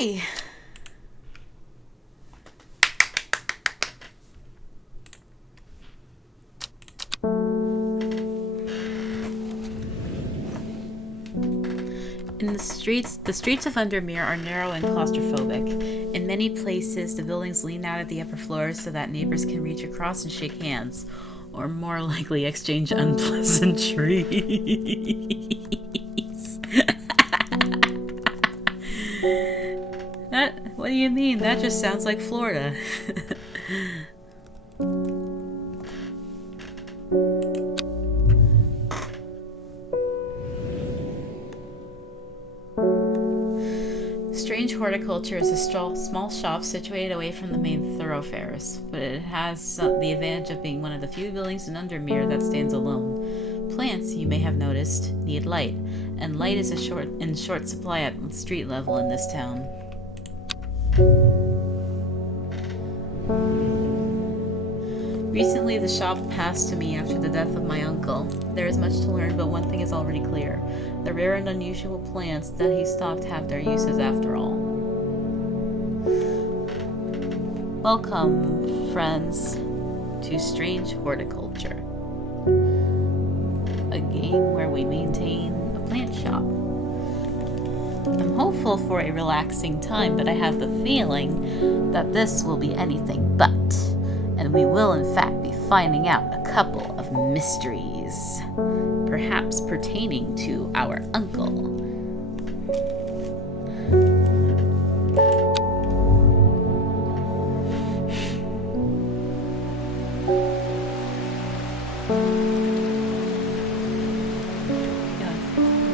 Okay. In the streets of Undermere are narrow and claustrophobic. In many places, the buildings lean out at the upper floors so that neighbors can reach across and shake hands, or more likely exchange unpleasantries. What do you mean? That just sounds like Florida. Strange Horticulture is a small shop situated away from the main thoroughfares, but it has the advantage of being one of the few buildings in Undermere that stands alone. Plants, you may have noticed, need light, and light is in short supply at street level in this town. Recently, the shop passed to me after the death of my uncle. There is much to learn, but one thing is already clear. The rare and unusual plants that he stocked have their uses after all. Welcome, friends, to Strange Horticulture, a game where we maintain a plant shop. I'm hopeful for a relaxing time, but I have the feeling that this will be anything but. And we will, in fact, be finding out a couple of mysteries, perhaps pertaining to our uncle.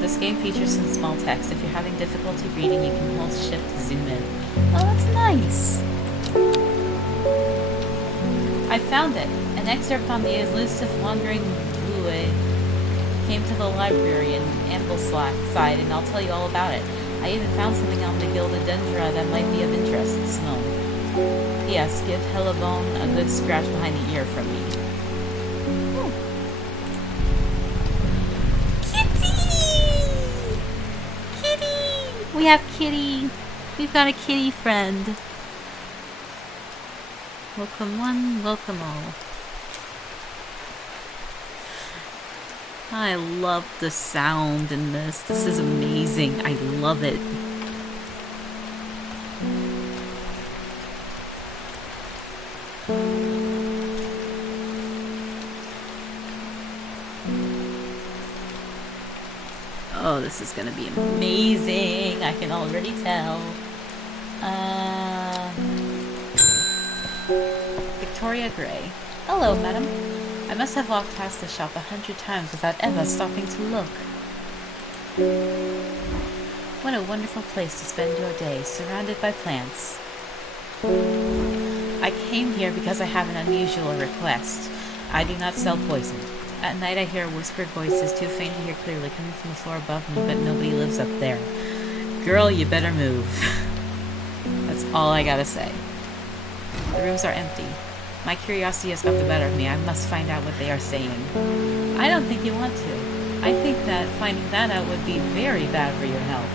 This game features some small text. If you're having difficulty reading, you can hold shift to zoom in. Oh, that's nice! I found it. An excerpt on the elusive wandering Louis came to the library in Ambleside, and I'll tell you all about it. I even found something on the Gilded Dendra that might be of interest. Simone. P.S. Give Hellebone a good scratch behind the ear from me. Ooh. Kitty! Kitty! We have Kitty. We've got a kitty friend. Welcome one, welcome all. I love the sound in this. This is amazing. I love it. Oh, this is gonna be amazing. I can already tell. Victoria Gray. Hello, madam. I must have walked past the shop 100 times without ever stopping to look. What a wonderful place to spend your day, surrounded by plants. I came here because I have an unusual request. I do not sell poison. At night I hear whispered voices, too faint to hear clearly, coming from the floor above me, but nobody lives up there. Girl, you better move. That's all I gotta say. The rooms are empty. My curiosity has got the better of me. I must find out what they are saying. I don't think you want to. I think that finding that out would be very bad for your health.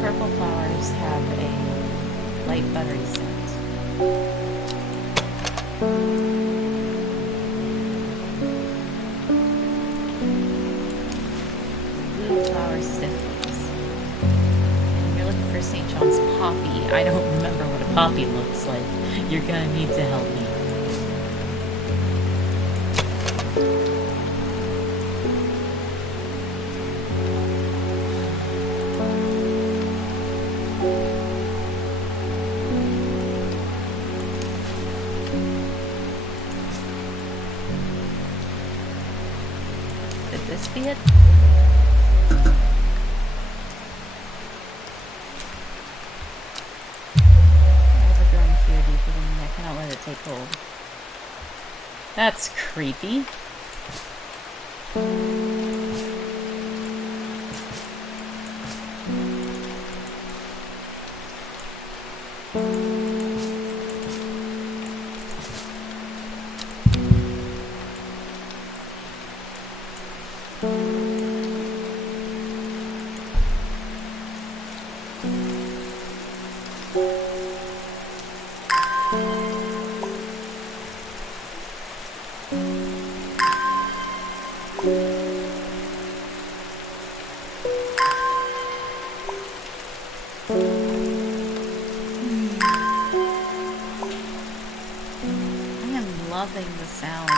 Purple flowers have a light buttery scent. Blue flowers stiffleys. And you're looking for St. John's poppy. I don't remember what a poppy looks like. You're gonna need to help me. this be it? Overgrown here deeper than me. I cannot let it take hold. That's creepy. Loving the sounds.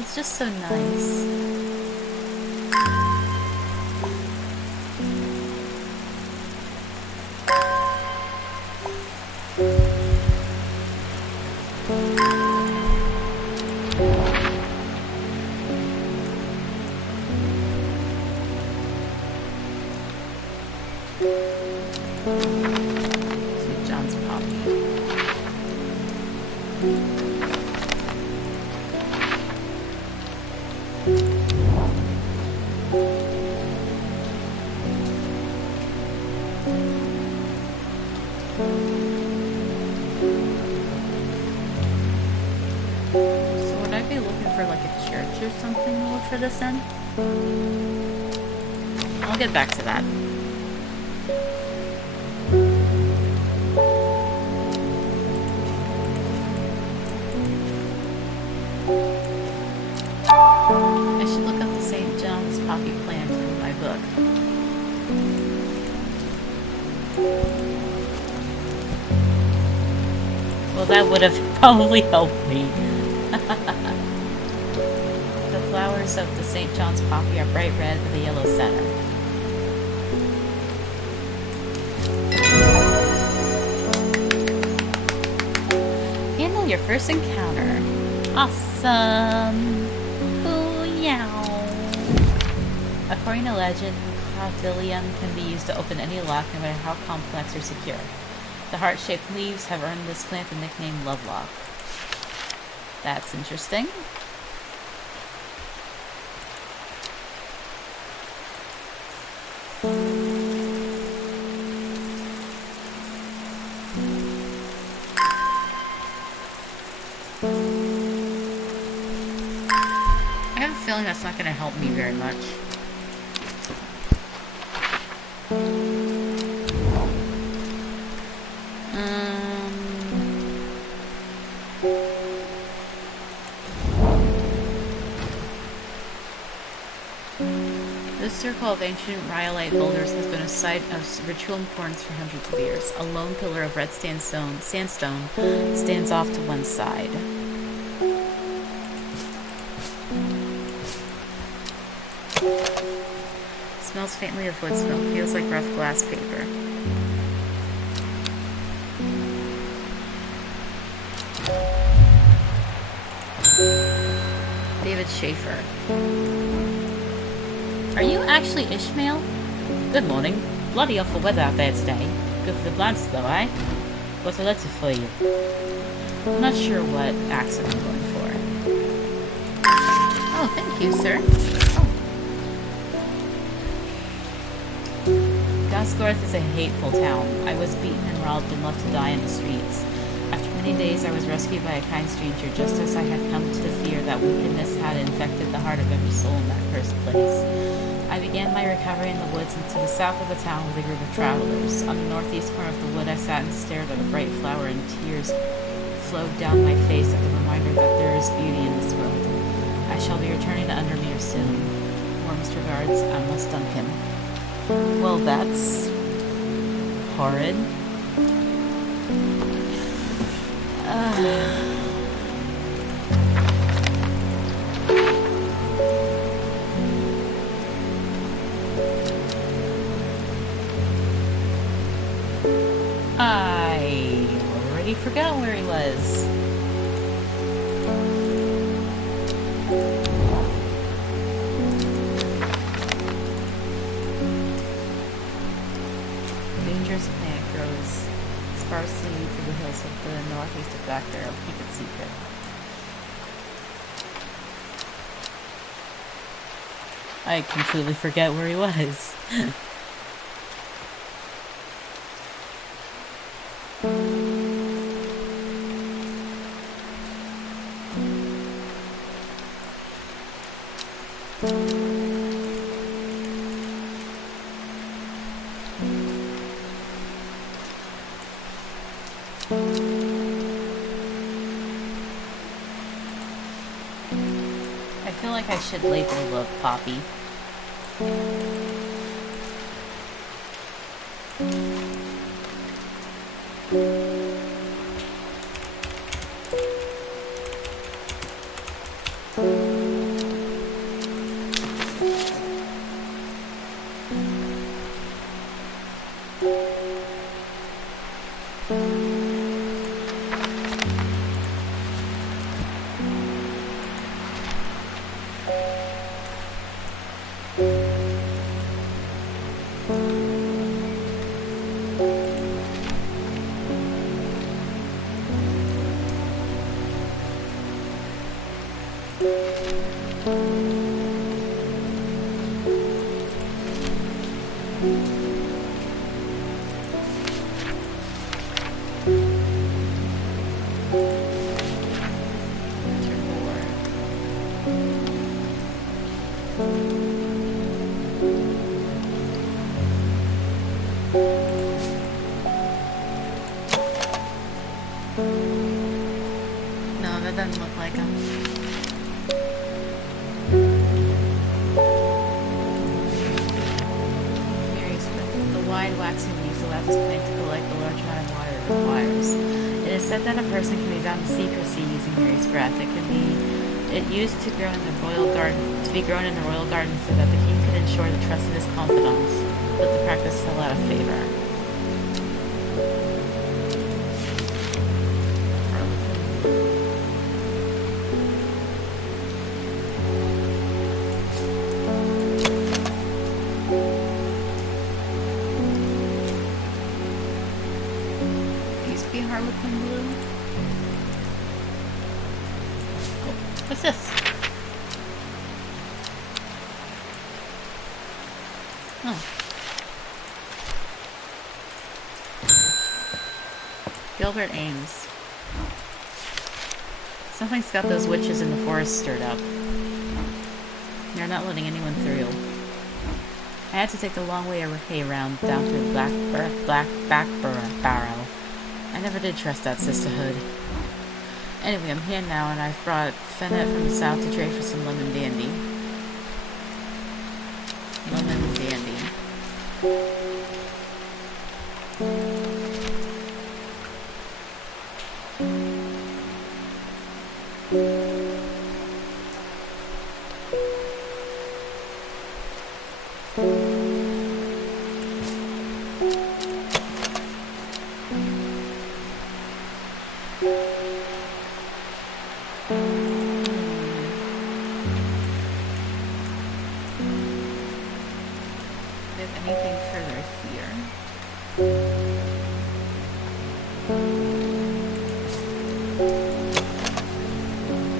It's just so nice. St. John's poppy. Or something to look for this in? I'll get back to that. I should look up the St. John's poppy plant in my book. Well, that would have probably helped me. The flowers of the St. John's poppy are bright red with a yellow center. Handle your first encounter. Awesome! Booyah! According to legend, Caudilium can be used to open any lock, no matter how complex or secure. The heart-shaped leaves have earned this plant the nickname Lovelock. That's interesting. I have a feeling that's not going to help me very much. This circle of ancient rhyolite boulders has been a site of ritual importance for hundreds of years. A lone pillar of red sandstone stands off to one side. Smells faintly of wood smoke. Feels like rough glass paper. David Schaefer. Are you actually Ishmael? Good morning. Bloody awful weather out there today. Good for the plants though, eh? Got a letter for you. I'm not sure what accent I'm going for. Oh, thank you, sir. Gosgorth is a hateful town. I was beaten and robbed and left to die in the streets. After many days, I was rescued by a kind stranger, just as I had come to the fear that wickedness had infected the heart of every soul in that cursed place. I began my recovery in the woods and to the south of the town with a group of travelers. On the northeast corner of the wood, I sat and stared at a bright flower, and tears flowed down my face at the reminder that there is beauty in this world. I shall be returning to Undermere soon. Warmest regards, Amless Duncan. Well, that's horrid. I already forgot where he was. far sea to the hills of the northeast of Black Barrel. Keep it secret. I completely forget where he was. I feel like I should label the poppy. No, that doesn't look like him. Here he's with the wide waxing leaves allows this plant to collect the large amount of water it requires. It is said that a person can be bound to secrecy using Mary's breath. It used to grow in the royal garden to be grown in the royal garden so that the king could ensure the trust of his confidants, but the practice fell out of favor. Harlequin blue. Oh, what's this? Oh. Gilbert Ames. Something's got those witches in the forest stirred up. They're not letting anyone through. I had to take the long way around down through Black Barrow. I never did trust that sisterhood. Anyway, I'm here now, and I've brought Fennett from the south to trade for some lemon dandy. Lemon dandy. Anything further here?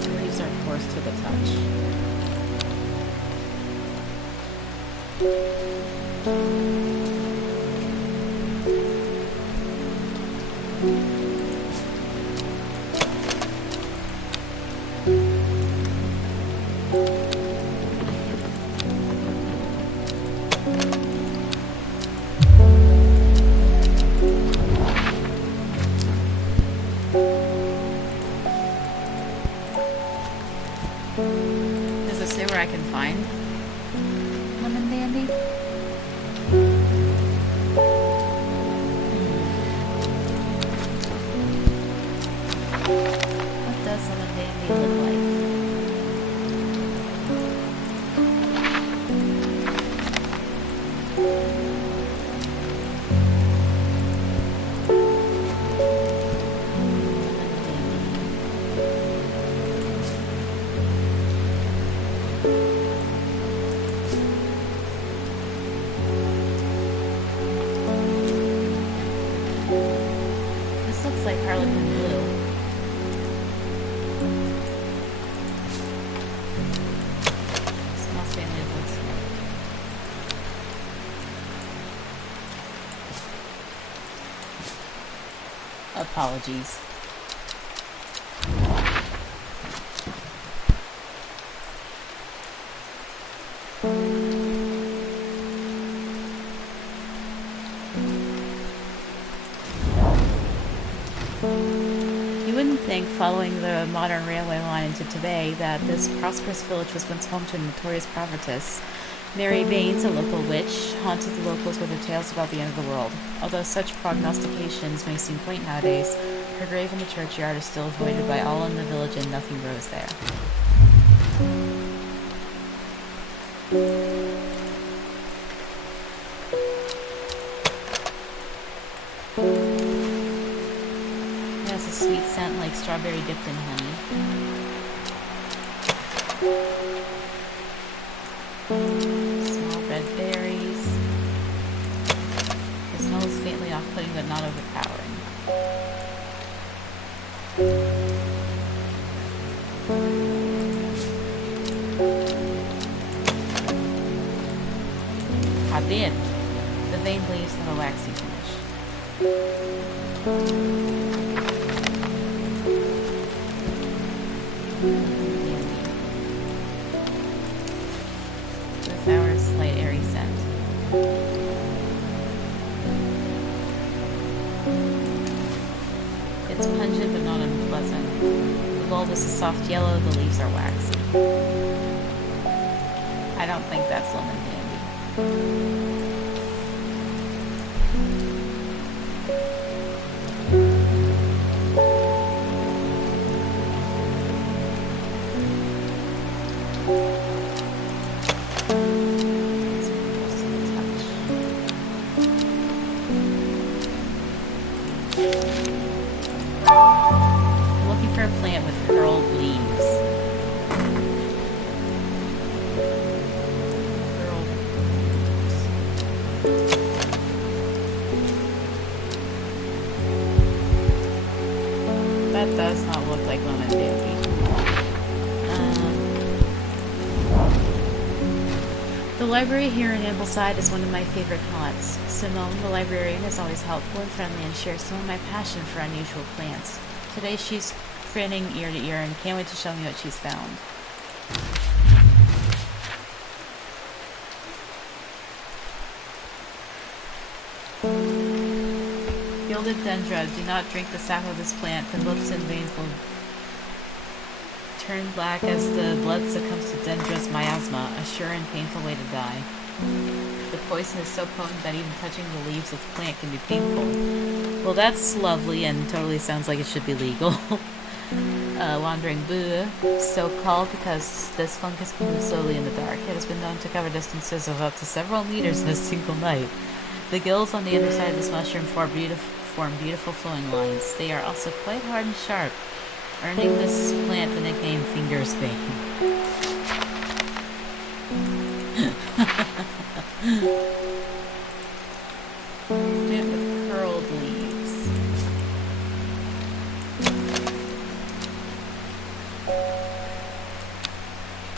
The leaves are coarse to the touch. Does it say where I can find lemon dandy? What does lemon dandy look like? looks like Harlequin blue. Smells family of wood smoke. Apologies. You wouldn't think, following the modern railway line into today, that this prosperous village was once home to a notorious prophetess. Mary Baines, a local witch, haunted the locals with her tales about the end of the world. Although such prognostications may seem quaint nowadays, her grave in the churchyard is still avoided by all in the village and nothing grows there. It has a sweet scent like strawberry dipped in honey. Small red berries. The smell is faintly off-putting but not overpowering. Habit. The veined leaves have a waxy finish. The flower's slight airy scent. It's pungent but not unpleasant. The bulb is a soft yellow, the leaves are waxy. I don't think that's lemon dandy. I'm looking for a plant with curled leaves. Curled leaves. That does not look like lemon dandy. The library here in Ambleside is one of my favorite haunts. Simone, the librarian, is always helpful and friendly and shares some of my passion for unusual plants. Today she's grinning ear to ear and can't wait to show me what she's found. Gilded dendra, do not drink the sap of this plant. The lips and veins will turn black as the blood succumbs to dendra's miasma, a sure and painful way to die. The poison is so potent that even touching the leaves of the plant can be painful. Well, that's lovely and totally sounds like it should be legal. Wandering boo, so called because this fungus can move slowly in the dark. It has been known to cover distances of up to several meters in a single night. The gills on the underside of this mushroom form beautiful flowing lines. They are also quite hard and sharp, earning this plant the nickname Fingers Bane. Plant with curled leaves.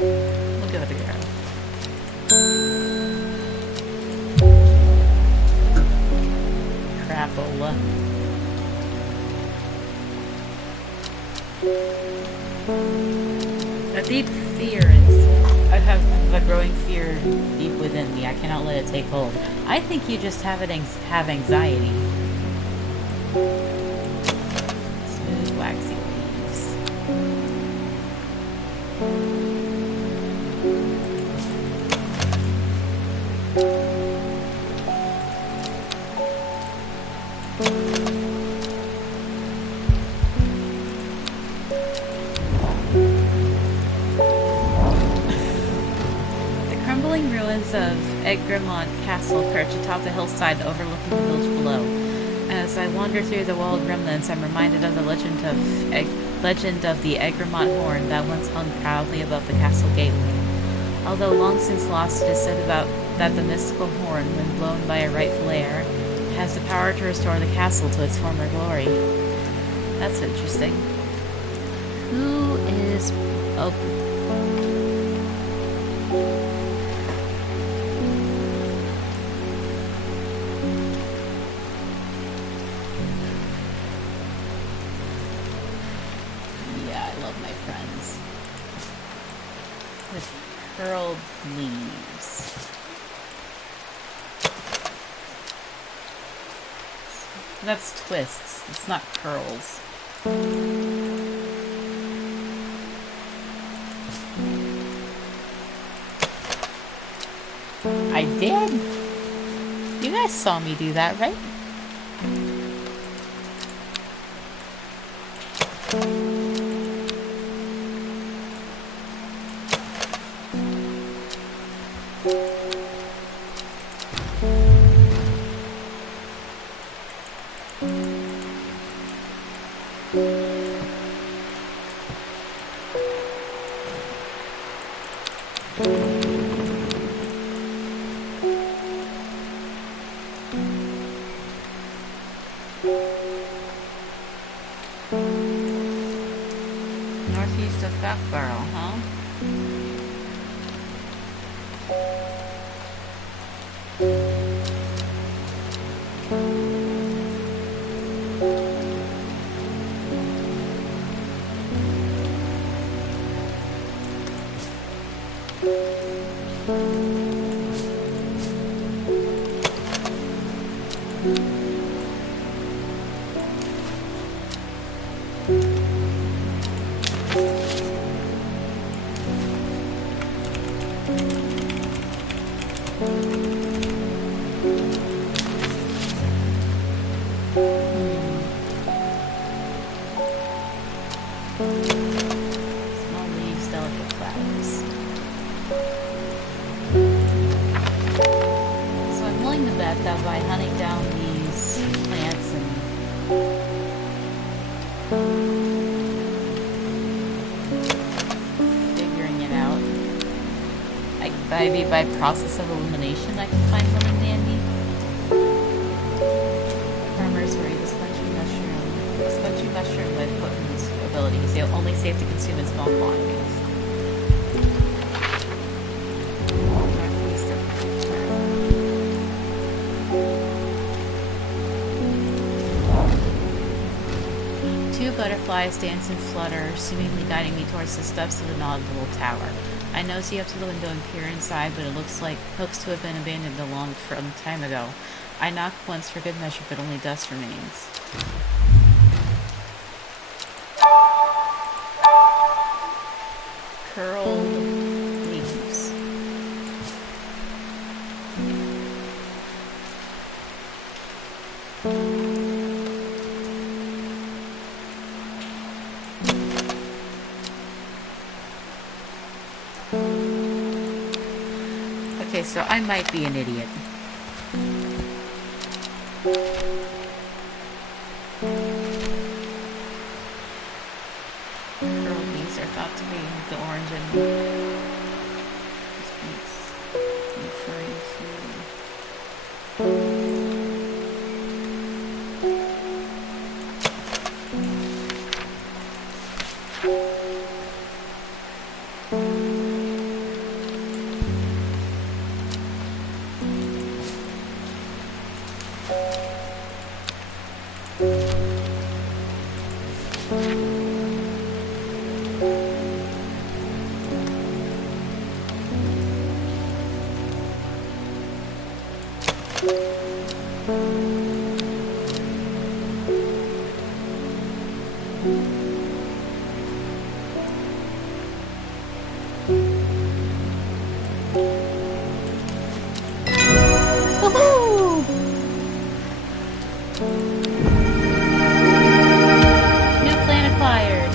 We'll give it a go. Crapola. A deep fear I have a growing fear deep within me. I cannot let it take hold. I think you just have anxiety. Smooth, waxy leaves. Ruins of Egremont Castle perch atop the hillside overlooking the village below. As I wander through the walled remnants, I'm reminded of the legend of the Egremont horn that once hung proudly above the castle gateway. Although long since lost, it is said that the mystical horn, when blown by a rightful heir, has the power to restore the castle to its former glory. That's interesting. Who is... Oh. Yeah, I love my friends. With curled leaves. That's twists. It's not curls. I did? You guys saw me do that, right? Northeast of Backbarrel, huh? Small leaves, delicate flowers. So I'm willing to bet that by hunting down these plants and figuring it out, maybe by process of elimination I can find one in Dandy. Farmers worry the spongy mushroom with potent abilities. They're only safe to consume in small quantities. Northeast of Two butterflies dance and flutter, seemingly guiding me towards the steps of the inaudible tower. I nosy up to the window and peer inside, but it looks to have been abandoned a long time ago. I knock once for good measure, but only dust remains. Curled leaves. Okay, so I might be an idiot. Curled leaves are thought to be the orange and referring Woohoo! New plant acquired.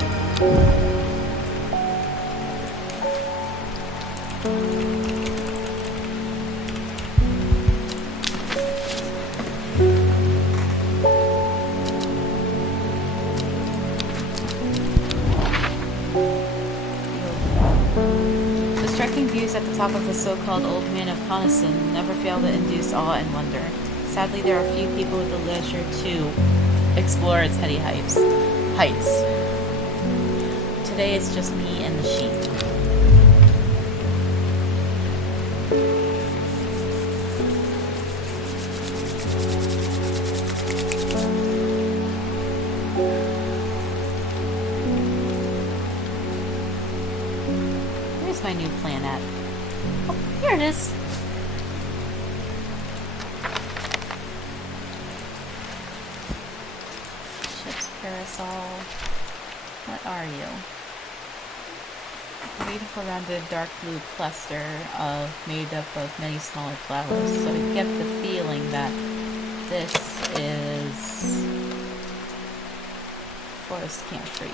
The striking views at the top of the so-called Old Man of Coniston never fail to induce awe and wonder. Sadly, there are few people with the leisure to explore its heady heights. heights. Today it's just me and the sheep. Where's my new plan at? Oh, here it is. Ship's parasol. What are you? A beautiful rounded dark blue cluster made up of many smaller flowers. So I get the feeling that this is forest camphor.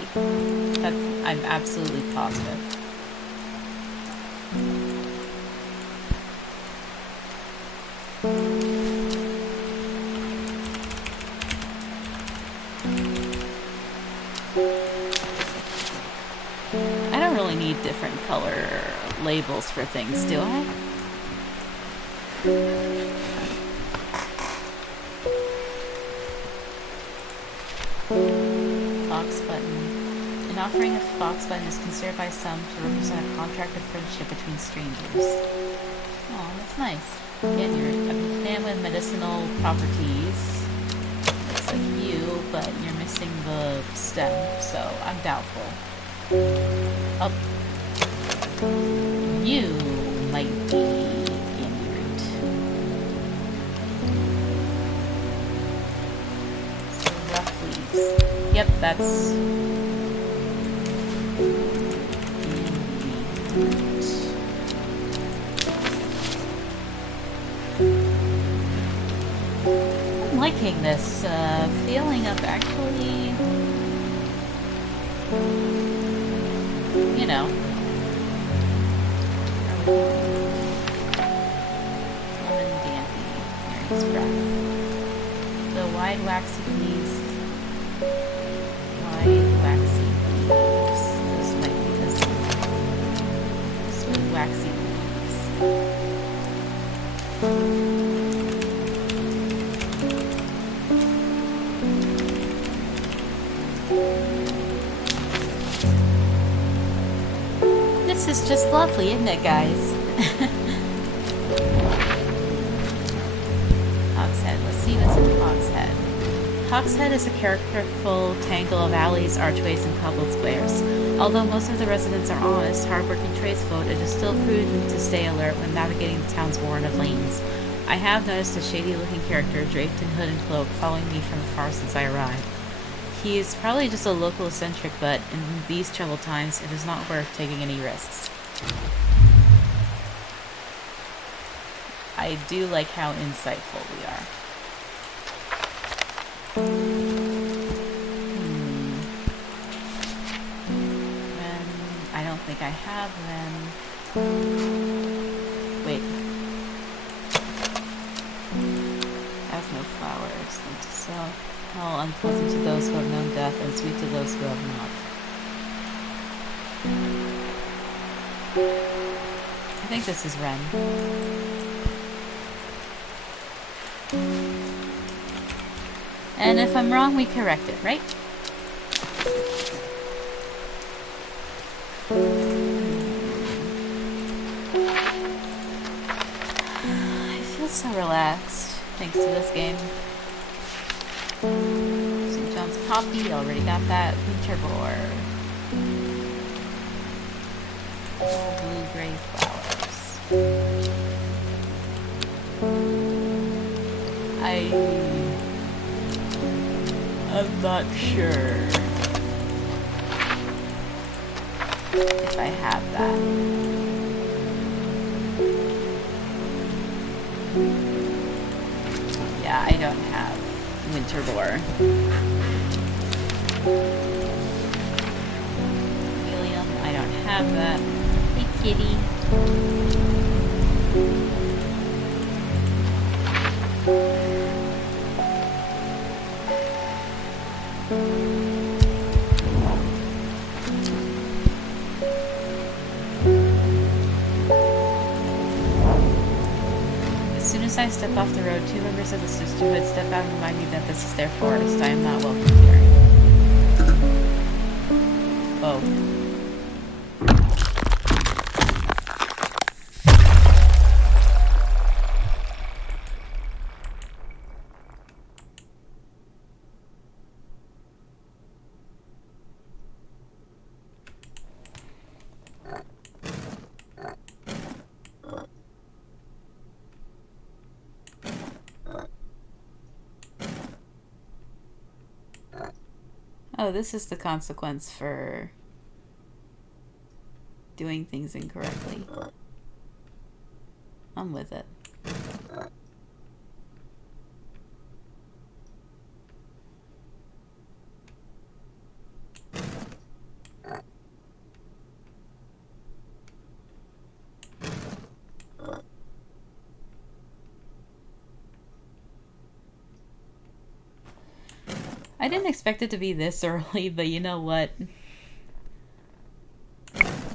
I'm absolutely positive. I don't really need different color labels for things, do I? Fox button. An offering of fox button is considered by some to represent a contract of friendship between strangers. Oh, that's nice. Again, you're a plant with medicinal properties. Looks like you, but you're missing the stem, so I'm doubtful. Oh. You might be ignorant. So rough leaves. Yep, that's ignorant. I'm liking this feeling of actually, you know, lemon dandy, Mary's breath. The wide waxy leaves. Wide waxy leaves. This might be this one. Smooth waxy leaves. This is just lovely, isn't it, guys? Hogshead. Let's see what's in Hogshead. Hogshead is a characterful tangle of alleys, archways, and cobbled squares. Although most of the residents are honest, hard-working tradesfolk, it is still prudent to stay alert when navigating the town's warren of lanes. I have noticed a shady-looking character draped in hood and cloak following me from afar since I arrived. He is probably just a local eccentric, but in these troubled times, it is not worth taking any risks. I do like how insightful we are. Then I don't think I have then. Wait. Has no flowers. So. All unpleasant to those who have known death, and sweet to those who have not. I think this is Wren. And if I'm wrong, we correct it, right? I feel so relaxed thanks to this game. St. John's Poppy, already got that. Winter Boar. Blue-gray flowers. I'm not sure if I have that. Yeah, I don't have Winter Boar. Helium, I don't have that. Hey, kitty. As soon as I step off the road, 2 members of the sisterhood step out and remind me that this is their forest. I am not welcome here. Oh, this is the consequence for doing things incorrectly. I'm with it. I didn't expect it to be this early, but you know what?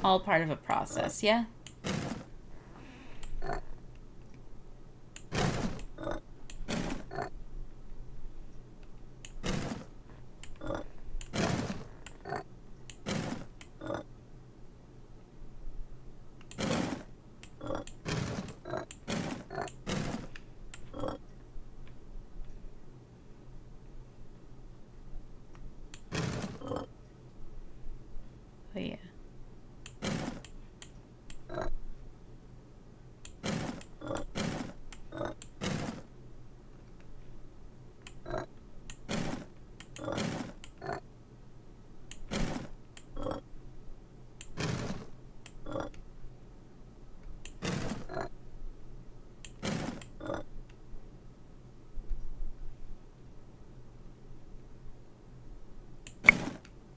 All part of a process, yeah? But yeah.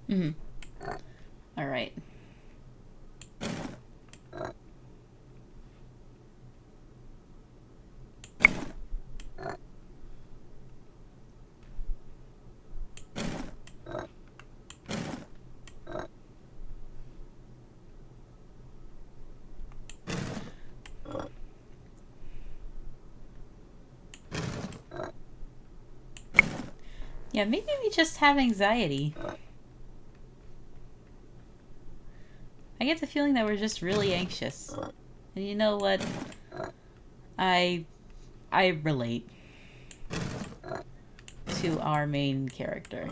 Mm-hmm. All right. Yeah, maybe we just have anxiety. I get the feeling that we're just really anxious. And you know what? I relate to our main character.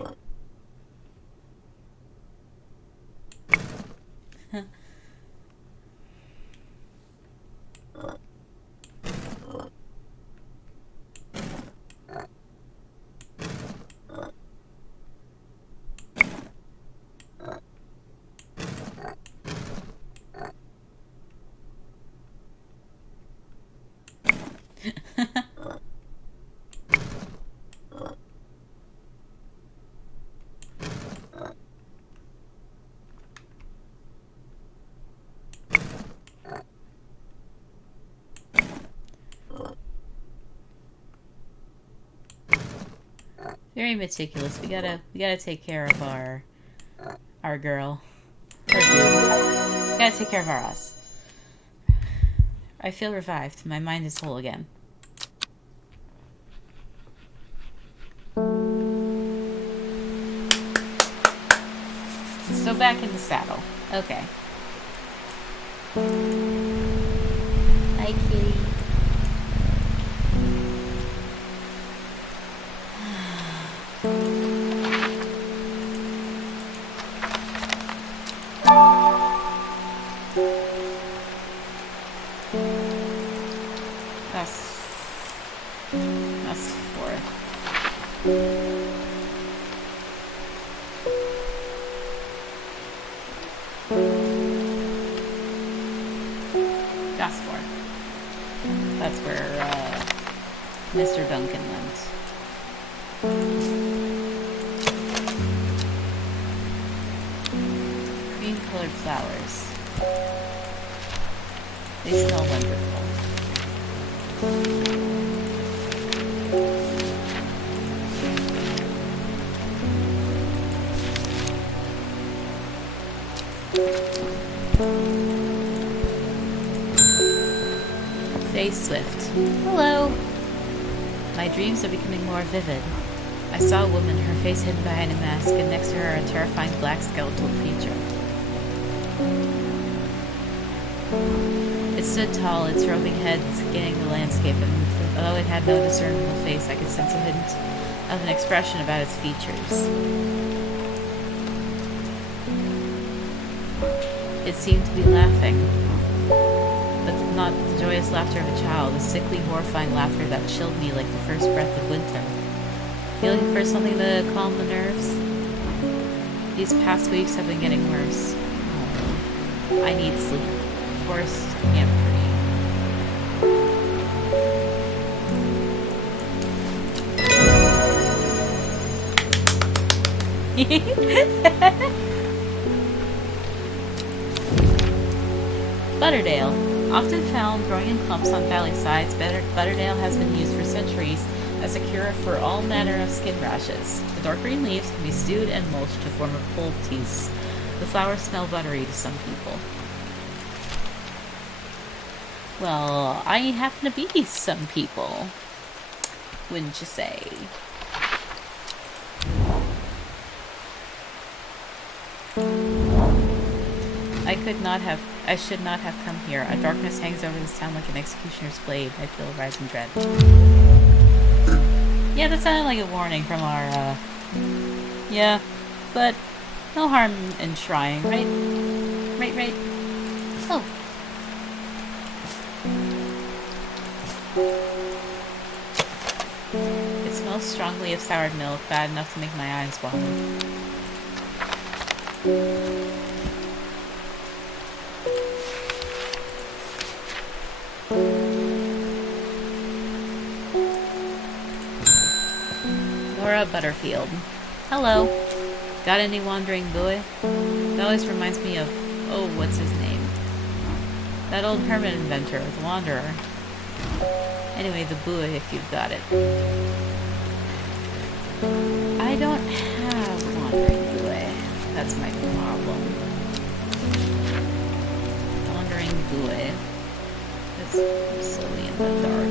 Very meticulous. We gotta take care of our girl. Our dude. We gotta take care of our us. I feel revived. My mind is whole again. So back in the saddle. Okay. Hi, kitty. That's fourth. That's fourth. That's where Mr. Duncan went. Green-colored flowers. They smell wonderful. Faye Swift. Hello. My dreams are becoming more vivid. I saw a woman, her face hidden behind a mask, and next to her a terrifying black skeletal creature. It stood tall, its roving head scanning the landscape, and although it had no discernible face, I could sense a hint of an expression about its features. It seemed to be laughing, but not the joyous laughter of a child, a sickly, horrifying laughter that chilled me like the first breath of winter. Feeling for something to calm the nerves? These past weeks have been getting worse. Oh, I need sleep. Forced and Butterdale. Often found growing in clumps on valley sides, Butterdale has been used for centuries as a cure for all manner of skin rashes. The dark green leaves can be stewed and mulched to form a poultice. The flowers smell buttery to some people. Well, I happen to be some people, wouldn't you say? I should not have come here. A darkness hangs over this town like an executioner's blade. I feel rising dread. Yeah, that sounded like a warning from our, yeah, but no harm in trying, right? Right. Oh. It smells strongly of soured milk, bad enough to make my eyes water. Laura Butterfield. Hello. Got any wandering boy? That always reminds me of, oh, what's his name? That old hermit inventor, the Wanderer. Anyway, the boy, if you've got it. I don't have wandering boy. That's my problem. Wandering boy. It's slowly in the dark.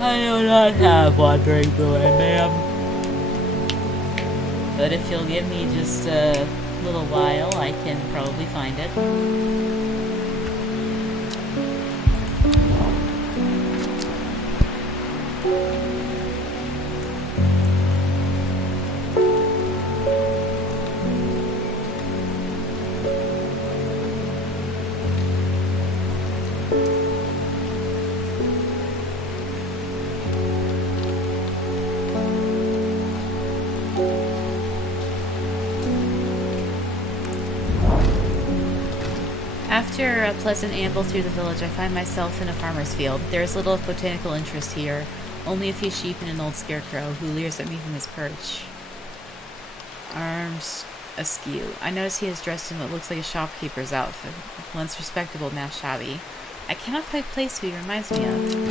I do not have wandering boy, ma'am. But if you'll give me just a little while, I can probably find it. After a pleasant amble through the village, I find myself in a farmer's field. There is little of botanical interest here, only a few sheep and an old scarecrow who leers at me from his perch. Arms askew. I notice he is dressed in what looks like a shopkeeper's outfit, once respectable, now shabby. I cannot quite place who he reminds me of.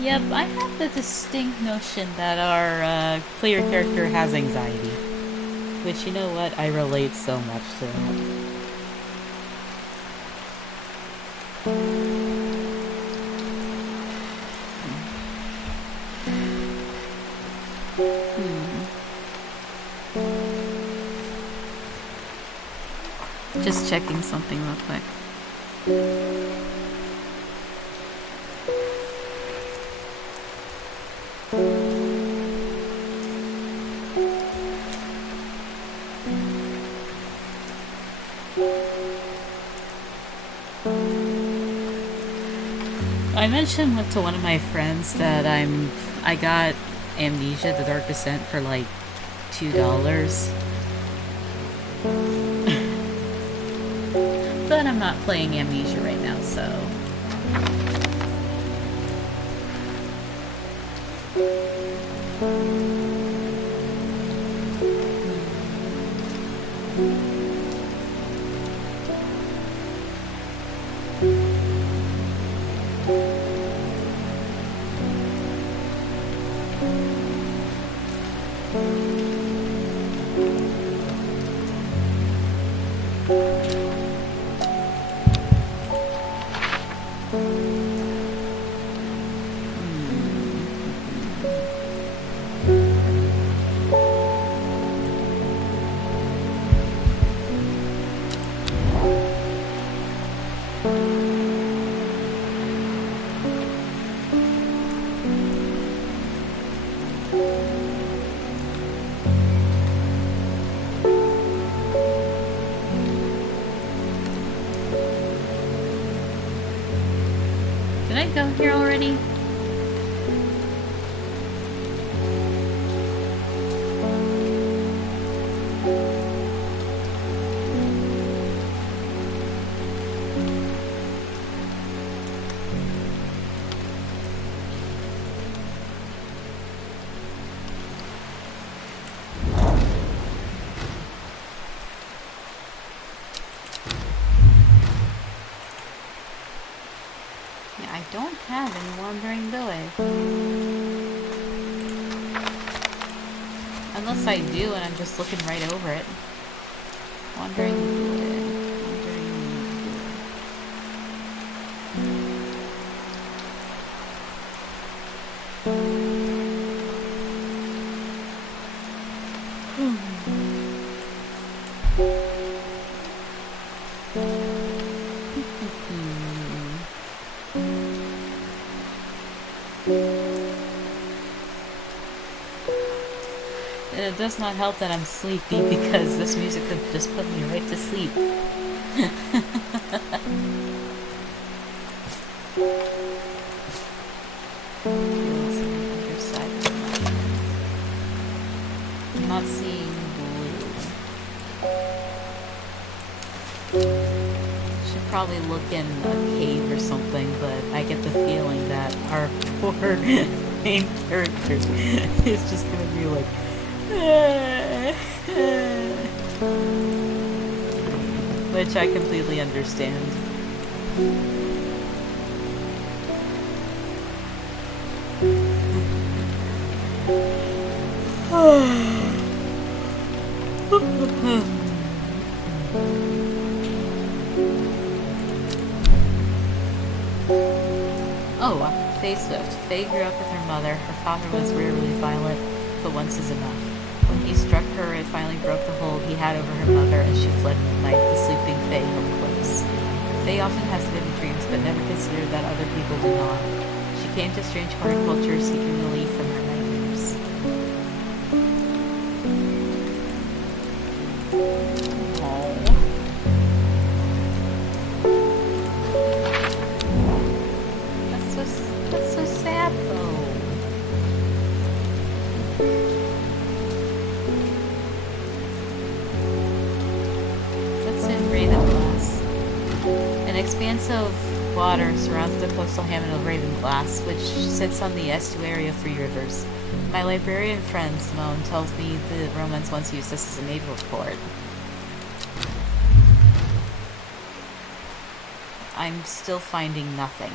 Yep, I have the distinct notion that our player character has anxiety. Which, you know what, I relate so much to that. Just checking something real quick. I mentioned to one of my friends that I got Amnesia: The Dark Descent for like $2. But I'm not playing Amnesia right now, so music out here already? I don't have any wandering village. Unless I do and I'm just looking right over it. Wandering village. It does not help that I'm sleepy because this music could just put me right to sleep. I'm not seeing blue. Should probably look in a cave or something, but I get the feeling that our poor main character is just gonna be like which I completely understand. Oh, Faye Swift. Faye grew up with her mother. Her father was rarely violent, but once is enough. When he struck her, it finally broke the hold he had over her mother, and she fled in the night, the sleeping Faye held close. Faye often has vivid dreams, but never considered that other people do not. She came to strange horticulture, seeking relief from her nightmares. That's so sad, though. What's in Ravenglass? An expanse of water surrounds the coastal hamlet of Ravenglass, which sits on the estuary of 3 rivers. My librarian friend, Simone, tells me the Romans once used this as a naval port. I'm still finding nothing.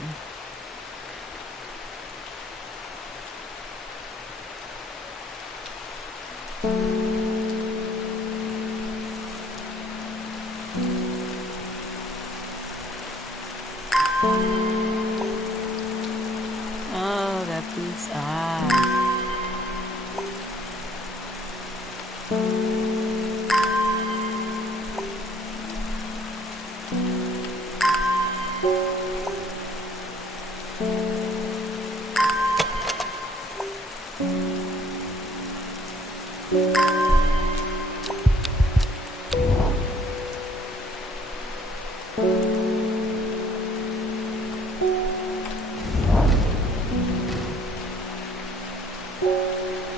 Oh, that boots.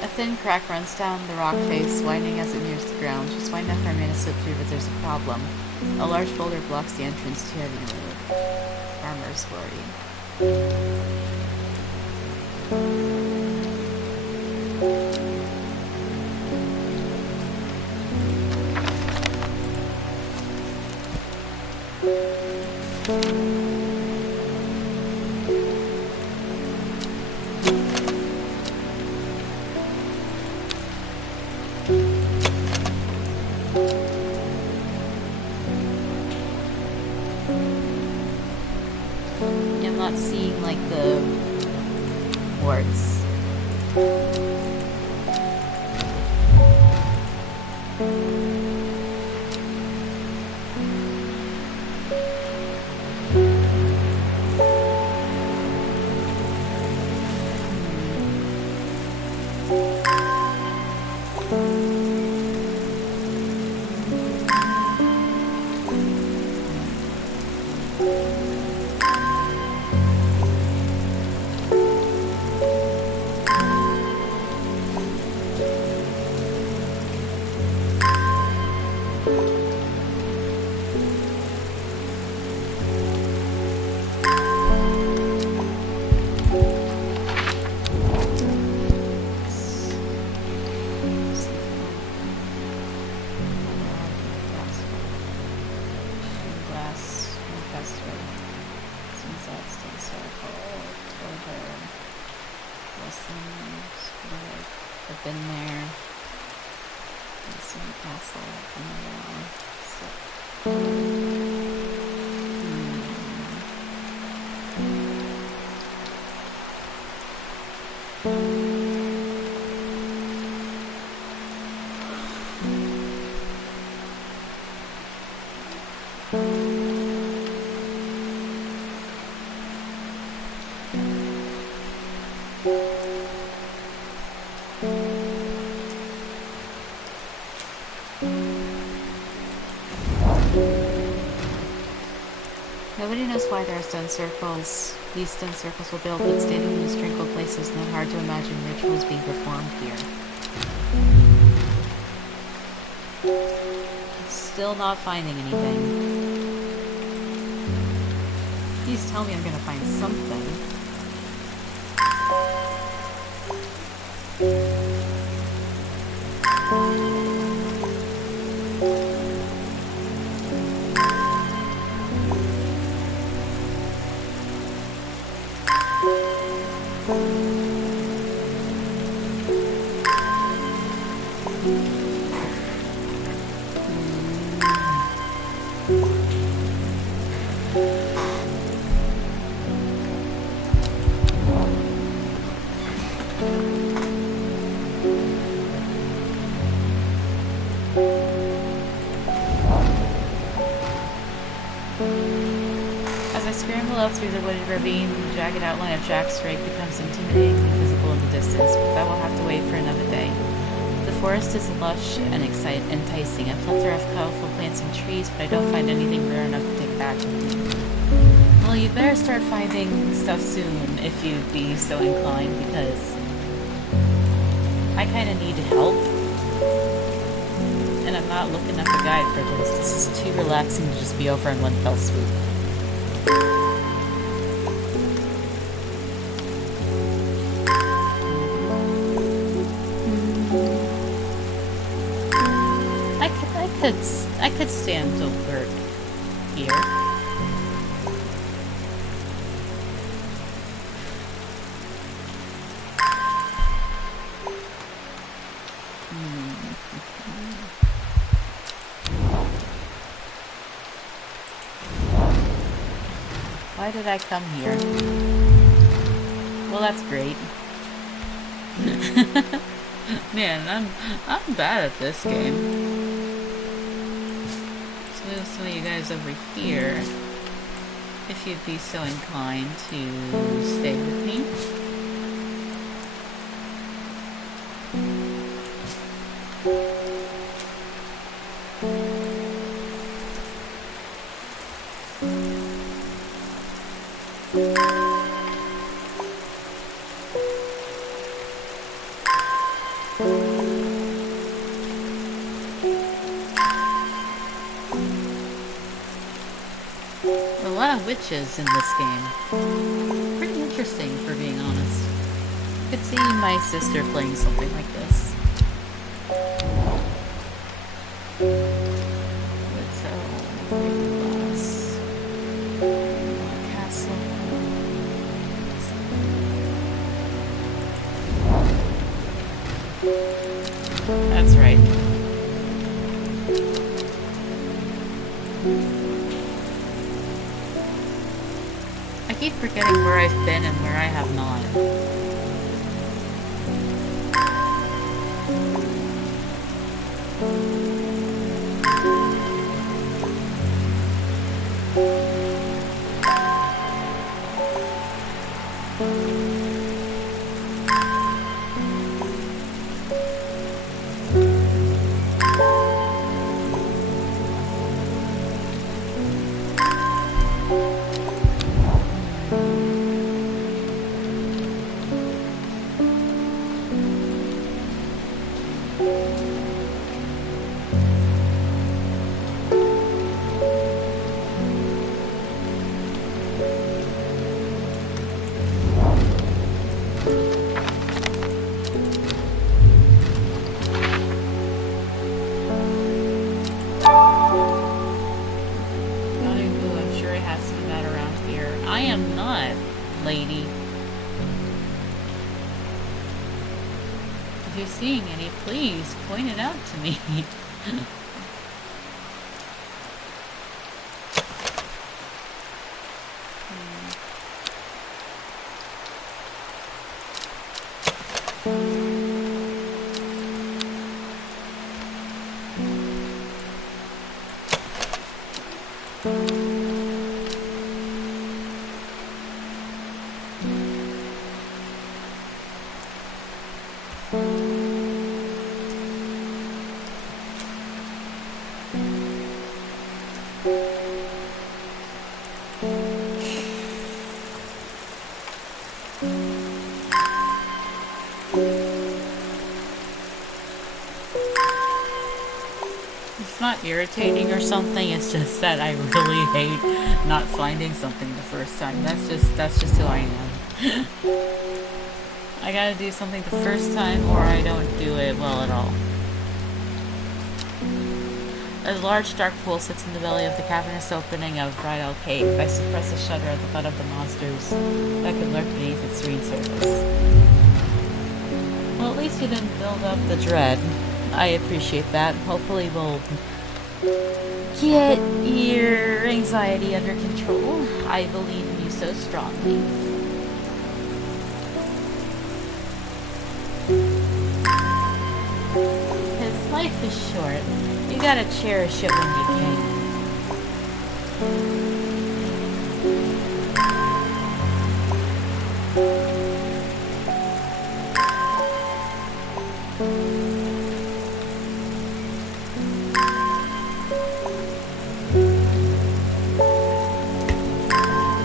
A thin crack runs down the rock face, widening as it nears the ground. Just wide enough for a man to slip through, but there's a problem. A large boulder blocks the entrance, too heavy to move. Farmer's worry. I'm not seeing like the warts. Redstone circle. October. Lessons. I've been there. Listen, castle. Been there. Nobody knows why there are stone circles. These stone circles were built, but standing in these tranquil places, not hard to imagine rituals being performed here. Still not finding anything. Please tell me I'm gonna find something. As I scramble up through the wooded ravine, the jagged outline of Jack's Drake becomes intimidatingly visible in the distance, but that will have to wait for another day. The forest is lush and enticing, a plethora of colorful plants and trees, but I don't find anything rare enough to take back with me. Well, you better start finding stuff soon if you'd be so inclined, because I kind of need help. And I'm not looking up a guide for this. This is too relaxing to just be over in one fell swoop. I could stand over here. Why did I come here? Well, that's great. Man, I'm bad at this game. Move some of you guys over here if you'd be so inclined to stay with me. A lot of witches in this game. Pretty interesting, for being honest. Could see my sister playing something like this. Glass. Castle. That's right. I keep forgetting where I've been and where I have not. seeing any, please point it out to me. It's not irritating or something, it's just that I really hate not finding something the first time. That's just who I am. I gotta do something the first time or I don't do it well at all. A large dark pool sits in the belly of the cavernous opening of Rydell Cave. I suppress a shudder at the thought of the monsters that could lurk beneath its serene surface. Well, at least you didn't build up the dread. I appreciate that. Hopefully we'll get your anxiety under control. I believe in you so strongly. Because life is short. You gotta cherish it when you can.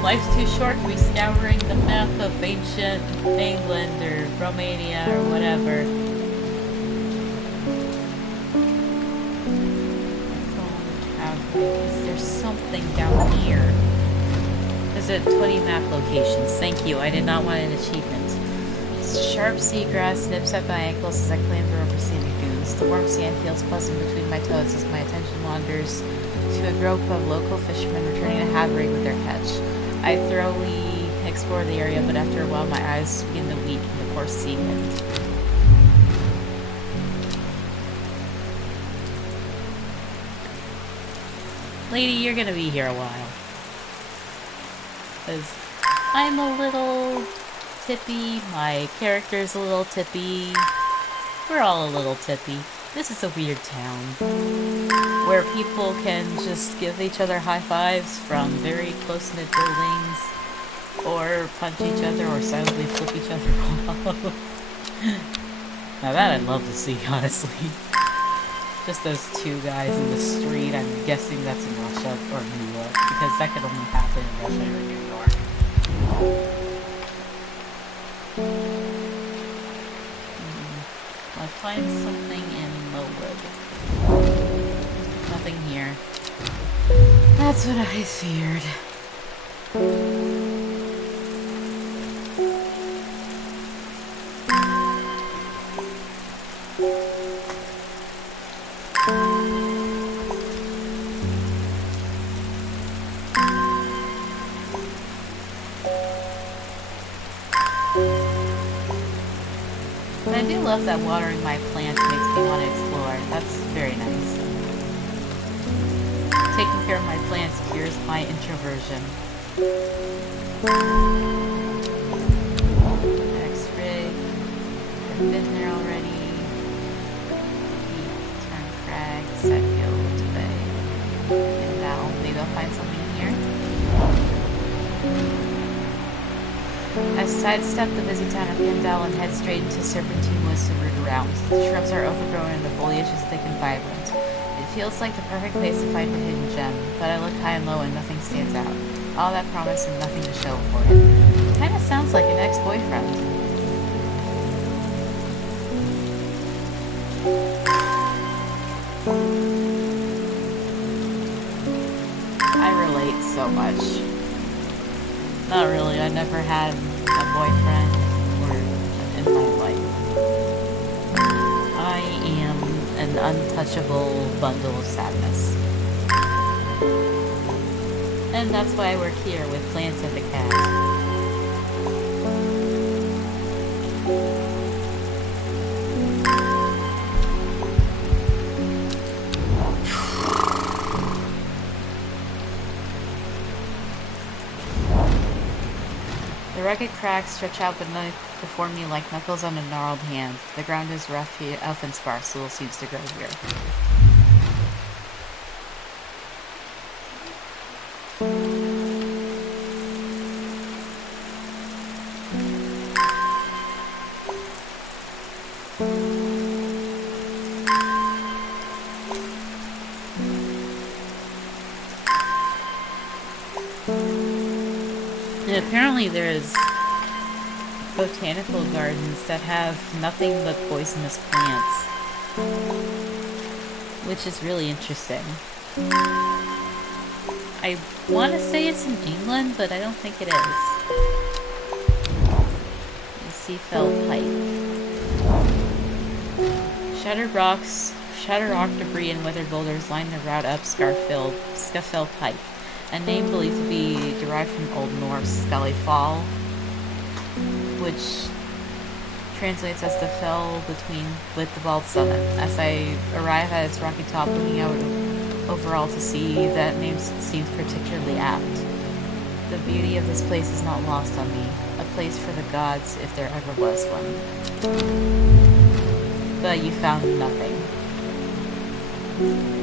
Life's too short to be scouring the map of ancient England or Romania or whatever. There's something down here. Visit 20 map locations. Thank you. I did not want an achievement. Sharp seagrass nips at my ankles as I clamber over scenic dunes. The warm sand feels pleasant between my toes as my attention wanders to a group of local fishermen returning to have rig with their catch. I thoroughly explore the area, but after a while my eyes begin to weak in the coarse sea wind. Lady, you're gonna be here a while. Because I'm a little tippy, my character's a little tippy, we're all a little tippy. This is a weird town where people can just give each other high fives from very close-knit buildings, or punch each other, or silently flip each other off. Now that I'd love to see, honestly. Just those two guys in the street. I'm guessing that's in Russia or New York, because that could only happen in Russia or New York. I'll find something in the wood. Nothing here. That's what I feared. I do love that watering my plants makes me want to explore. That's very nice. Taking care of my plants cures my introversion. X-ray. I've been there already. Peak, turn crag, set guild, bay. And now, maybe I'll find something here. I sidestep the busy town of Kendall and head straight into serpentine woods to root around. The shrubs are overgrown and the foliage is thick and vibrant. It feels like the perfect place to find a hidden gem, but I look high and low and nothing stands out. All that promise and nothing to show for it. Kinda sounds like an ex-boyfriend. I relate so much. Not really, I never had a boyfriend in my life. I am an untouchable bundle of sadness. And that's why I work here with Plants and the Cat. rugged cracks stretch out before me like knuckles on a gnarled hand. The ground is rough and sparse. Little seems to grow here. And apparently there's botanical gardens that have nothing but poisonous plants, which is really interesting. I want to say it's in England, but I don't think it is. The sea fell pipe. Shattered rocks, shattered rock debris, and weathered boulders line the route up Scuffell Pike, a name believed to be derived from Old Norse Scully Fall, which translates as the fell with the bald summit. As I arrive at its rocky top, looking out overall to sea, that name seems particularly apt. The beauty of this place is not lost on me. A place for the gods, if there ever was one. But you found nothing.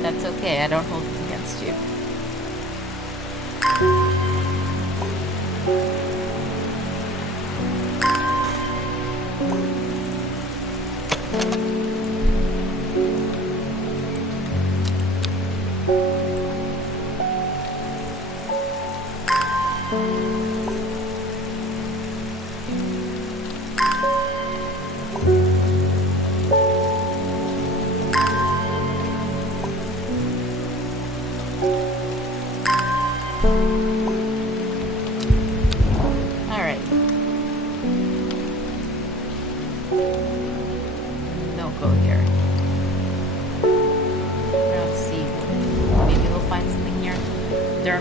That's okay, I don't hold it against you.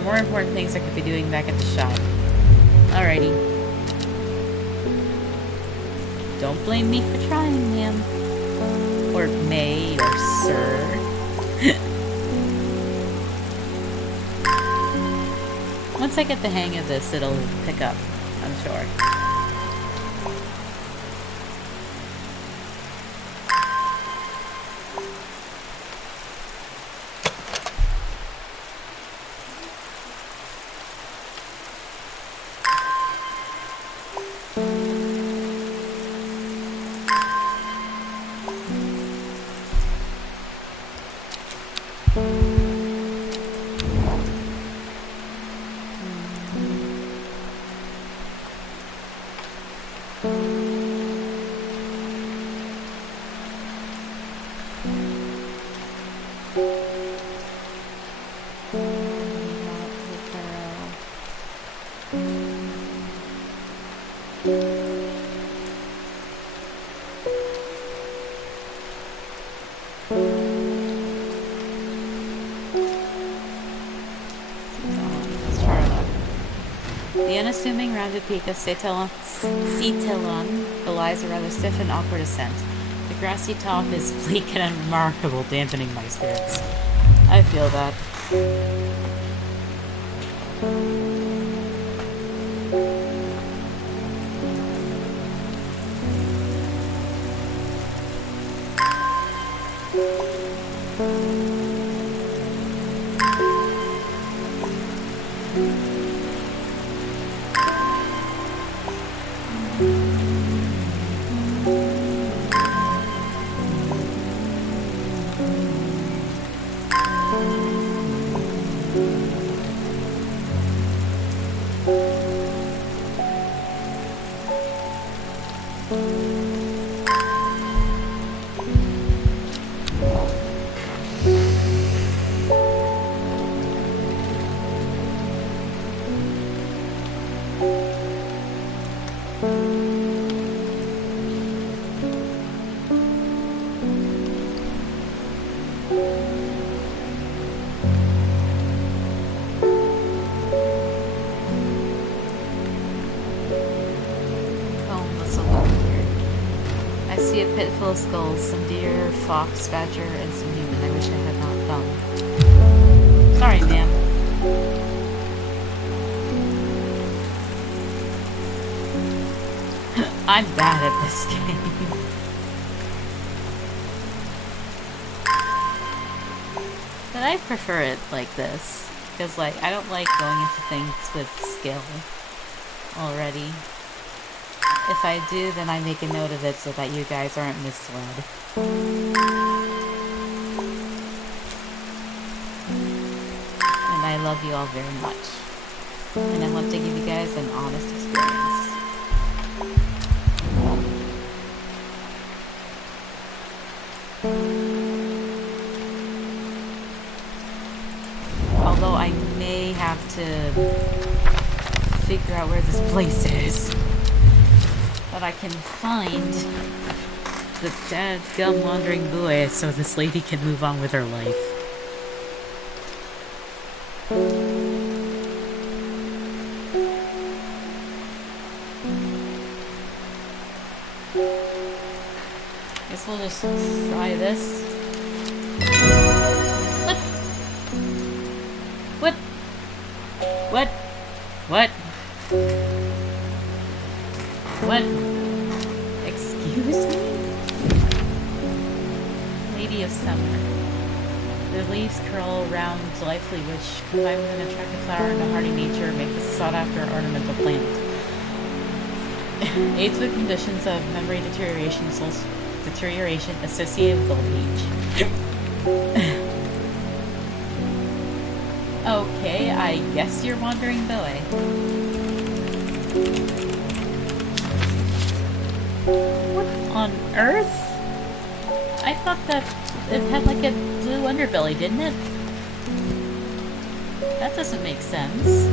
More important things I could be doing back at the shop. Alrighty. Don't blame me for trying, ma'am. Or may, or sir. Once I get the hang of this, it'll pick up, I'm sure. The unassuming rounded peak of Citellon belies a rather stiff and awkward ascent. The grassy top is bleak and unremarkable, dampening my spirits. I feel that. Full of skulls, some deer, fox, badger, and some human. I wish I had not come. Sorry, ma'am. I'm bad at this game. But I prefer it like this. Because, like, I don't like going into things with skill already. If I do, then I make a note of it so that you guys aren't misled. And I love you all very much. And I want to give you guys an honest experience. Although I may have to figure out where this place is. But I can find the dadgum wandering boy so this lady can move on with her life. Guess we'll just try this. What? What? What? What? Excuse me? Lady of Summer. The leaves curl around delightfully, which, combined with an attractive flower and a hardy nature, make this a sought-after ornamental plant. Aids with conditions of memory deterioration associated with old age. Okay, I guess you're wandering boy. What on earth? I thought that it had like a blue underbelly, didn't it? That doesn't make sense.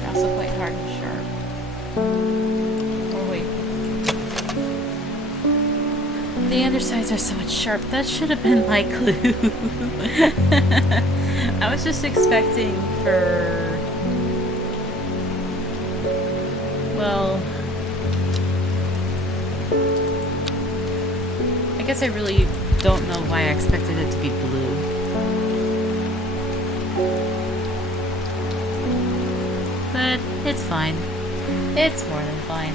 They're also quite hard and sharp. Oh wait. The undersides are so much sharp. That should have been my clue. I was just expecting for... Well... I guess I really don't know why I expected it to be blue. But it's fine. It's more than fine.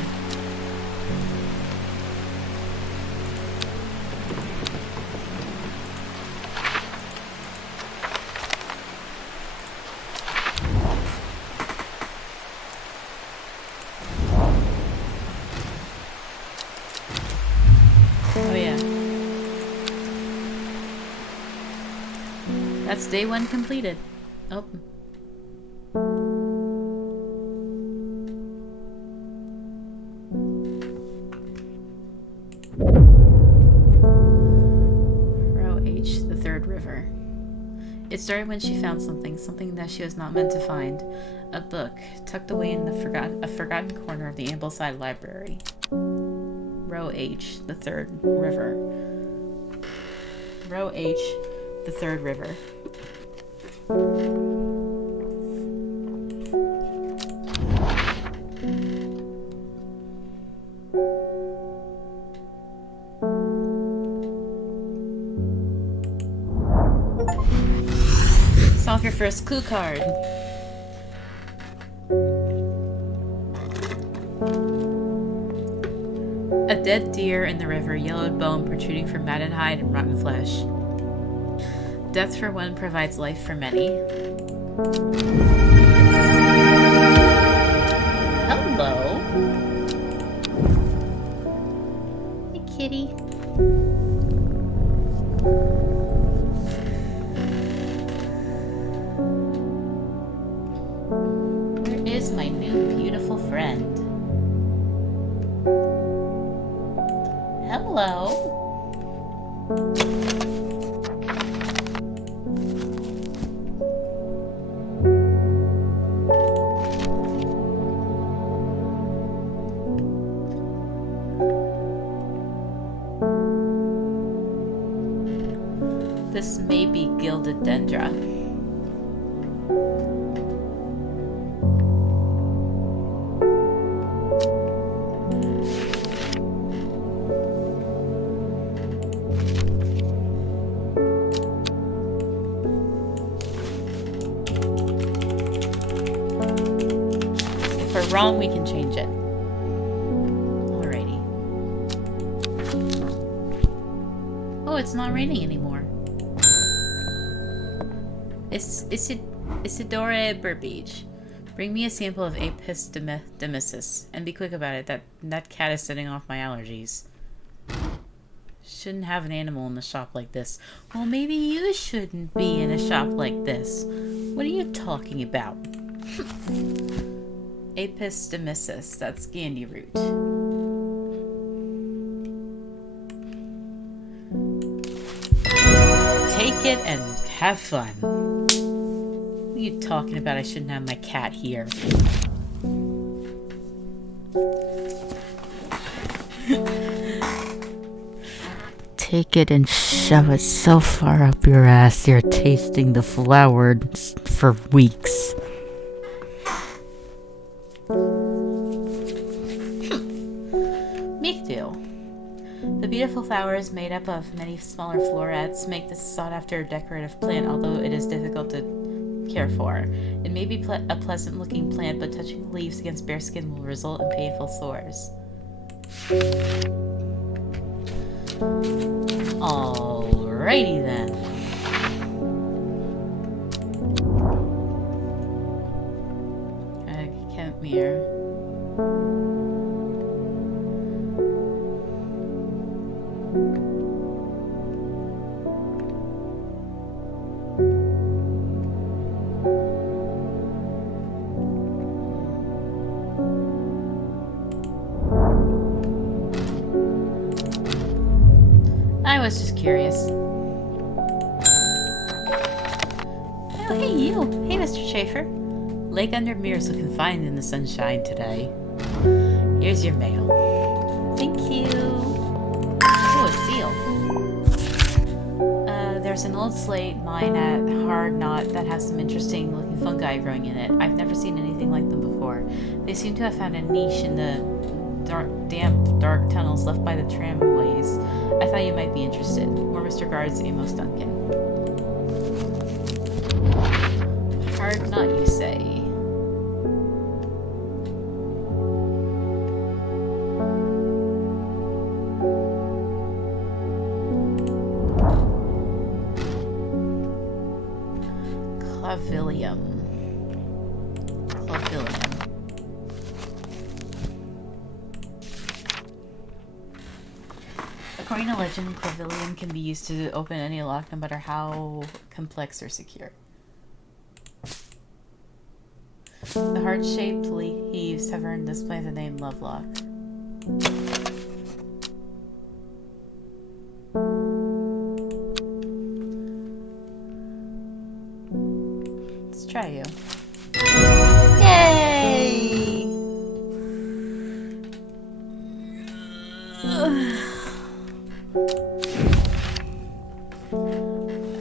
Oh yeah. That's day 1 completed. Oh. Row H, the third river. It started when she found something that she was not meant to find. A book, tucked away in a forgotten corner of the Ambleside Library. Row H, the third river. Row H, the third river. Solve your first clue card. A dead deer in the river, yellowed bone protruding from matted hide and rotten flesh. Death for one provides life for many. Hello. Hey, kitty. Where is my new beautiful friend? Hello. This may be gilded dendra. wrong, we can change it. Alrighty. Oh, it's not raining anymore. Isidore Burbage. Bring me a sample of Apis demiscis, and be quick about it. That cat is setting off my allergies. Shouldn't have an animal in the shop like this. Well, maybe you shouldn't be in a shop like this. What are you talking about? Apis demiscis. That's Gandhi root. Take it and have fun. What are you talking about? I shouldn't have my cat here. Take it and shove it so far up your ass you're tasting the flowers for weeks. Mikdu. The beautiful flowers made up of many smaller florets make this a sought-after decorative plant, although it is difficult to care for. It may be a pleasant-looking plant, but touching the leaves against bare skin will result in painful sores. Alrighty then. Kentmere. I was just curious. Oh, hey you! Hey, Mr. Schaefer. Lake under mirrors looking fine in the sunshine today. Here's your mail. Thank you. Oh, a seal. There's an old slate mine at Hard Knot that has some interesting looking fungi growing in it. I've never seen anything like them before. They seem to have found a niche in the dark tunnels left by the tramways. I thought you might be interested. Warmest regards, Amos Duncan. Hard Knot, you say? Clavilium. According to legend, clavilium can be used to open any lock, no matter how complex or secure. The heart-shaped leaves have earned this plant the name Lovelock. Let's try you. Yay!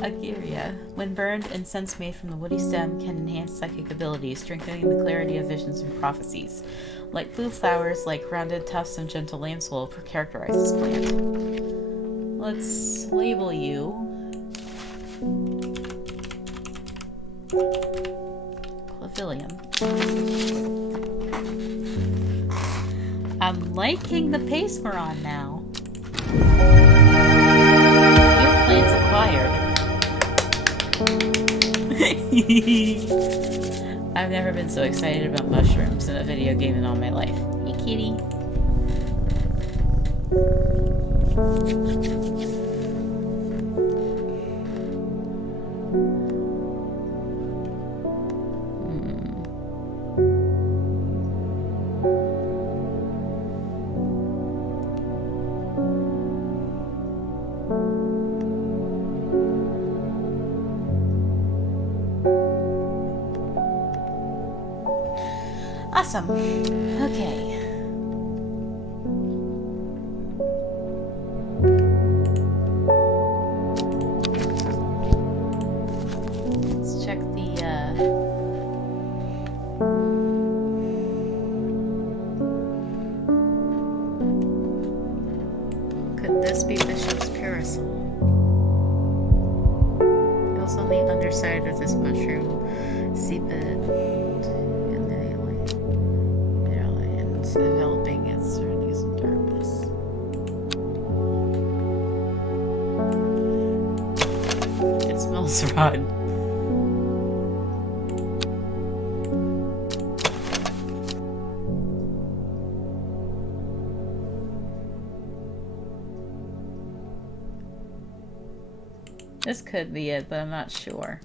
Agiria. When burned, incense made from the woody stem can enhance psychic abilities, strengthening the clarity of visions and prophecies. Light blue flowers, like rounded tufts of gentle lambswool, characterize this plant. Let's label you. Clavilium. I'm liking the pace we're on now. New plants acquired. I've never been so excited about mushrooms in a video game in all my life. Hey, kitty. Awesome. Okay. Let's check the could this be Bishop's parasol? It was on the underside of this mushroom. Seep it. It's enveloping its surroundings in darkness. It smells rotten. This could be it, but I'm not sure.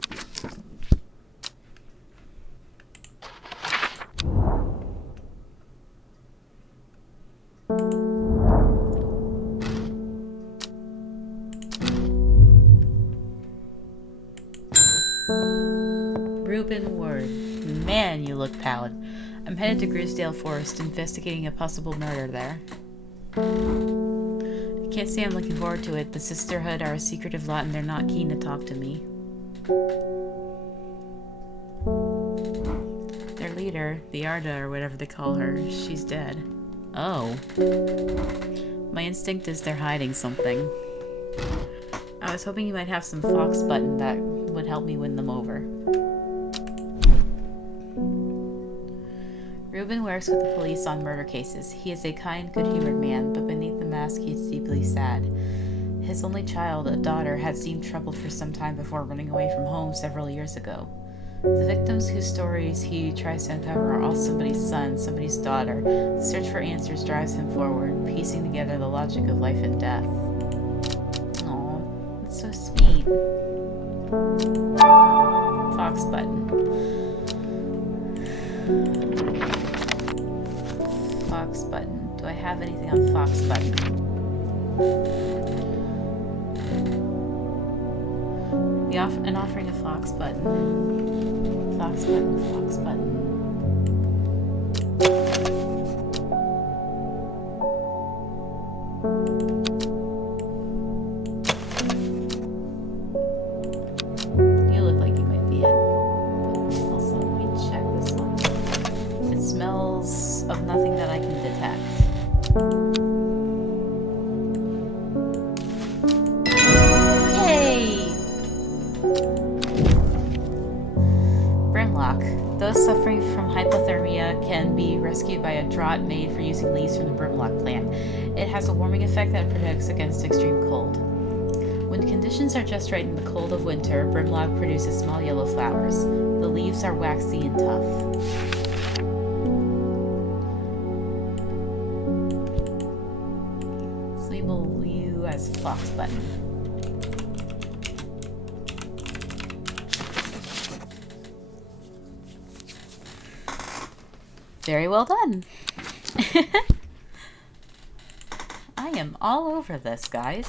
Reuben Ward. Man, you look pallid. I'm headed to Grisdale Forest, investigating a possible murder there. I can't say I'm looking forward to it. The Sisterhood are a secretive lot and they're not keen to talk to me. Their leader, the Arda or whatever they call her, she's dead. Oh. My instinct is they're hiding something. I was hoping you might have some fox button that would help me win them over. Reuben works with the police on murder cases. He is a kind, good-humored man, but beneath the mask he's deeply sad. His only child, a daughter, had seemed troubled for some time before running away from home several years ago. The victims whose stories he tries to uncover are all somebody's son, somebody's daughter. The search for answers drives him forward, piecing together the logic of life and death. Aw, that's so sweet. Fox button. Fox button. Do I have anything on Fox button? An offering of Fox button. Fox button. Fox button. You look like you might be it. Also, let me check this one. It smells of nothing that I can detect. Those suffering from hypothermia can be rescued by a draught made for using leaves from the brimlock plant. It has a warming effect that protects against extreme cold. When conditions are just right in the cold of winter, brimlock produces small yellow flowers. The leaves are waxy and tough. Let's label you as Fox button. Very well done. I am all over this, guys.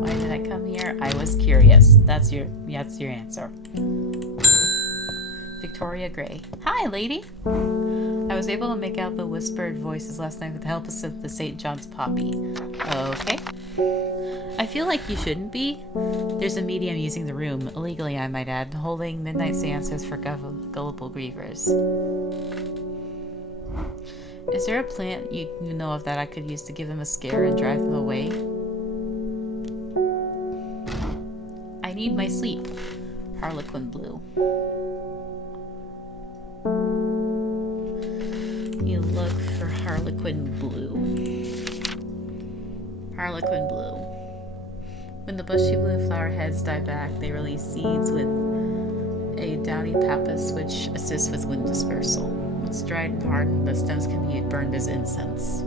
Why did I come here? I was curious. That's your answer. Victoria Gray. Hi, lady. I was able to make out the whispered voices last night with the help of the St. John's Poppy. Okay. I feel like you shouldn't be. There's a medium using the room, illegally I might add, holding midnight seances for gullible grievers. Is there a plant you know of that I could use to give them a scare and drive them away? I need my sleep. Harlequin blue. You look for Harlequin blue. Harlequin blue. When the bushy blue flower heads die back, they release seeds with a downy pappus which assists with wind dispersal. Once dried and hardened, the stems can be burned as incense.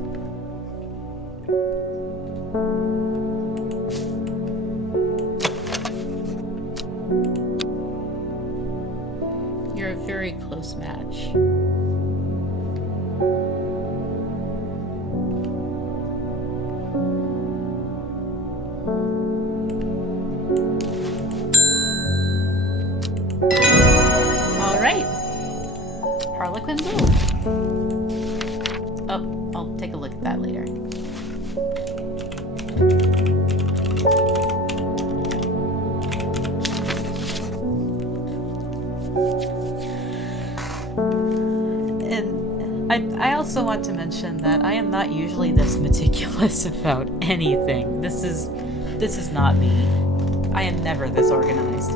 You're a very close match. Harlequin blue. Oh, I'll take a look at that later. And I also want to mention that I am not usually this meticulous about anything. This is not me. I am never this organized.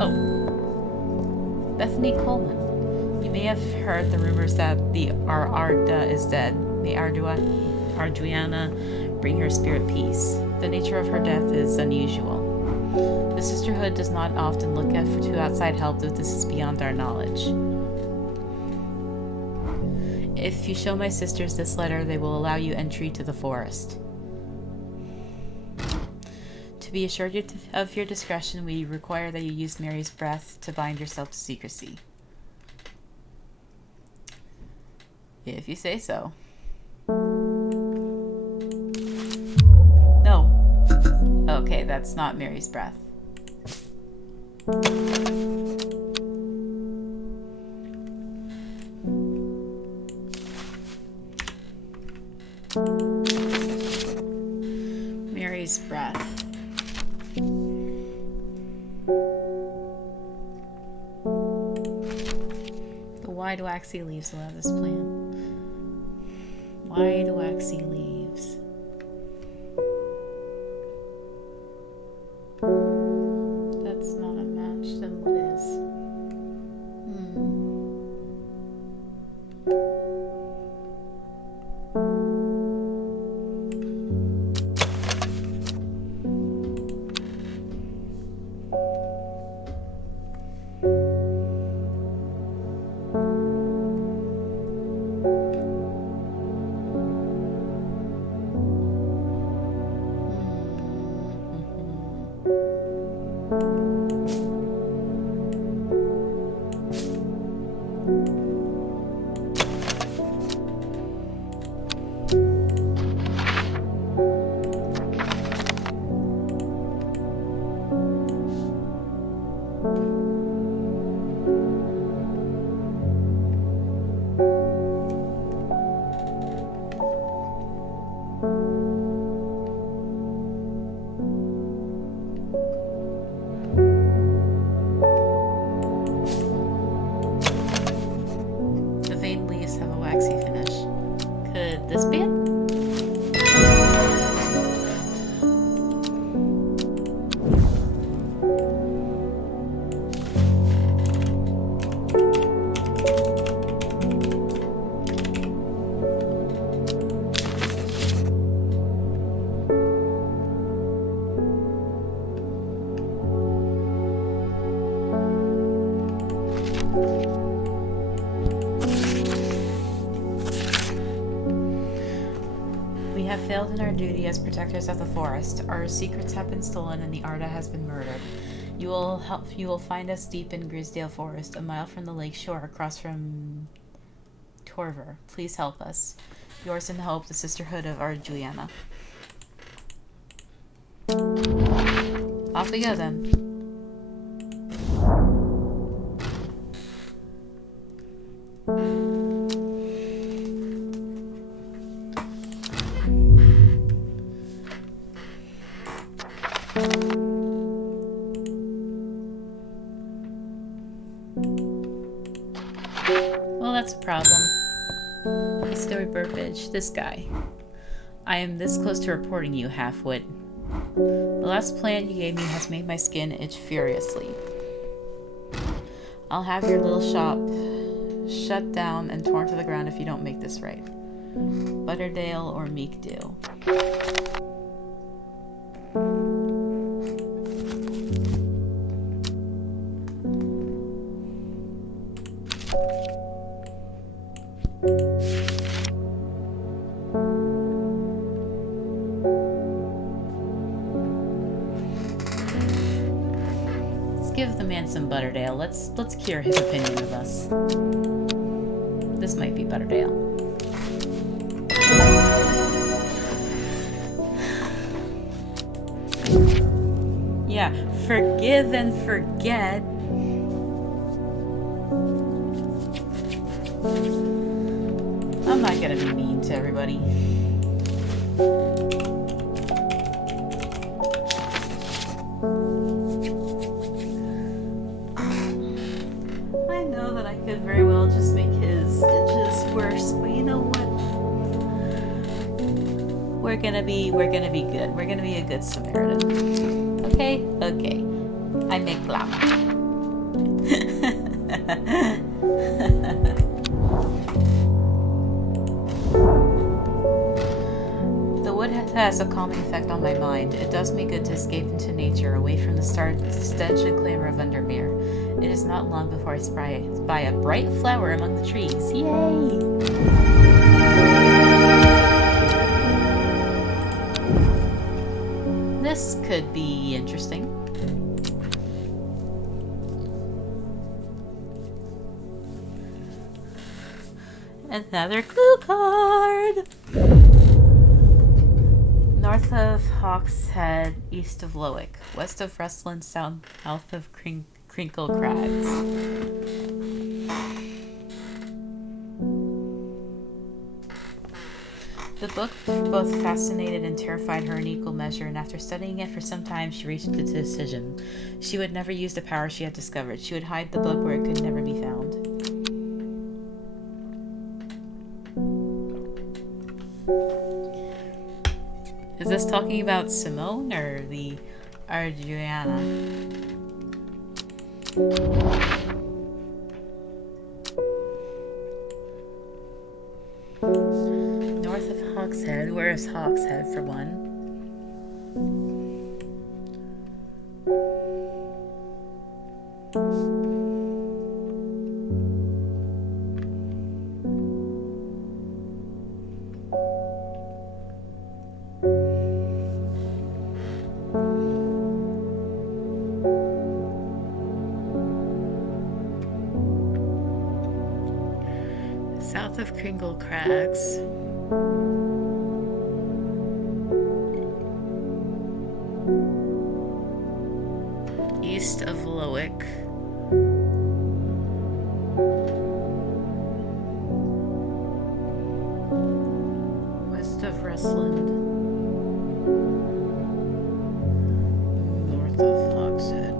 Oh. Bethany Coleman. You may have heard the rumors that our Arda is dead. May Arduana bring her spirit peace. The nature of her death is unusual. The sisterhood does not often look to outside help if this is beyond our knowledge. If you show my sisters this letter, they will allow you entry to the forest. To be assured of your discretion, we require that you use Mary's breath to bind yourself to secrecy. If you say so. No. Okay, that's not Mary's breath. Mary's breath. The wide waxy leaves allow this plant. Wide waxy leaves. That's not a match, then what is? This be it? We have failed in our duty as protectors of the forest. Our secrets have been stolen and the Arda has been murdered. You will find us deep in Grisdale Forest, a mile from the lake shore across from Torver. Please help us. Yours in hope, the Sisterhood of Arduana. Off we go then. Well, that's a problem. History Burbage, this guy. I am this close to reporting you, half-wit. The last plant you gave me has made my skin itch furiously. I'll have your little shop shut down and torn to the ground if you don't make this right. Butterdale or Meekdew. Give the man some Butterdale. Let's cure his opinion of us. This might be Butterdale. Yeah, forgive and forget. I'm not gonna be mean to everybody. Could very well just make his itches worse, but you know what? We're gonna be good. We're gonna be a good Samaritan. Okay. Okay, okay. I make llama. The wood has a calming effect on my mind. It does me good to escape into nature, away from the stench and clamor of Undermere. It is not long before I spy a bright flower among the trees. Yay! This could be interesting. Another clue card! North of Hawkshead, east of Lowick, west of Rustland, south of Crinkle Crags. The book both fascinated and terrified her in equal measure, and after studying it for some time, she reached the decision. She would never use the power she had discovered. She would hide the book where it could never be found. Is this talking about Simone or the Arduana? North of Hawkshead. Where is Hawkshead, for one? South of Kringle Crags. East of Lowick. West of Rustland. North of Hawkshead.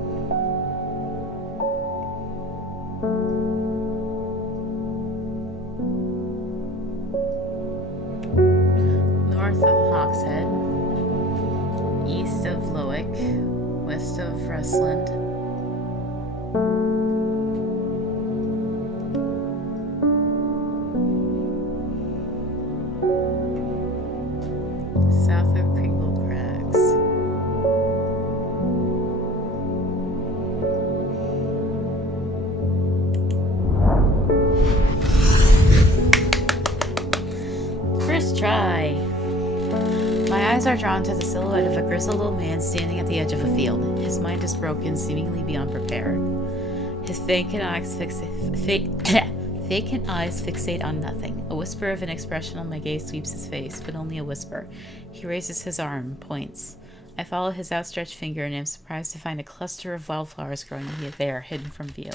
North of Hawkshead, east of Lowick, west of Rustland. South of Kringle Crags. First try. My eyes are drawn to the silhouette of a grizzled old man standing at the edge of a field. His mind is broken, seemingly beyond repair. His vacant eyes fixate on nothing. A whisper of an expression on my gaze sweeps his face, but only a whisper. He raises his arm, points. I follow his outstretched finger and am surprised to find a cluster of wildflowers growing there, hidden from view.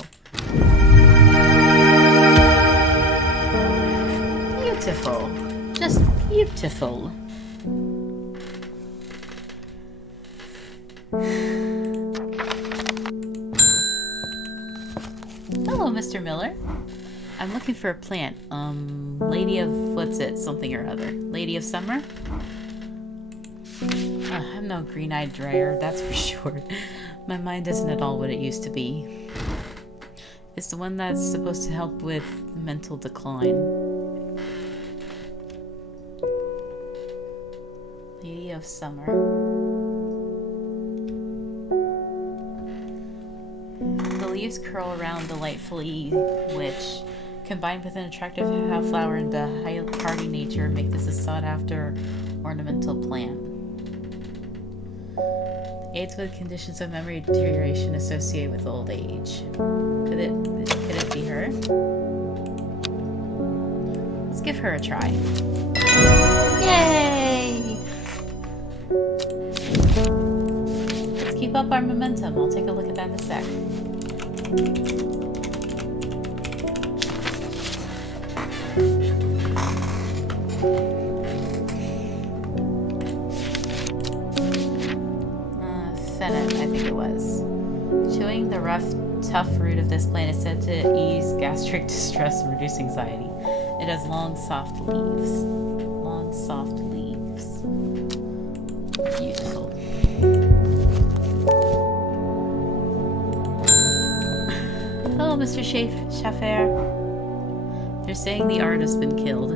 Beautiful. Just beautiful. Hello, Mr. Miller. I'm looking for a plant. Lady of... what's it? Something or other. Lady of Summer? I'm no green-eyed dryer, that's for sure. My mind isn't at all what it used to be. It's the one that's supposed to help with mental decline. Lady of Summer. The leaves curl around delightfully, which, combined with an attractive flower and a hardy nature, make this a sought-after ornamental plant. Aids with conditions of memory deterioration associated with old age. Could it be her? Let's give her a try. Yay! Let's keep up our momentum. I'll take a look at that in a sec. Fennel, I think it was. Chewing the rough, tough root of this plant is said to ease gastric distress and reduce anxiety. It has long, soft leaves. Long, soft leaves. Beautiful. Hello, Mr. Schaffer. They're saying the art has been killed.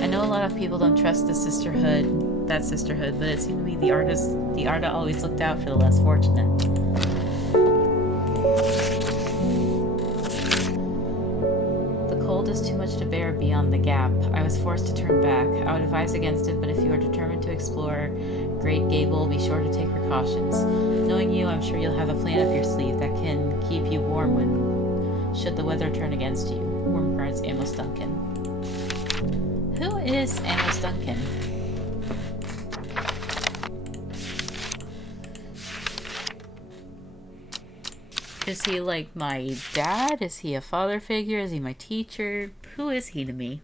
I know a lot of people don't trust that sisterhood, but it seemed to me the artist always looked out for the less fortunate. The cold is too much to bear beyond the gap. I was forced to turn back. I would advise against it, but if you are determined to explore Great Gable, be sure to take precautions. Knowing you, I'm sure you'll have a plan up your sleeve that can keep you warm should the weather turn against you. Warm regards, Amos Duncan. Who is Amos Duncan? Is he like my dad? Is he a father figure? Is he my teacher? Who is he to me?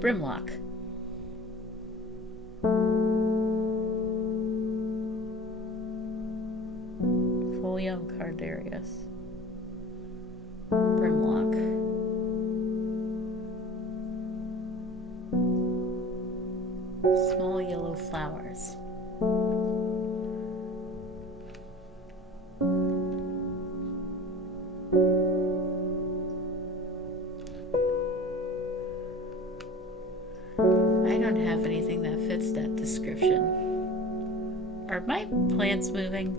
Brimlock. Folium Cardarius. Brimlock. Small yellow flowers. I don't have anything that fits that description. Are my plants moving?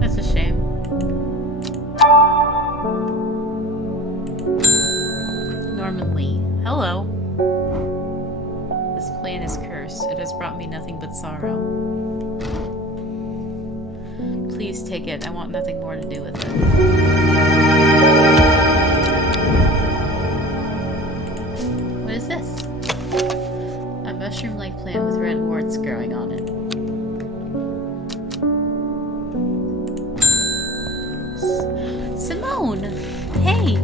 That's a shame. Norman Lee. Hello. This plan is cursed. It has brought me nothing but sorrow. Please take it. I want nothing more to do with it. What is this? A mushroom-like plant with red warts growing on it. Simone! Hey!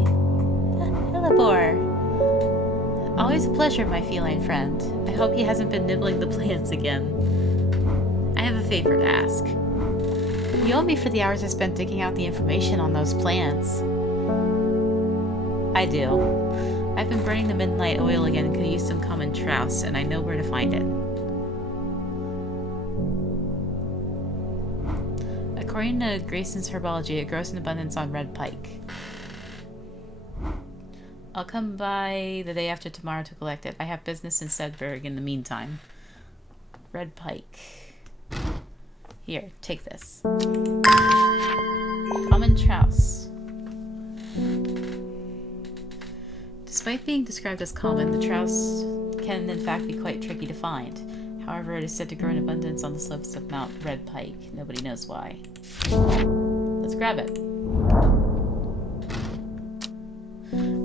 Hellebore! Always a pleasure, my feline friend. I hope he hasn't been nibbling the plants again. I have a favor to ask. You owe me for the hours I spent digging out the information on those plants. I do. I've been burning the midnight oil again and could use some common trouse, and I know where to find it. According to Grayson's Herbology, it grows in abundance on red pike. I'll come by the day after tomorrow to collect it. I have business in Sedberg in the meantime. Red pike. Here, take this. Common trouse. Despite being described as common, the trouse can in fact be quite tricky to find. However, it is said to grow in abundance on the slopes of Mount Red Pike. Nobody knows why. Let's grab it.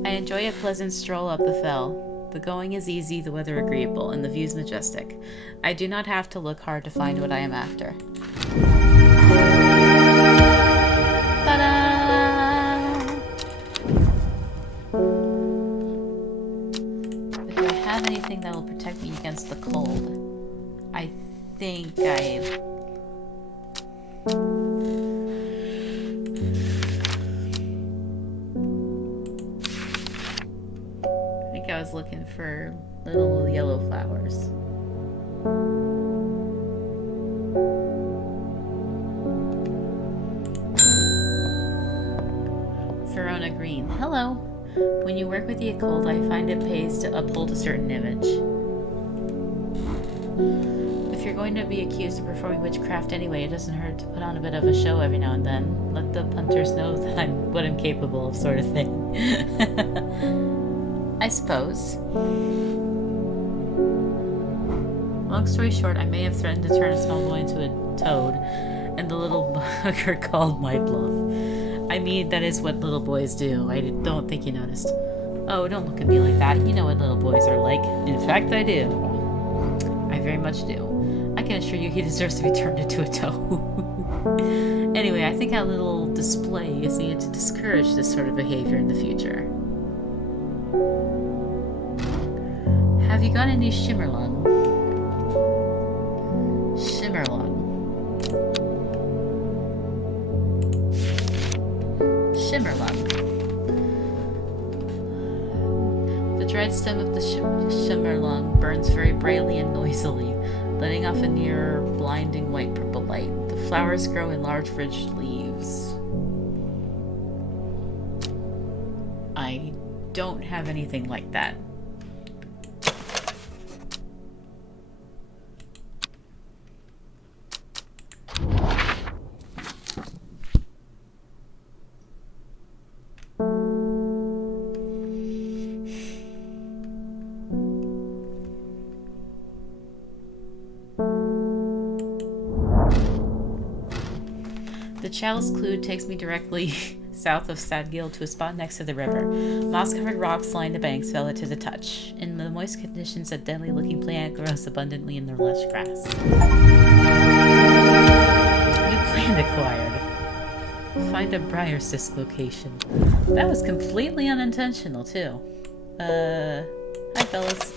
I enjoy a pleasant stroll up the fell. The going is easy, the weather agreeable, and the views majestic. I do not have to look hard to find what I am after. Ta-da! But do I have anything that will protect me against the cold? I think I was looking for little yellow flowers. Verona Green. Hello. When you work with the occult, I find it pays to uphold a certain image. If you're going to be accused of performing witchcraft anyway, it doesn't hurt to put on a bit of a show every now and then. Let the punters know that I'm what I'm capable of, sort of thing. I suppose. Long story short, I may have threatened to turn a small boy into a toad. And the little bugger called my bluff. I mean, that is what little boys do. I don't think you noticed. Oh, don't look at me like that. You know what little boys are like. In fact, I do. I very much do. I can assure you he deserves to be turned into a toe. Anyway, I think our little display is needed to discourage this sort of behavior in the future. Have you got any Shimmerlung? Shimmerlung. Shimmerlung. The dried stem of the Shimmerlung burns very brightly and noisily, letting off a near blinding white-purple light. The flowers grow in large ridged leaves. I don't have anything like that. The chalice clue takes me directly south of Sadgill to a spot next to the river. Moss-covered rocks line the banks, velvet to the touch. In the moist conditions, a deadly-looking plant grows abundantly in the lush grass. New plant acquired. Find a Briarcyst location. That was completely unintentional, too. Hi, fellas.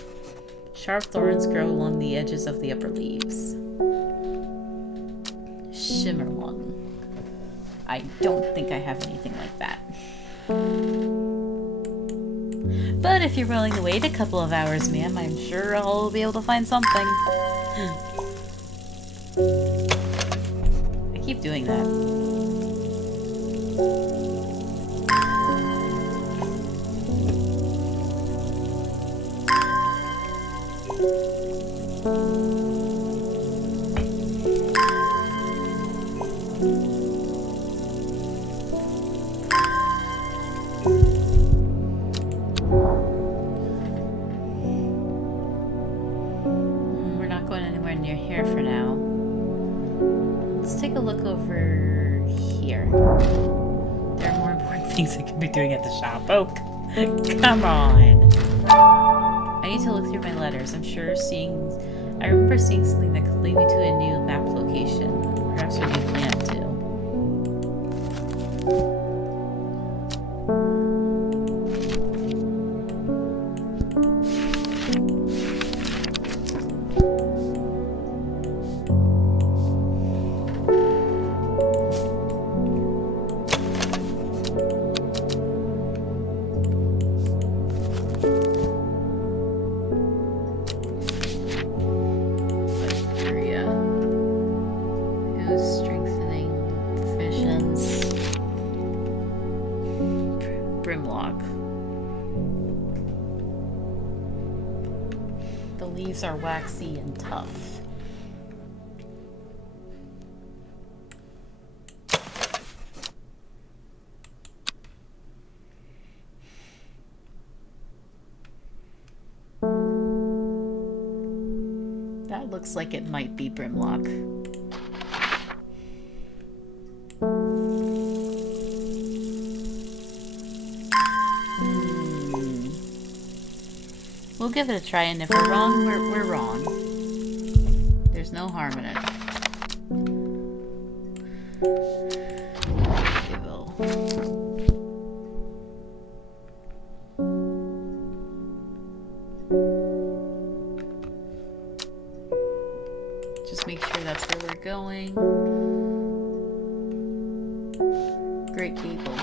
Sharp thorns grow along the edges of the upper leaves. Shimmerlung. I don't think I have anything like that. But if you're willing to wait a couple of hours, ma'am, I'm sure I'll be able to find something. I keep doing that. Doing at the shop. Oh, come on. I need to look through my letters. I remember seeing something that could lead me to a new map location. Perhaps a new plant too. Are waxy and tough. That looks like it might be Brimlock. We'll give it a try, and if we're wrong, we're wrong. There's no harm in it. Just make sure that's where we're going. Great people.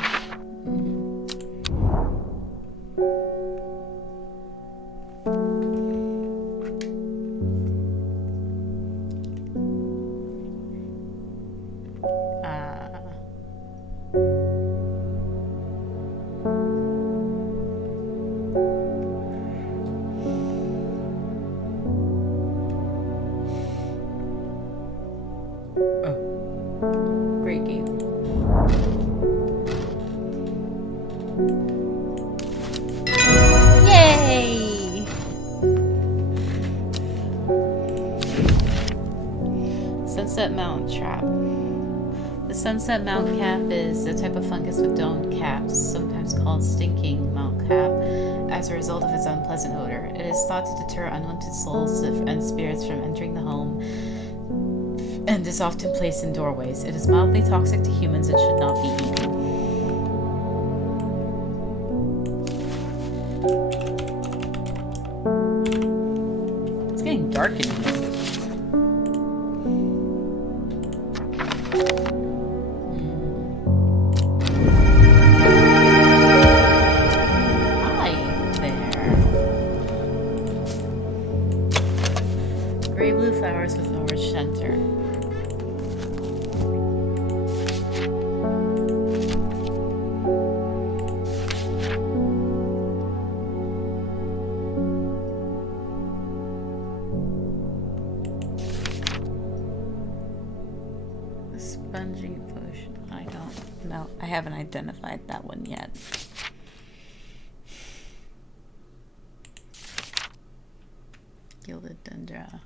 Sunset Mountain Trap. Sunset mountain cap is a type of fungus with domed caps, sometimes called stinking mountain cap, as a result of its unpleasant odor. It is thought to deter unwanted souls and spirits from entering the home and is often placed in doorways. It is mildly toxic to humans and should not be eaten. It's getting dark in here. Flowers with orange center. The spongy potion. I don't know. I haven't identified that one yet. Gilded dendra.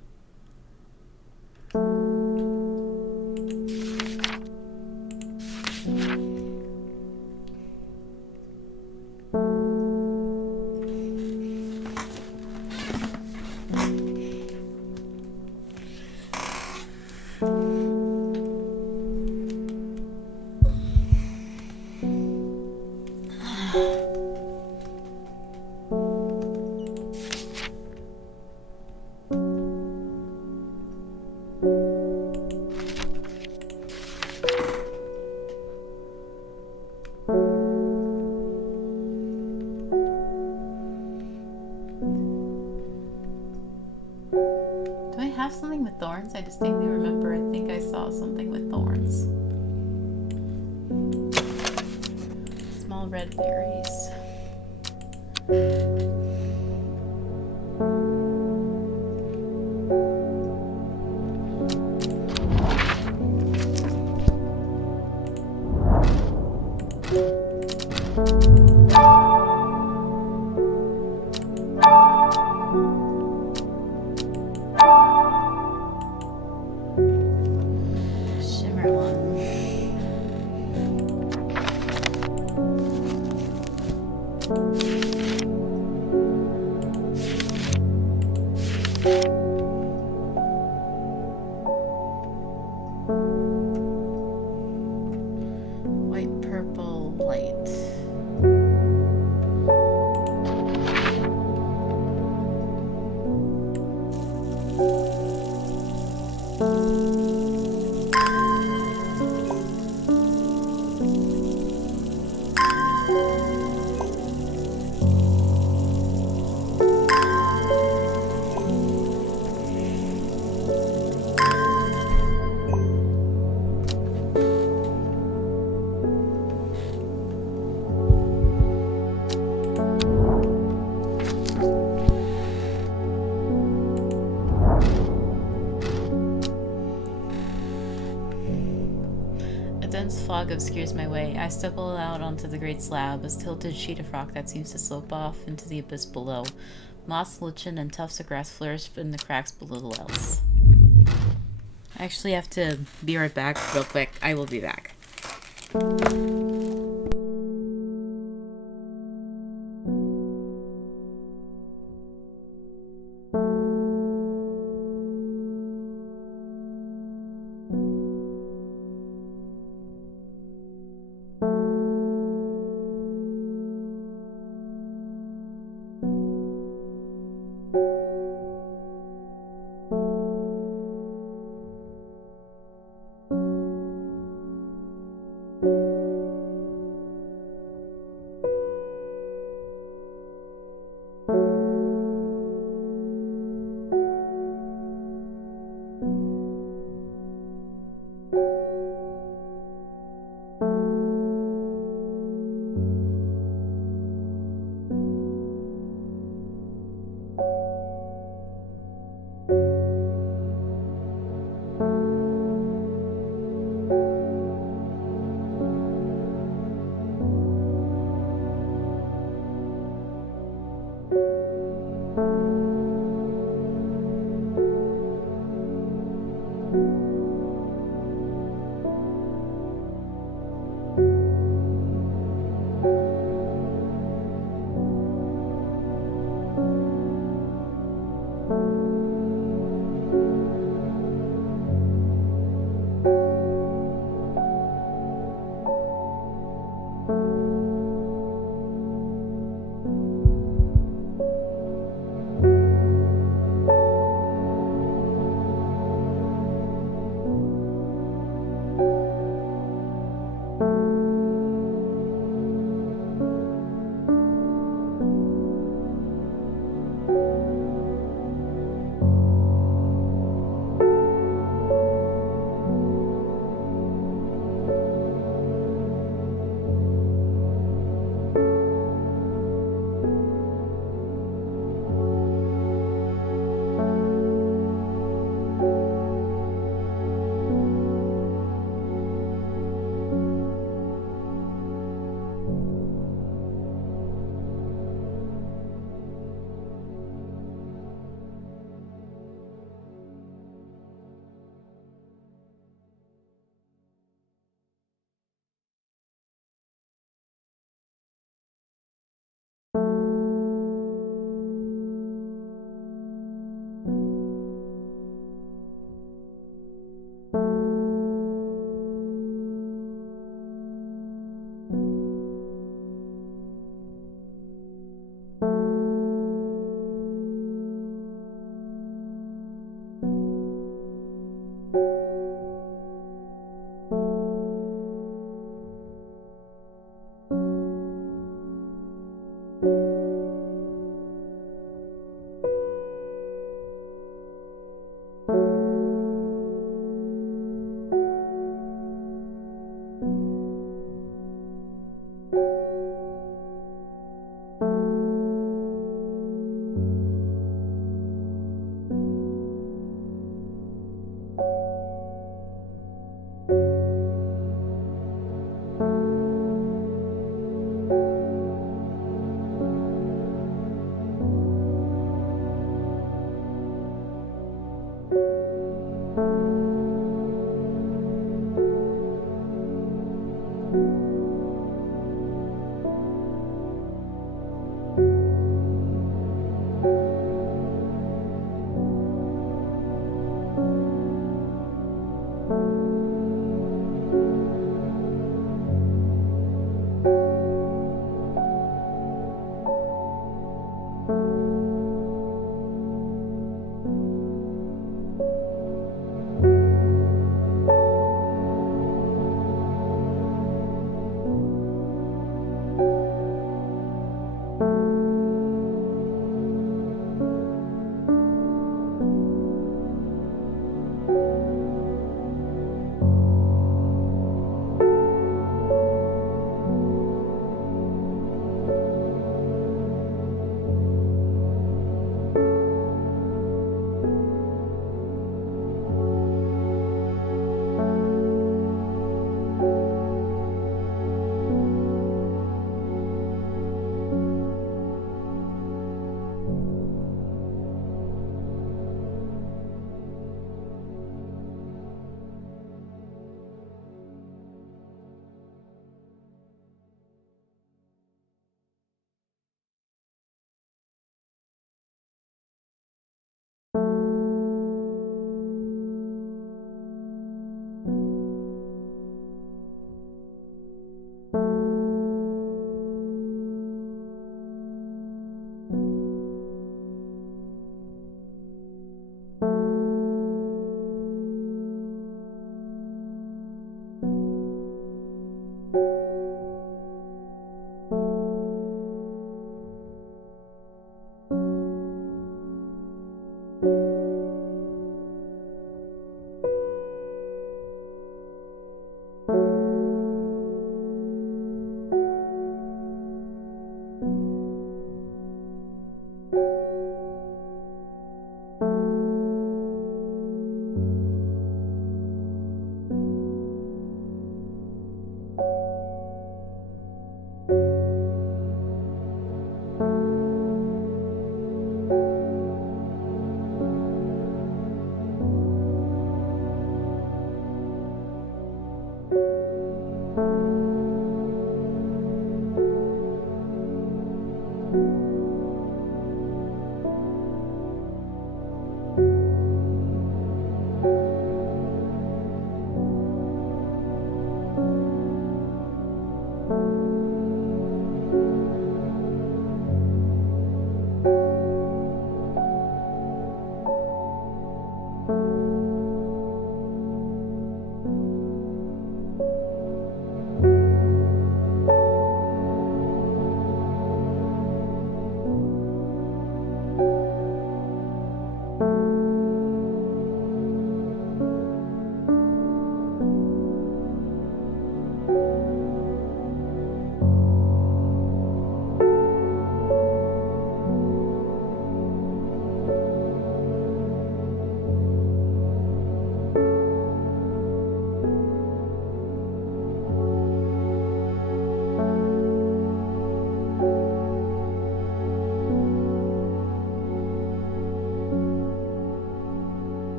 Something with thorns? I distinctly remember, I think I saw something with thorns. Small red berries. Fog obscures my way. I stumble out onto the great slab, a tilted sheet of rock that seems to slope off into the abyss below. Moss, lichen, and tufts of grass flourish in the cracks below the wells. I actually have to be right back real quick. I will be back.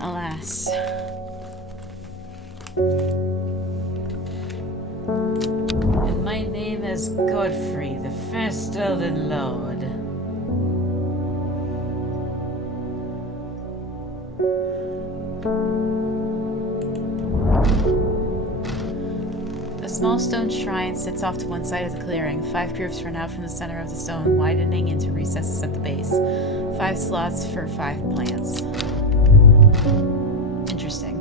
alas. And my name is Godfrey, the first Elven Lord. A small stone shrine sits off to one side of the clearing. 5 grooves run out from the center of the stone, widening into recesses at the base. 5 slots for 5 plants. Interesting.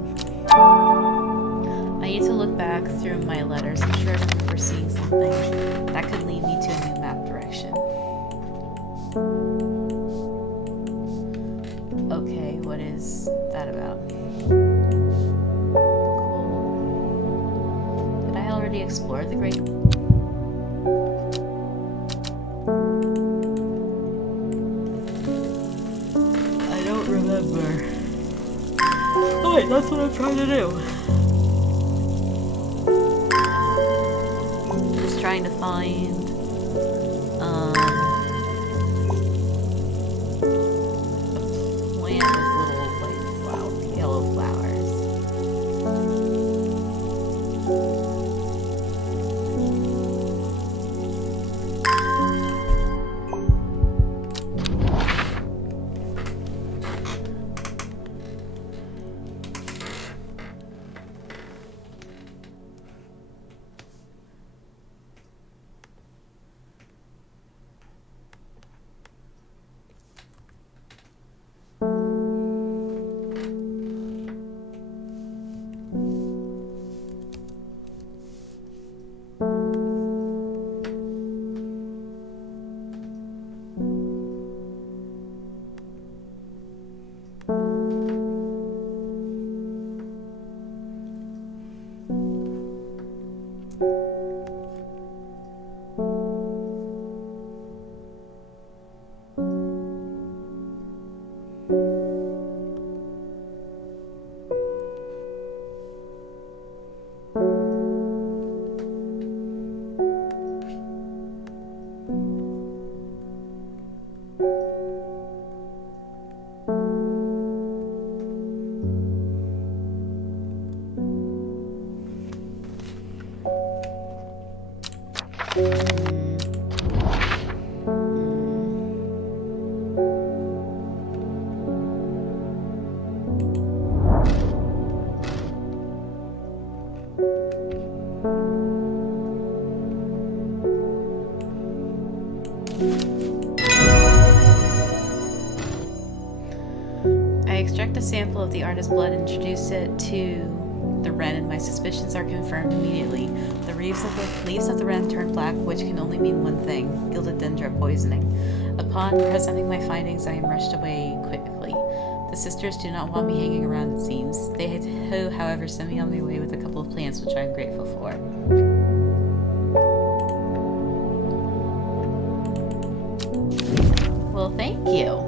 I need to look back through my letters. I'm sure I remember seeing something that could lead me to a new map direction. Okay, what is that about? Cool. Did I already explore the Great... I don't remember. Oh wait, that's what I'm trying to do. Just trying to find a plant with little like yellow flowers. I extract a sample of the artist's blood and introduce it to the wren, and my suspicions are confirmed immediately. The leaves of the wren turn black, which can only mean one thing: gilded dendra poisoning. Upon presenting my findings, I am rushed away quickly. The sisters do not want me hanging around, it seems. They do, however, send me on my way with a couple of plants, which I am grateful for. Well, thank you.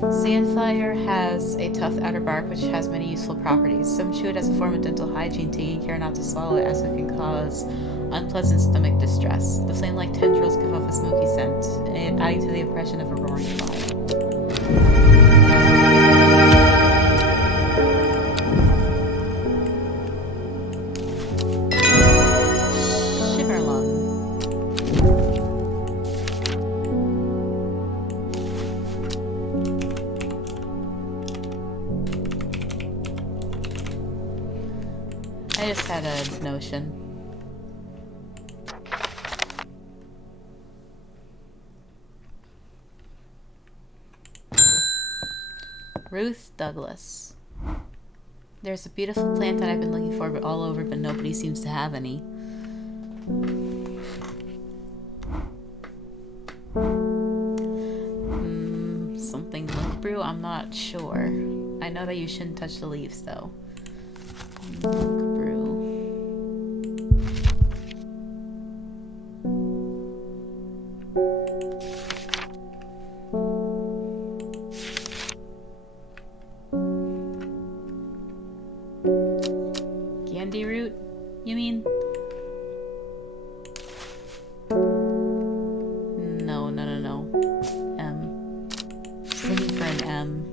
Sandfire has a tough outer bark which has many useful properties. Some chew it as a form of dental hygiene, taking care not to swallow it as it can cause unpleasant stomach distress. The flame-like tendrils give off a smoky scent, adding to the impression of a roaring fire. I just had a notion. Ruth Douglas. There's a beautiful plant that I've been looking for all over, but nobody seems to have any. Something monk brew? I'm not sure. I know that you shouldn't touch the leaves, though. Monk brew. Candy root, you mean? No. Just looking for an M.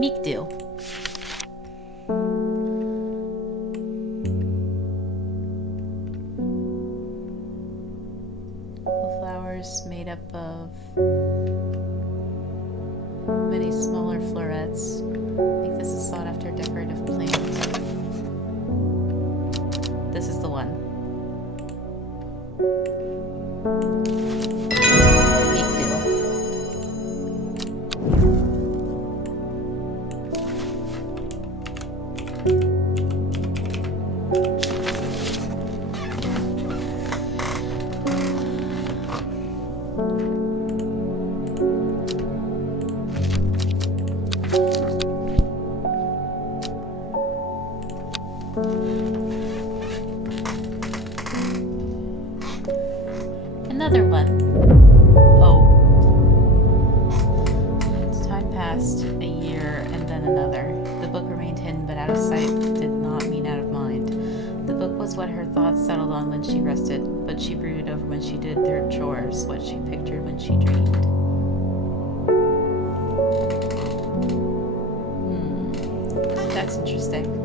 Meek Big deal. Flowers made up of many smaller florets. I think this is sought after decorative plant. This is the one. Big deal. Another one. Oh. Time passed, a year, and then another. The book remained hidden, but out of sight did not mean out of mind. The book was what her thoughts settled on when she rested, what she brooded over when she did her chores, what she pictured when she dreamed. That's interesting.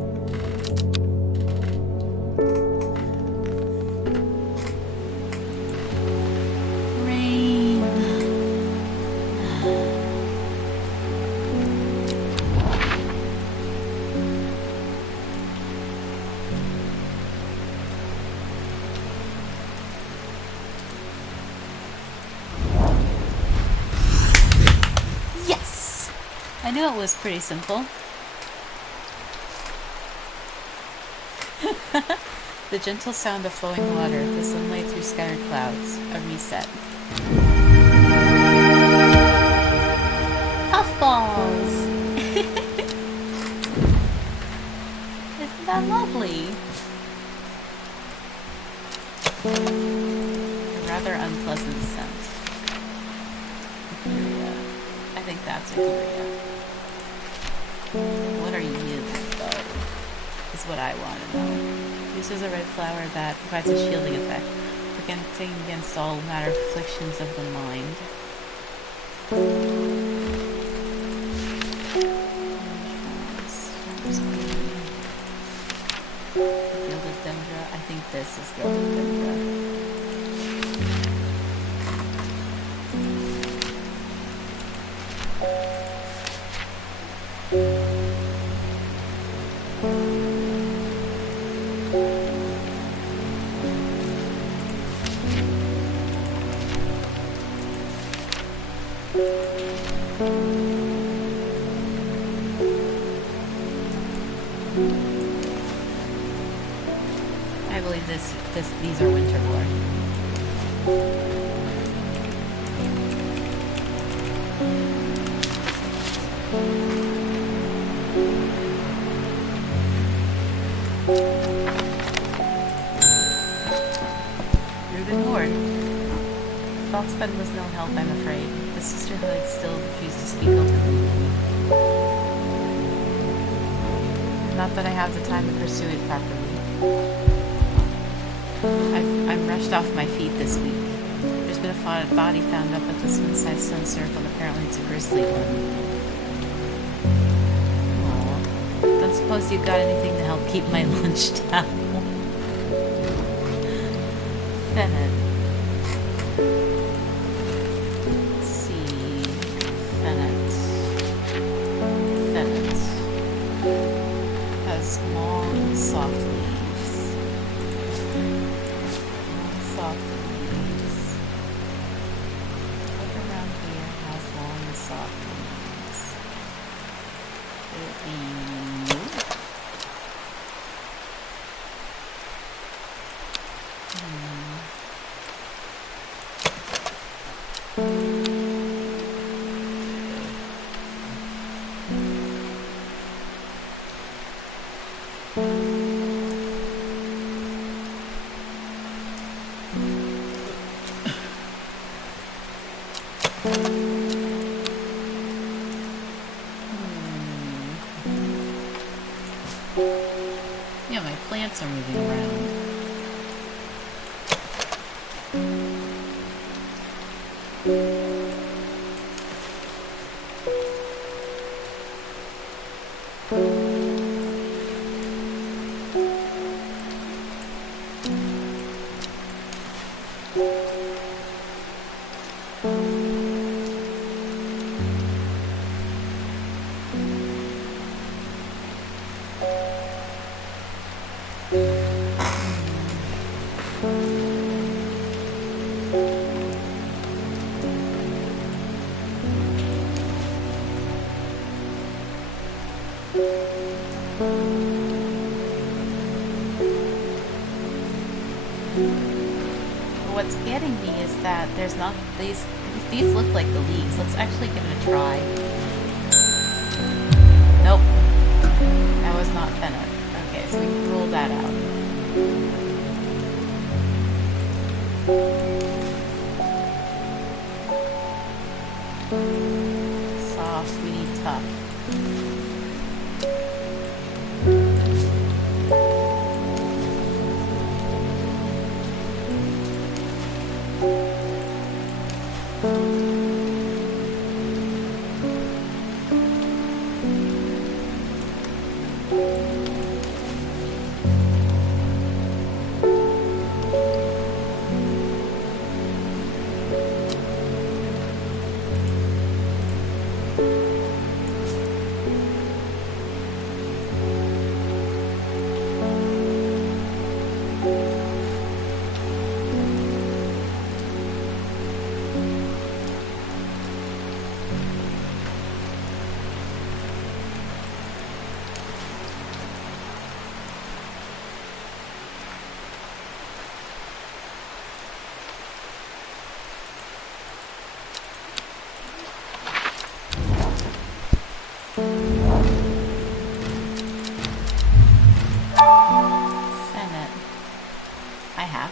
I knew it was pretty simple. The gentle sound of flowing water, the sunlight through scattered clouds, a reset. Puffballs! Isn't that lovely? A rather unpleasant scent. Etheria. I think that's Etheria. What are you, though? Is what I want to know. This is a red flower that provides a shielding effect, protecting against all matter afflictions of the mind. Gilded Dendra. I think this is Gilded Dendra. I believe these are winterborn. Reuben Ward. Foxbed was no help, I'm afraid. The sisterhood still refused to speak openly. Not that I have the time to pursue it properly. I'm rushed off my feet this week. There's been a body found up at the Sunside Stone Circle. Apparently it's a grisly one. Aww. Don't suppose you've got anything to help keep my lunch down? Bennett. Let's see. Bennett. Has long, soft leaves. Soft leaves. What around here has long, soft leaves? Could it be you? Yeah, my plants are moving around. What's getting me is that there's not these look like the leaves. Let's actually give it a try. Nope. That was not fennel. Okay, so we can rule that out. Soft, we need tough.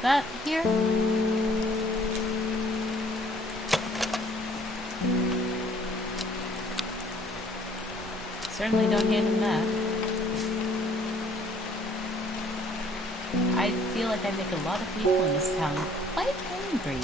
That here? Certainly don't hand him that. I feel like I make a lot of people in this town quite angry.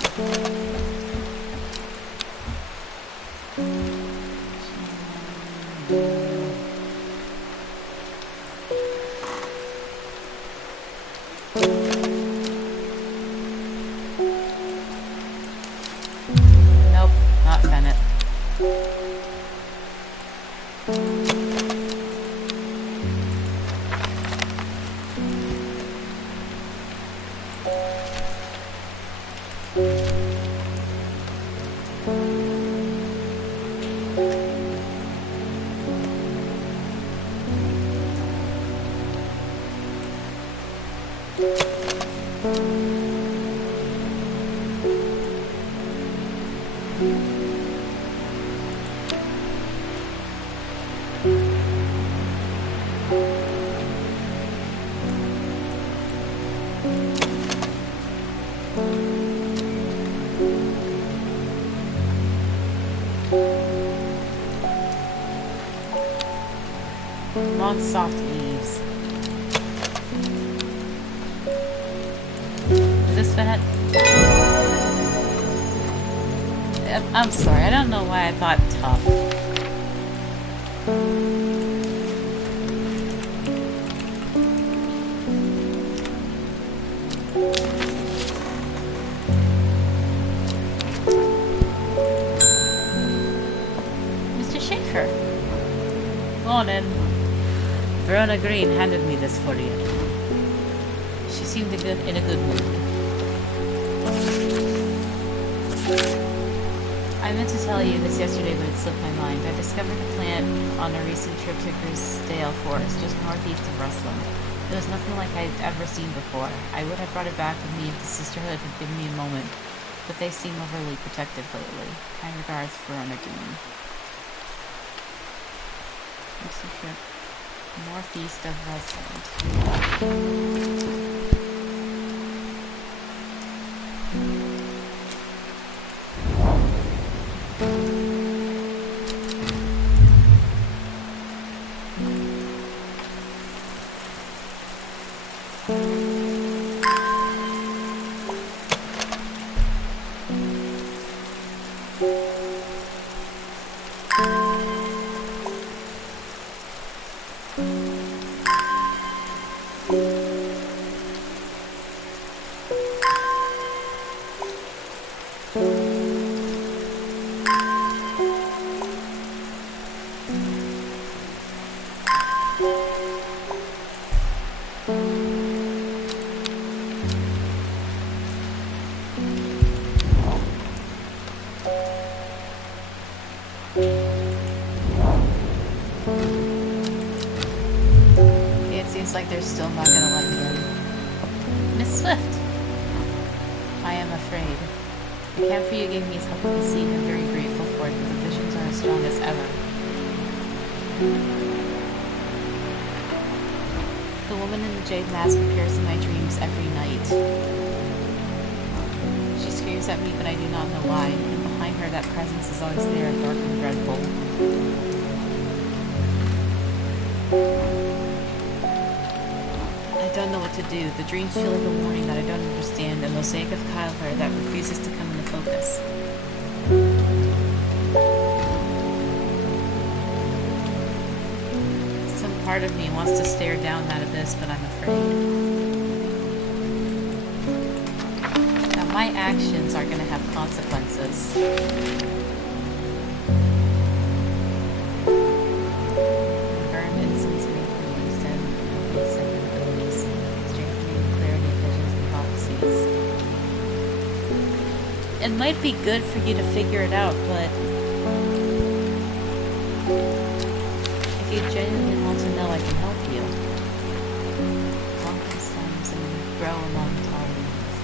Long soft leaves. Is this fat? I'm sorry, I don't know why I thought tough. Mr. Schaefer. Morning. Verona Green handed me this for you. She seemed in a good mood. I meant to tell you this yesterday, but it slipped my mind. I discovered the plant on a recent trip to Grisdale Forest, just northeast of Rusland. It was nothing like I'd ever seen before. I would have brought it back with me if the sisterhood had given me a moment, but they seem overly protective lately. Kind regards, Verona Green. Recent trip northeast of Rusland. like they're still not gonna let me in. Miss Swift! I am afraid. The camphor you gave me is helping me see, and I'm very grateful for it, but the visions are as strong as ever. The woman in the jade mask appears in my dreams every night. She screams at me, but I do not know why, and behind her that presence is always there, dark and dreadful. I don't know what to do. The dreams feel like a warning that I don't understand, a mosaic of color that refuses to come into focus. Some part of me wants to stare down that abyss, but I'm afraid. Now, my actions are going to have consequences. Burn incense may be used in these second abilities, strengthening clarity of visions and prophecies. It might be good for you to figure it out, but if you genuinely want to know, I can help you. Walk the stems and grow among tall leaves.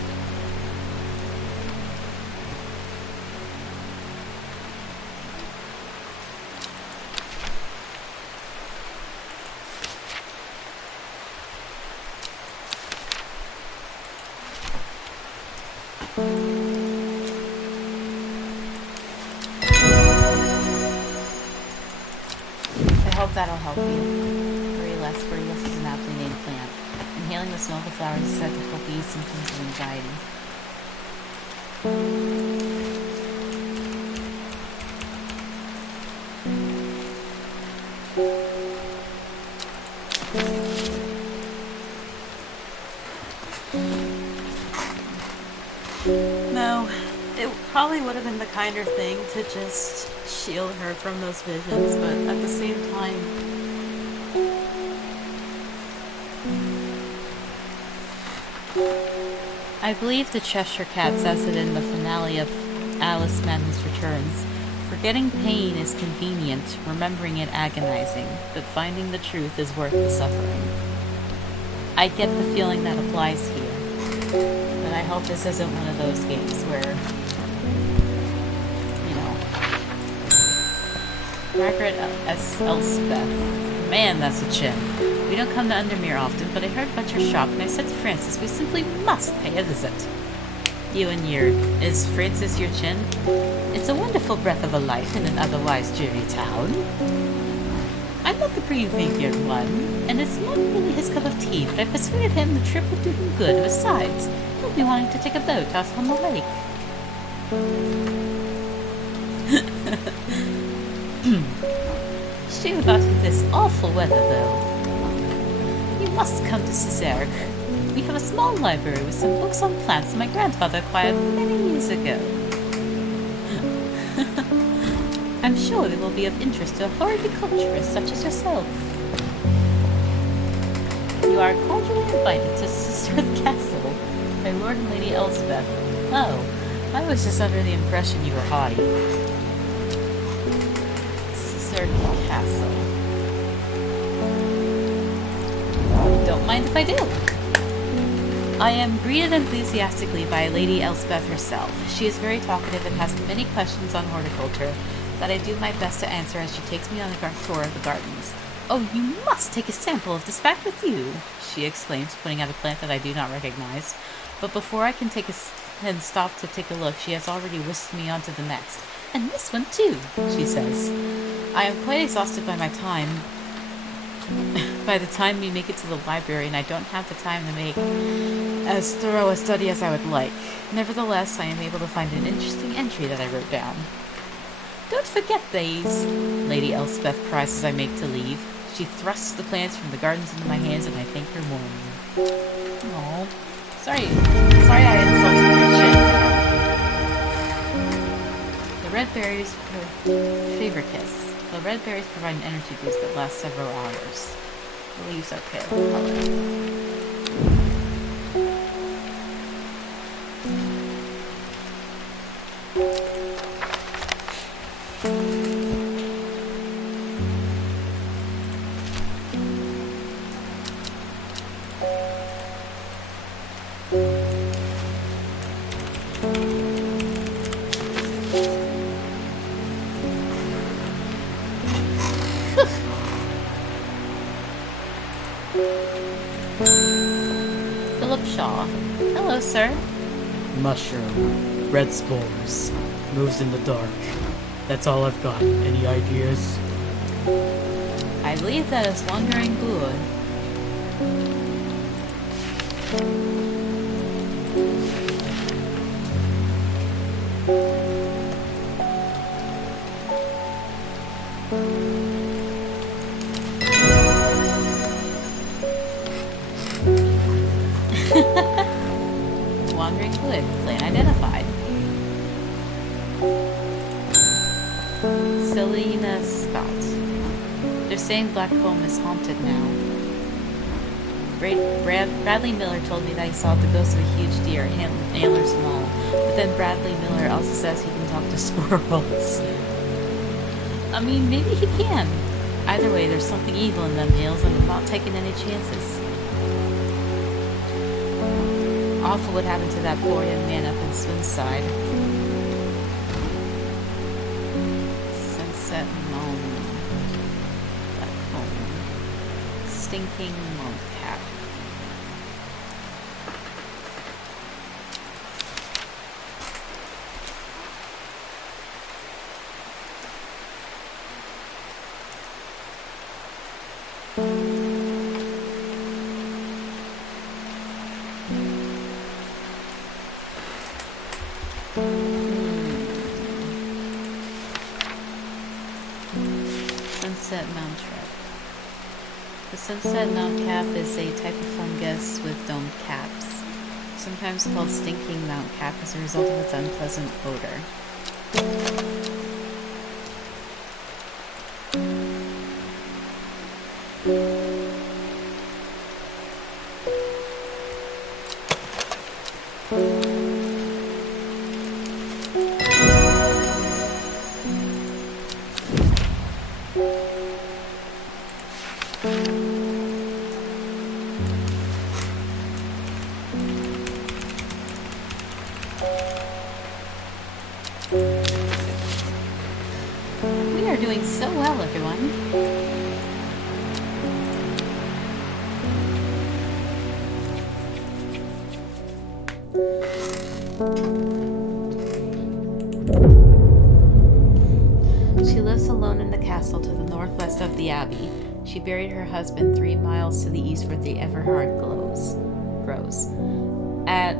I hope that'll help you. Borealis is an aptly named plant. Inhaling the smell of the flowers is said to help ease symptoms of anxiety. No, it probably would have been the kinder thing to just shield her from those visions, but at the same time, I believe the Cheshire Cat says it in the finale of Alice Madness Returns. Forgetting pain is convenient, remembering it agonizing, but finding the truth is worth the suffering. I get the feeling that applies here, but I hope this isn't one of those games where, you know, Margaret S. Elspeth. Man, that's a chin. We don't come to Undermere often, but I heard about your shop, and I said to Francis, we simply must pay a visit. You and your... Is Francis your chin? It's a wonderful breath of a life in an otherwise dreary town. I'm not the prefigured one, and it's not really his cup of tea, but I persuaded him the trip would do him good. Besides, he'll be wanting to take a boat out on the lake. Shame about this awful weather, though. You must come to Cesark. We have a small library with some books on plants my grandfather acquired many years ago. I'm sure they will be of interest to a horticulturist such as yourself. You are cordially invited to Cesark Castle by Lord and Lady Elspeth. Oh, I was just under the impression you were haughty. Cesark Castle. Don't mind if I do. I am greeted enthusiastically by Lady Elspeth herself. She is very talkative and has many questions on horticulture that I do my best to answer as she takes me on a tour of the gardens. Oh, you must take a sample of this back with you, she exclaims, pointing at a plant that I do not recognize. But before I can stop to take a look, she has already whisked me on to the next. And this one too, she says. I am quite exhausted by my time. By the time we make it to the library, and I don't have the time to make as thorough a study as I would like. Nevertheless, I am able to find an interesting entry that I wrote down. Don't forget these, Lady Elspeth cries as I make to leave. She thrusts the plants from the gardens into my hands, and I thank her warmly. Aww. Sorry I insulted your chin. The red berries favor kiss. The red berries provide an energy boost that lasts several hours. The leaves are pale in color. Philip Shaw. Hello, sir. Mushroom. Red spores. Moves in the dark. That's all I've got. Any ideas? I believe that is wandering good. Wandering good. Plane identified. Selena Scott. They're saying Black Home is haunted now. Bradley Miller told me that he saw the ghost of a huge deer, antlers and all. But then Bradley Miller also says he can talk to squirrels. I mean, maybe he can. Either way, there's something evil in them hills, and I'm not taking any chances. Awful what happened to that poor young man up in Swinside. Sunset Moon. Back home. Stinking monk cat. Sunset Mount Trap. The Sunset Mount Cap is a type of fungus with domed caps, sometimes called stinking mount cap as a result of its unpleasant odor. We are doing so well, everyone. She lives alone in the castle to the northwest of the abbey. She buried her husband 3 miles to the east where the Everhard grows. At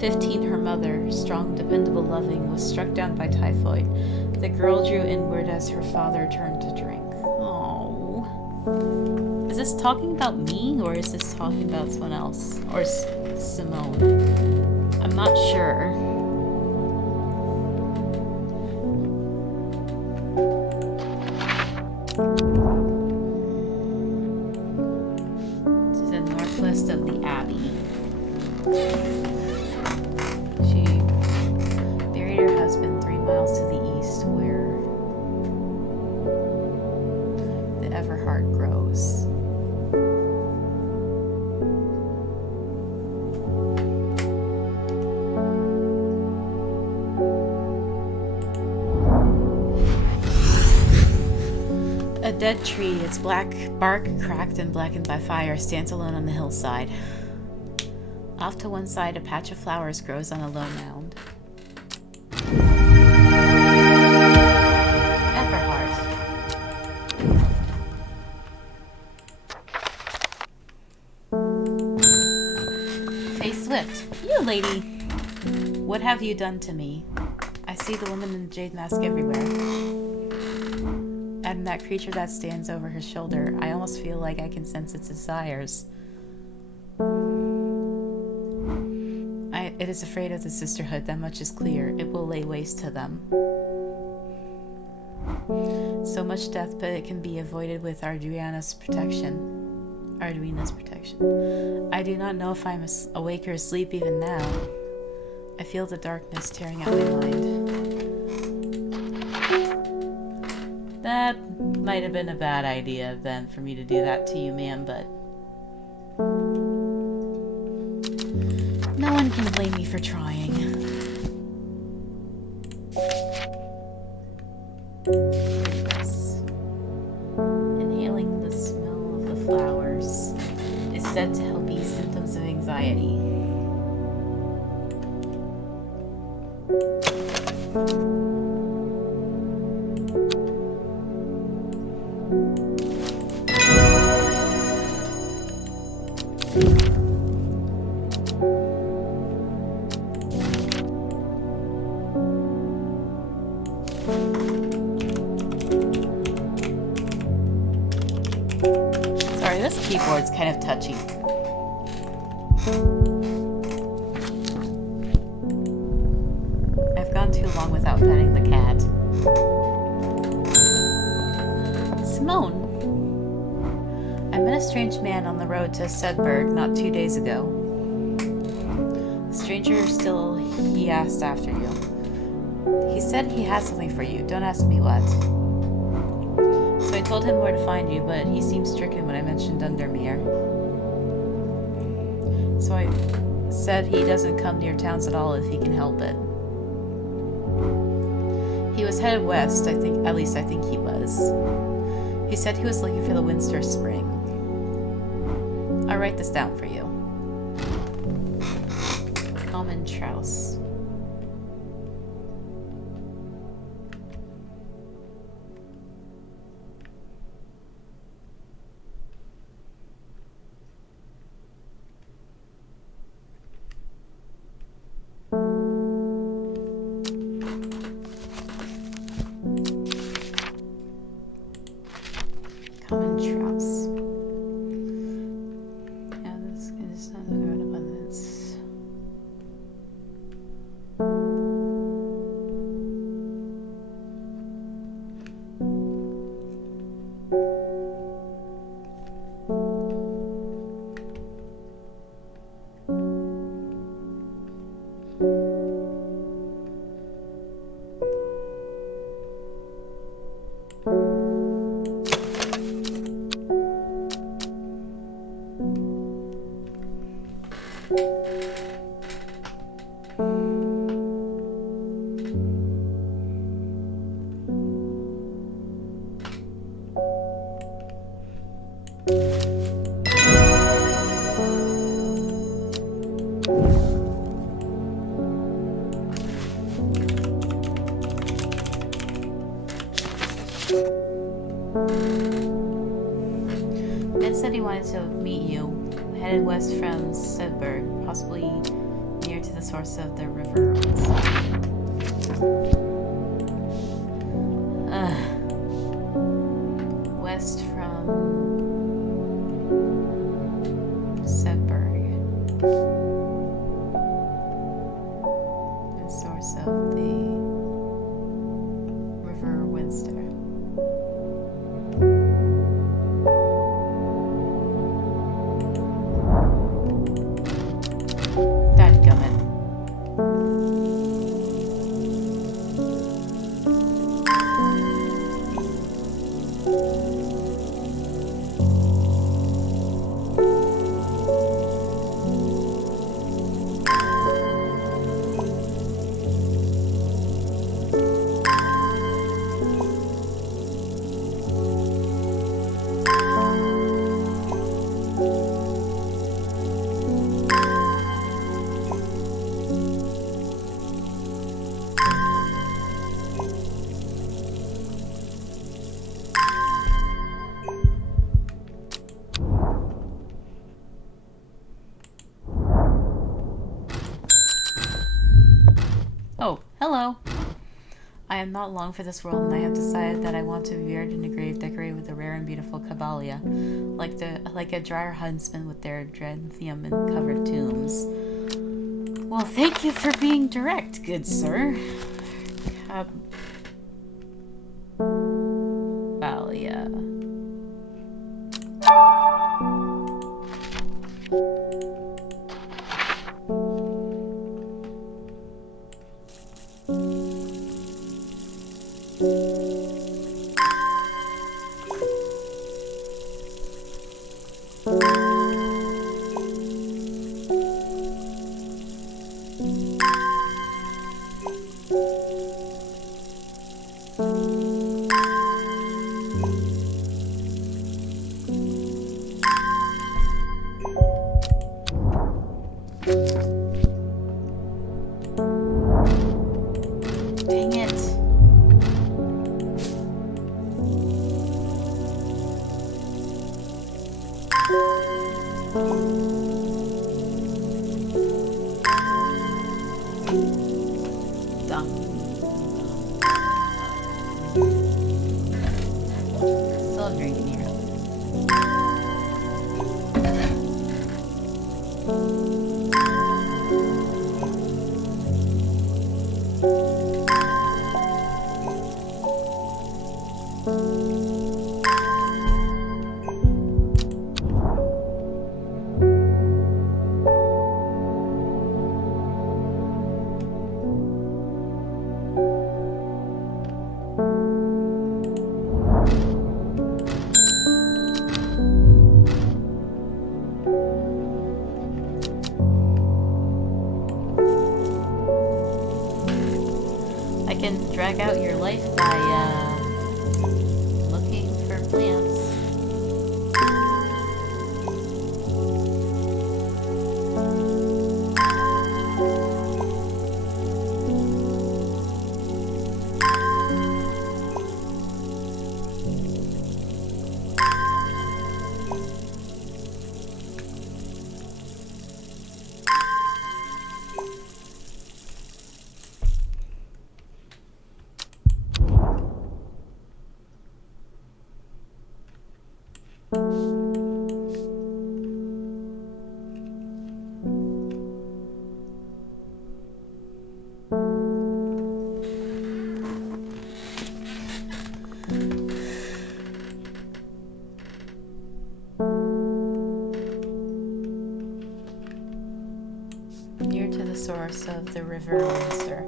15, her mother, strong, dependable, loving, was struck down by typhoid. The girl drew inward as her father turned to drink. Oh. Is this talking about me, or is this talking about someone else? Or Simone? I'm not sure. To the northwest of the abbey. She buried her husband 3 miles to the east where the Everhard grows. A dead tree, its black bark cracked and blackened by fire, stands alone on the hillside. Off to one side, a patch of flowers grows on a low mound. Everhard. Face Swift. You lady! What have you done to me? I see the woman in the jade mask everywhere. And that creature that stands over her shoulder. I almost feel like I can sense its desires. It is afraid of the sisterhood, that much is clear. It will lay waste to them. So much death, but it can be avoided with Arduino's protection. I do not know if I'm awake or asleep even now. I feel the darkness tearing at my mind. That might have been a bad idea then for me to do that to you, ma'am, but no one can blame me for trying. Yes. Inhaling the flowers is said to help ease symptoms of anxiety. Sorry, this keyboard's kind of touchy. I've gone too long without petting the cat. Simone. I met a strange man on the road to Sedberg not 2 days ago. Stranger still, he asked after you. He said he had something for you. Don't ask me what. So I told him where to find you, but he seemed stricken when I mentioned Undermere. So I said he doesn't come near towns at all if he can help it. He was headed west, at least I think he was. He said he was looking for the Winster Spring. I'll write this down for you. Common Trouse. Common Trouse. Yeah, this is not an abundance. Ben said he wanted to meet you, headed west from Sedberg, possibly near to the source of the river. West from Sedberg, the source of the river Winster. Oh, hello. I am not long for this world, and I have decided that I want to be buried in a grave decorated with a rare and beautiful caballia, like a dryer huntsman with their dranthum and covered tombs. Well, thank you for being direct, good sir. Caballia. Dumb. Still drinking here. I can drag out your life by looking for plants. Near to the source of the river Windsor.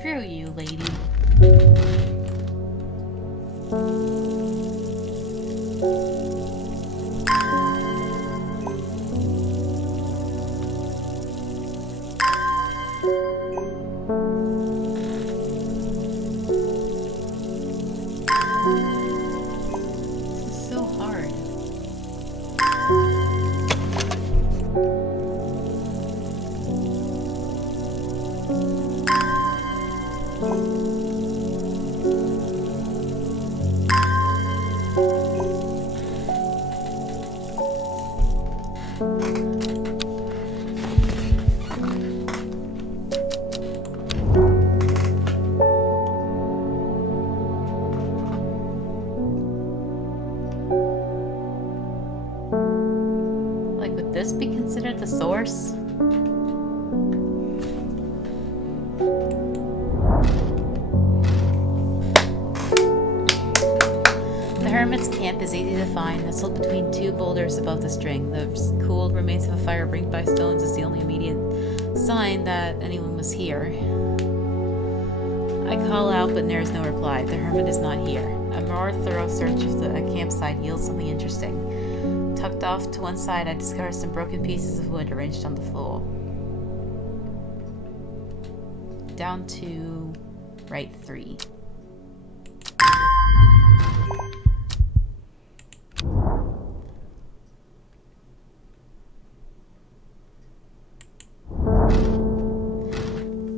Screw you, lady. This is so hard. Like, would this be considered the source? The hermit's camp is easy to find, nestled between two boulders above the string. The cooled remains of a fire burned by stones is the only immediate sign that anyone was here. I call out, but there is no reply. The hermit is not here. A more thorough search of the campsite yields something interesting. Tucked off to one side, I discovered some broken pieces of wood arranged on the floor. Down to right 3.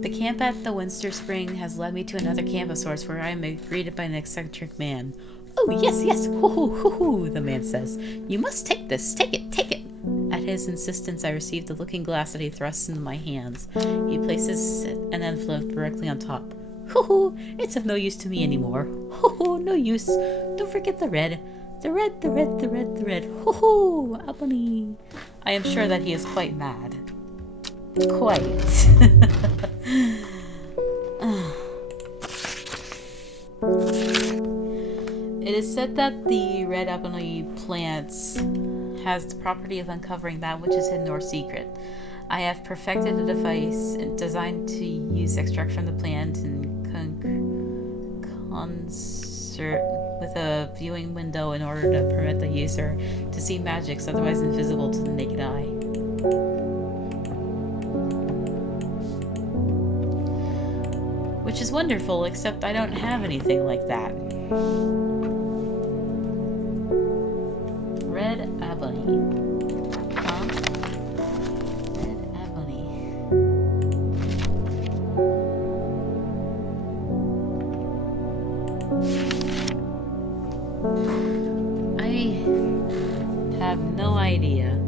The camp at the Winster Spring has led me to another camp of sorts where I am greeted by an eccentric man. "Oh, yes, yes, hoo hoo hoo hoo," the man says. "You must take this, take it, take it." At his insistence, I received the looking glass that he thrusts into my hands. He places an envelope directly on top. "Hoo hoo, it's of no use to me anymore. Hoo hoo, no use. Don't forget the red. The red, the red, the red, the red. Hoo hoo, Albany." I am sure that he is quite mad. Quite. It is said that the red abalone plants has the property of uncovering that which is hidden or secret. I have perfected a device designed to use extract from the plant in concert with a viewing window in order to permit the user to see magics otherwise invisible to the naked eye. Which is wonderful, except I don't have anything like that. Red ebony. Huh? Red ebony. I have no idea.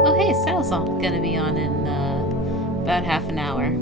Oh hey, sale's gonna be on in about half an hour.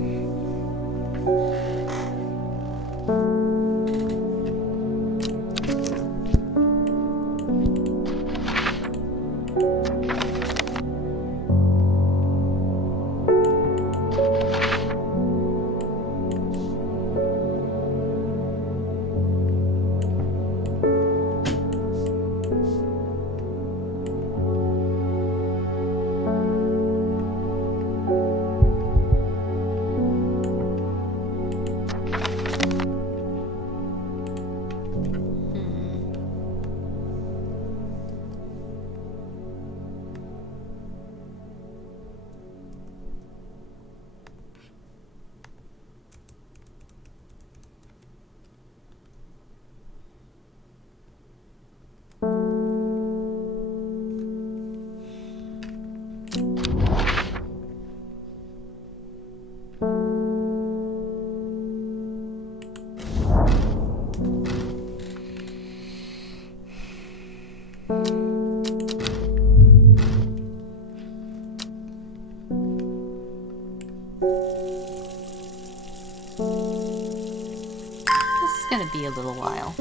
This is gonna be a little while.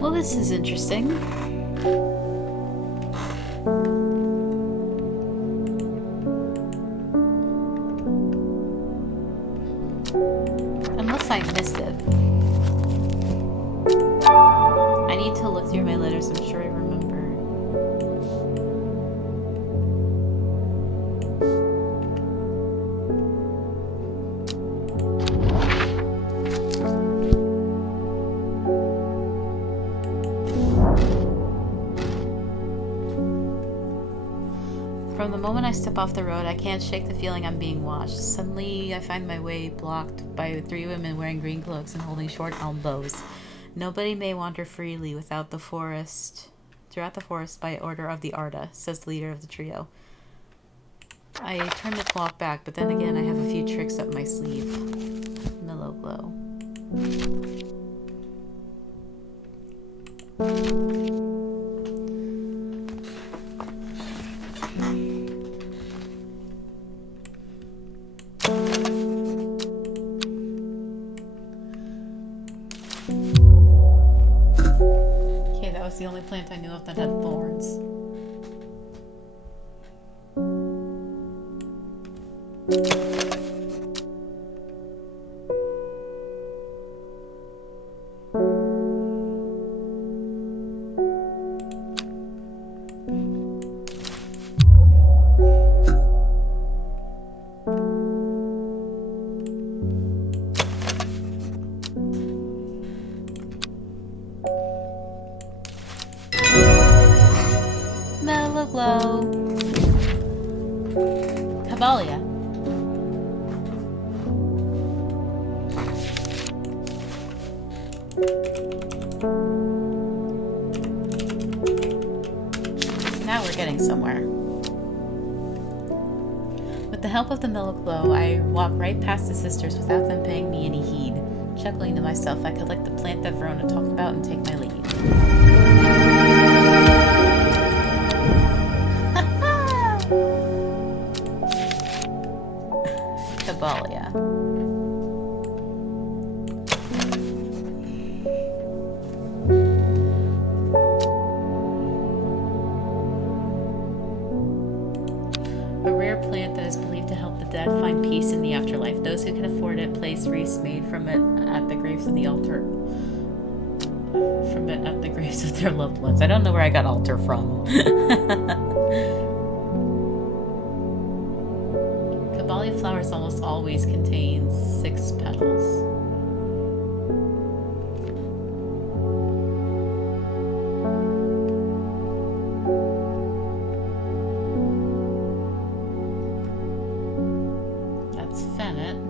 Well, this is interesting. Unless I missed it. I need to look through my letters, I'm sure I remember. From the moment I step off the road, I can't shake the feeling I'm being watched. Suddenly, I find my way blocked by 3 women wearing green cloaks and holding short elbows. Nobody may wander freely throughout the forest by order of the Arda, says the leader of the trio. I turn the clock back, but then again I have a few tricks up my sleeve. Mellow glow. Okay, that was the only plant I knew of that had thorns. Now we're getting somewhere. With the help of the mellow glow, I walk right past the sisters without them paying me any heed. Chuckling to myself, I collect the plant that Verona talked about and take my lead. Caballia. A rare plant that is believed to help the dead find peace in the afterlife. Those who can afford it place wreaths made from it at the graves of the altar. From it at the graves of their loved ones. I don't know where I got altar from. Caballia flowers almost always contain 6 petals. That's fennel.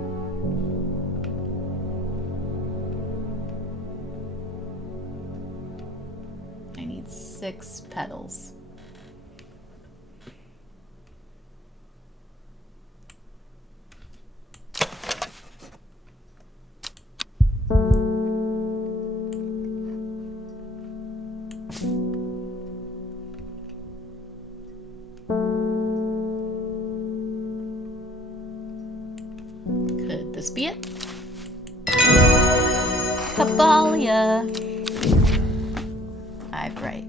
I need 6 petals. Could this be it? Caballia. I'm right.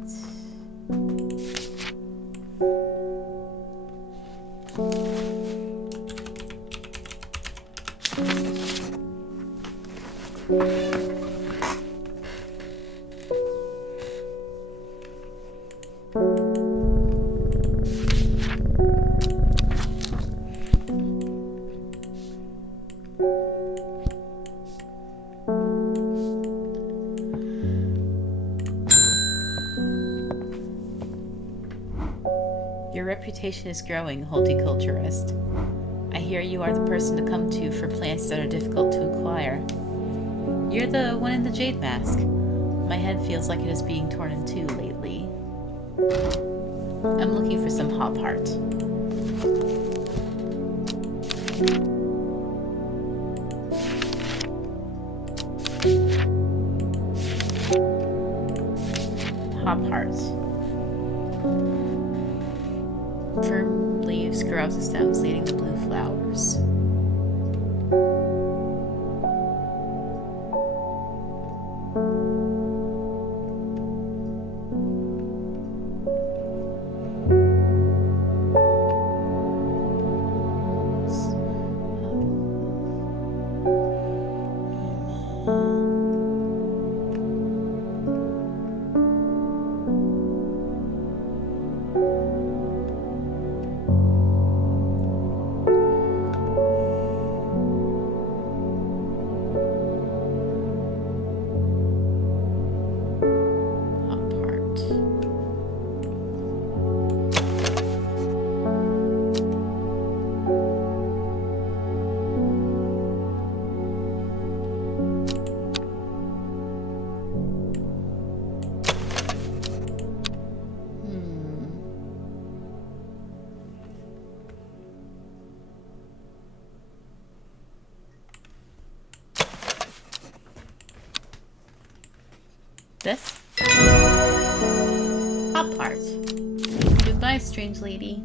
Your reputation is growing, horticulturist. I hear you are the person to come to for plants that are difficult to acquire. You're the one in the jade mask. My head feels like it is being torn in two lately. I'm looking for some hop heart. Hop heart. Firm leaves grow out the stems, leading to blue flowers. This? Hop heart. Goodbye, strange lady.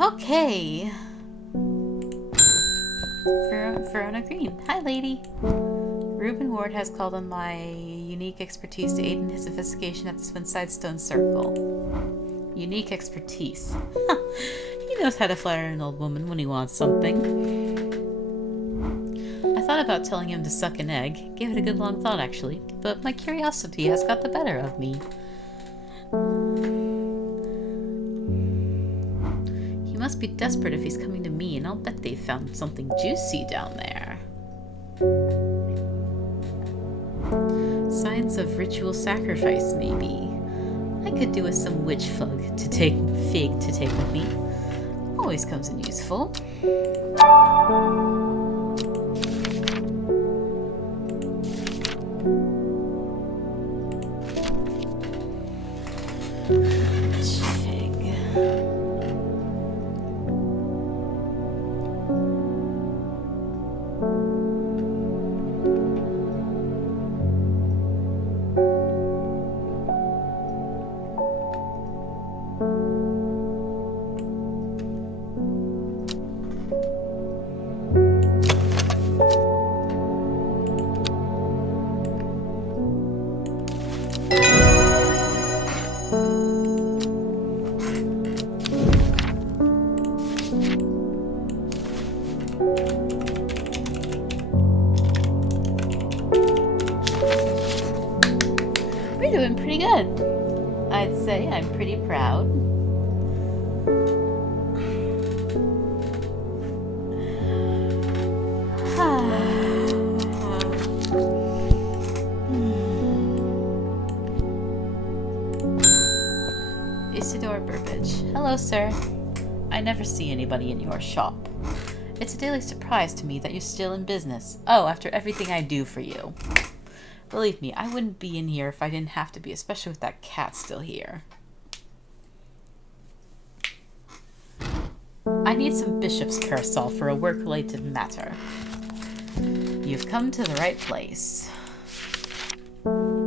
Okay. Verona Green. Hi, lady. Reuben Ward has called on my unique expertise to aid in his investigation at the Swinside Stone Circle. Unique expertise. He knows how to flatter an old woman when he wants something. I thought about telling him to suck an egg. Gave it a good long thought, actually. But my curiosity has got the better of me. He must be desperate if he's coming to me, and I'll bet they found something juicy down there. Science Signs of ritual sacrifice, maybe. I could do with some witch fig to take with me. Always comes in useful. We're doing pretty good. I'd say I'm pretty proud. Isidore Burbage. Hello, sir. I never see anybody in your shop. It's a daily surprise to me that you're still in business. Oh, after everything I do for you. Believe me, I wouldn't be in here if I didn't have to be, especially with that cat still here. I need some bishop's parasol for a work-related matter. You've come to the right place.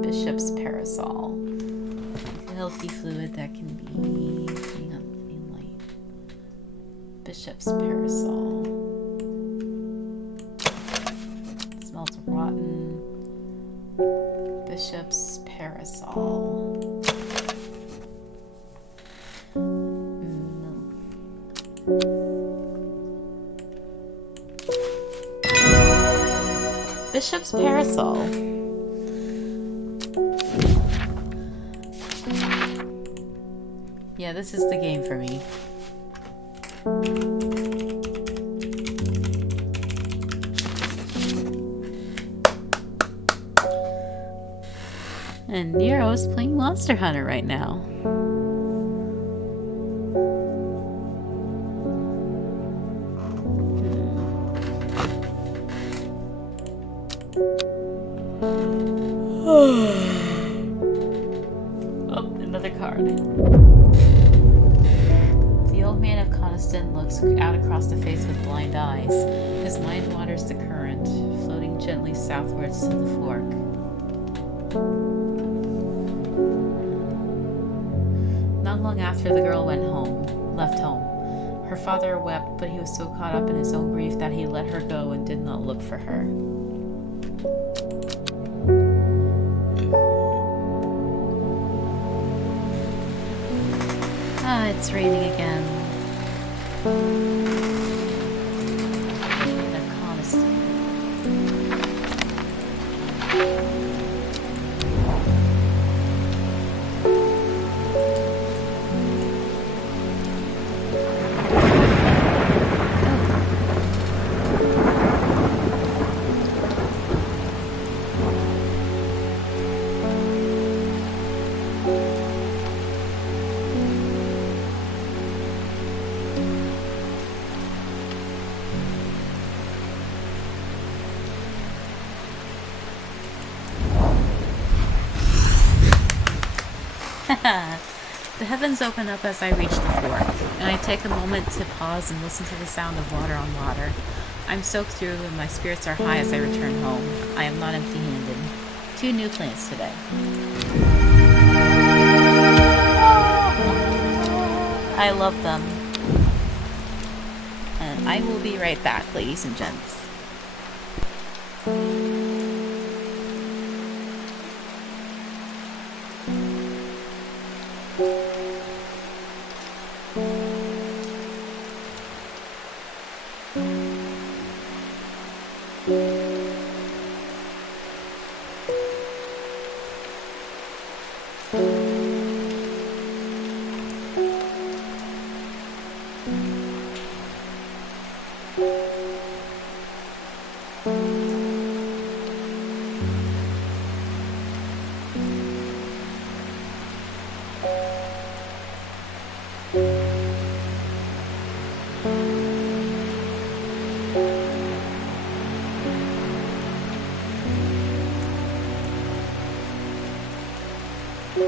Bishop's parasol. A healthy fluid that can be putting on living light. Bishop's parasol. It smells rotten. Bishop's parasol. Bishop's parasol. Yeah, this is the game for me. And Nero's playing Monster Hunter right now. Oh, another card. The old man of Coniston looks out across the face with blind eyes. His mind waters the current, floating gently southwards to the fork. Not long after the girl left home. Her father wept, but he was so caught up in his own grief that he let her go and did not look for her. Ah, it's raining again. The Coniston. The heavens open up as I reach the fork, and I take a moment to pause and listen to the sound of water on water. I'm soaked through and my spirits are high as I return home. I am not empty-handed. 2 new plants today. I love them. And I will be right back, ladies and gents. The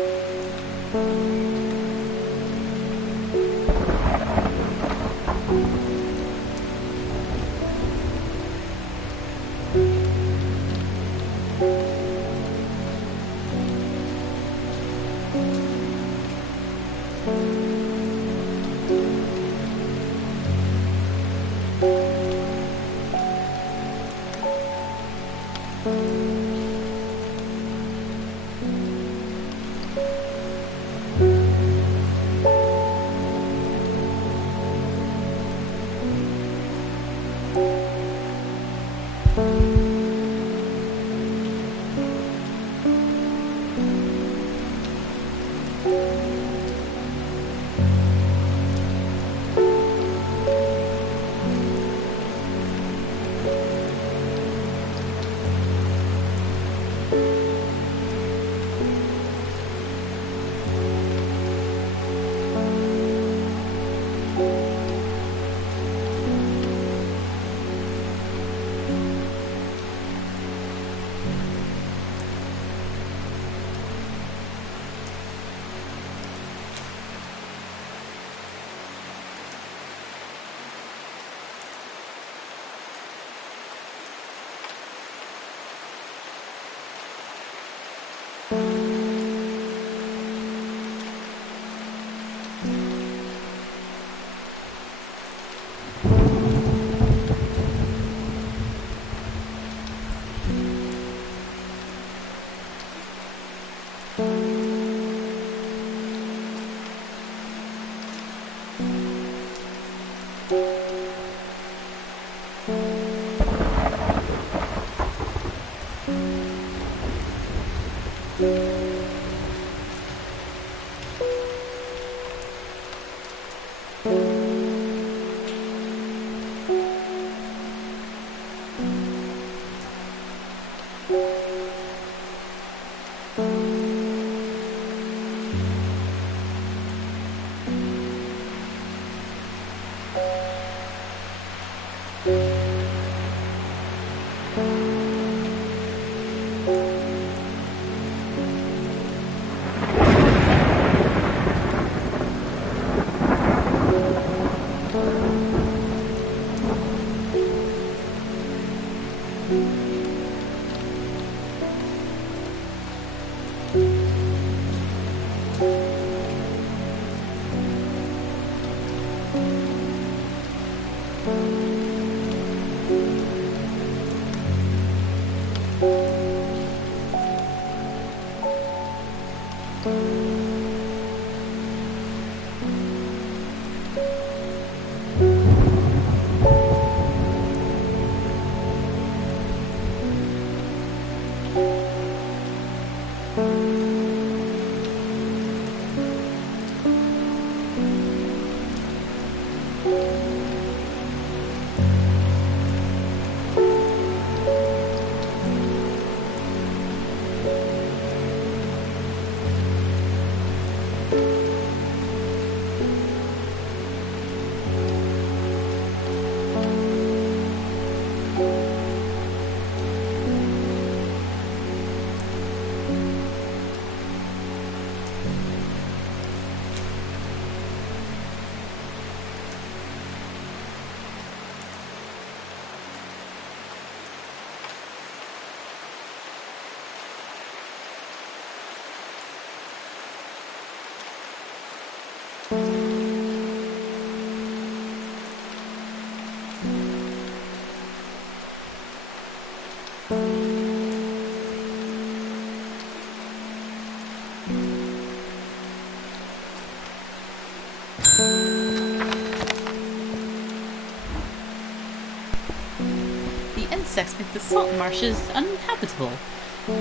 insects make the salt marshes uninhabitable.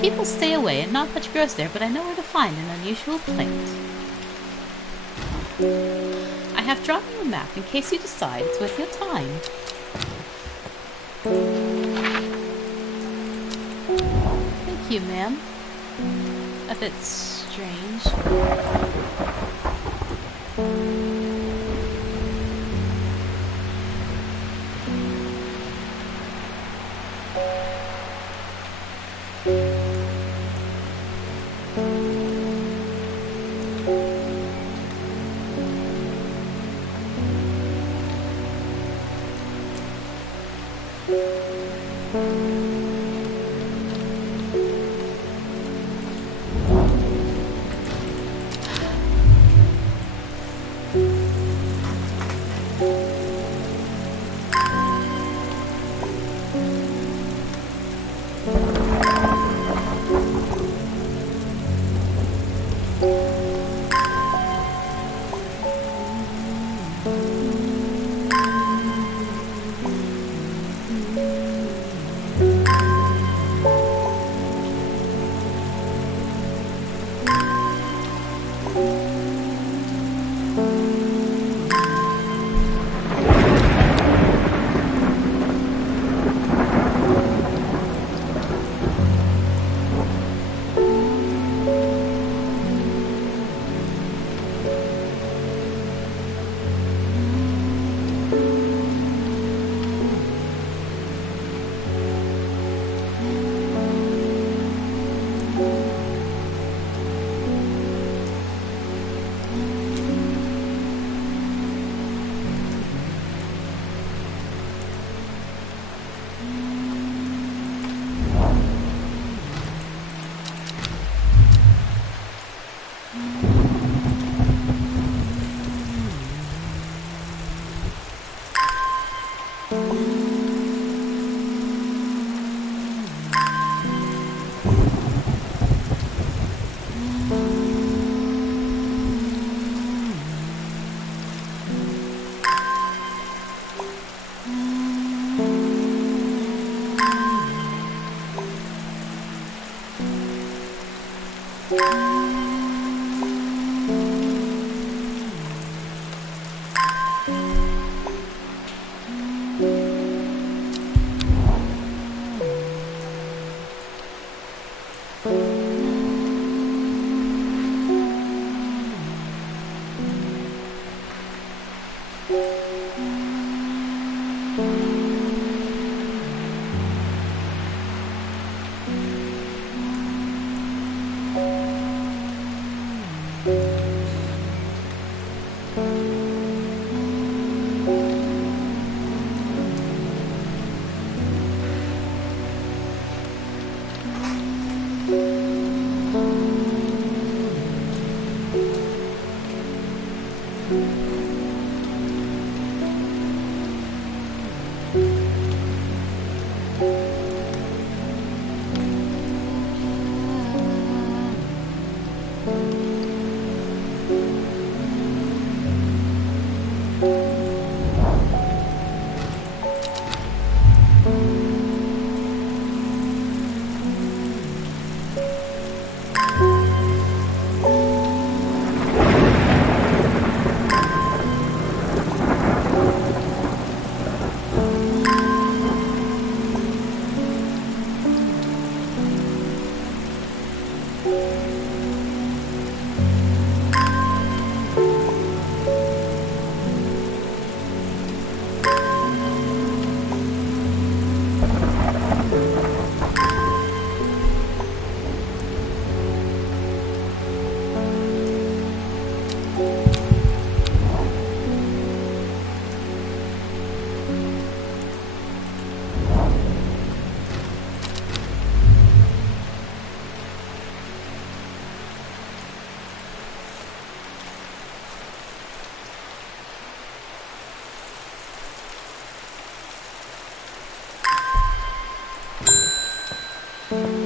People stay away and not much grows there, but I know where to find an unusual plant. I have drawn you a map in case you decide it's worth your time. Thank you, ma'am. A bit strange.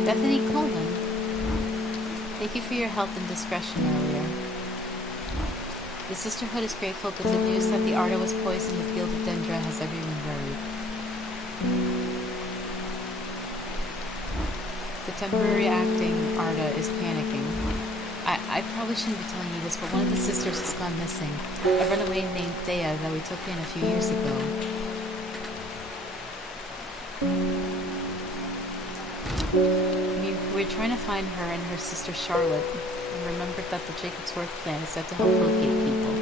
Bethany Coleman, thank you for your help and discretion earlier. The Sisterhood is grateful, but the news that the Arda was poisoned with gilded dendra has everyone worried. The temporary acting Arda is panicking. I probably shouldn't be telling you this, but one of the sisters has gone missing. A runaway named Thea that we took in a few years ago. We're trying to find her and her sister Charlotte, and remembered that the Jacobsworth plan is set to help locate people.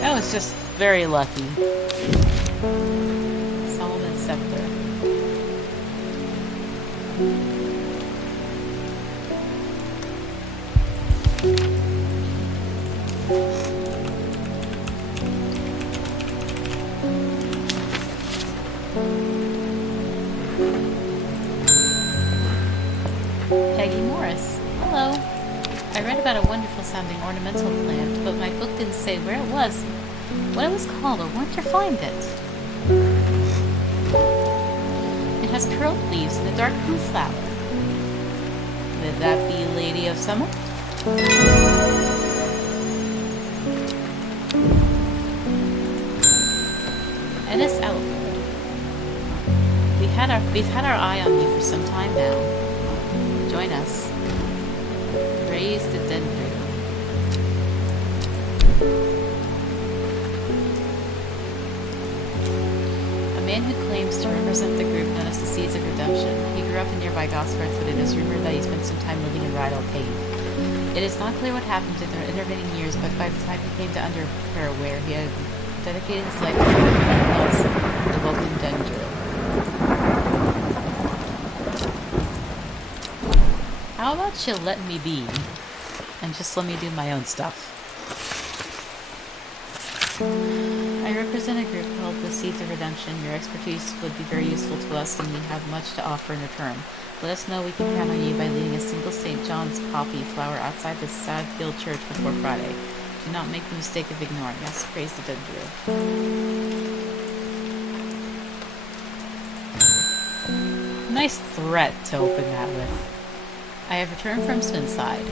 That was just very lucky. Solomon's Scepter. Peggy Morris. Hello. I read about a wonderful sounding ornamental plant, but my book didn't say where it was, what it was called, or where to find it. It has curled leaves and a dark blue flower. Would that be Lady of Summer? Ennis Outward. We've had our eye on you for some time now. Join us. Raise the dendro. A man who claims to represent the group known as the Seeds of Redemption. He grew up in nearby Gosford, but it is rumored that he spent some time living in Rydal Cave. It is not clear what happened in the intervening years, but by the time he came to Underwear, he had dedicated his life to something else, the Vulcan Dendro. How about you let me be, and just let me do my own stuff? I represent a group called the Seeds of Redemption. Your expertise would be very useful to us, and we have much to offer in return. Let us know we can count on you by leaving a single St. John's poppy flower outside the Sadfield Church before Friday. Do not make the mistake of ignoring us. Praise the Dendro. Nice threat to open that with. I have returned from Swinside.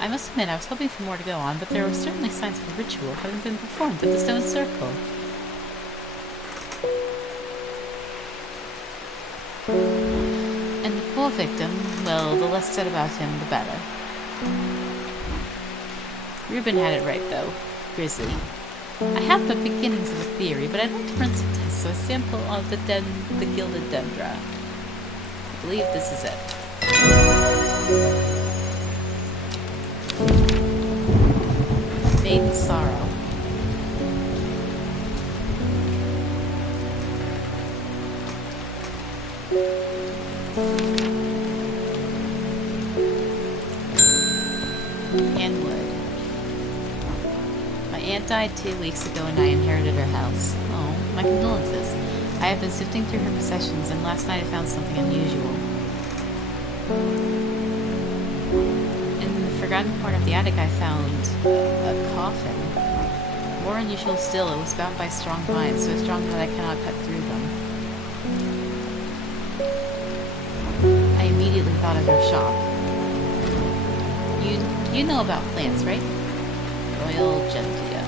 I must admit I was hoping for more to go on, but there were certainly signs of a ritual having been performed at the stone circle. And the poor victim, well, the less said about him, the better. Reuben had it right, though. Grizzly. I have the beginnings of a theory, but I'd like to run some tests so a sample of the gilded dendra. I believe this is it. Maiden sorrow. And wood. My aunt died 2 weeks ago and I inherited her house. Oh, my condolences. I have been sifting through her possessions and last night I found something unusual. In the forgotten corner of the attic I found a coffin. More unusual still, it was bound by strong vines, so strong that I cannot cut through them. I immediately thought of your shop. You know about plants, right? Royal Gentia.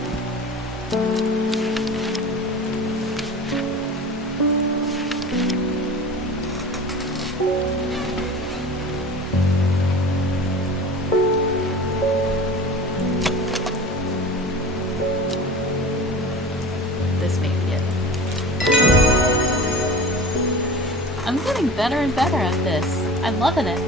This may be it. I'm getting better and better at this. I'm loving it.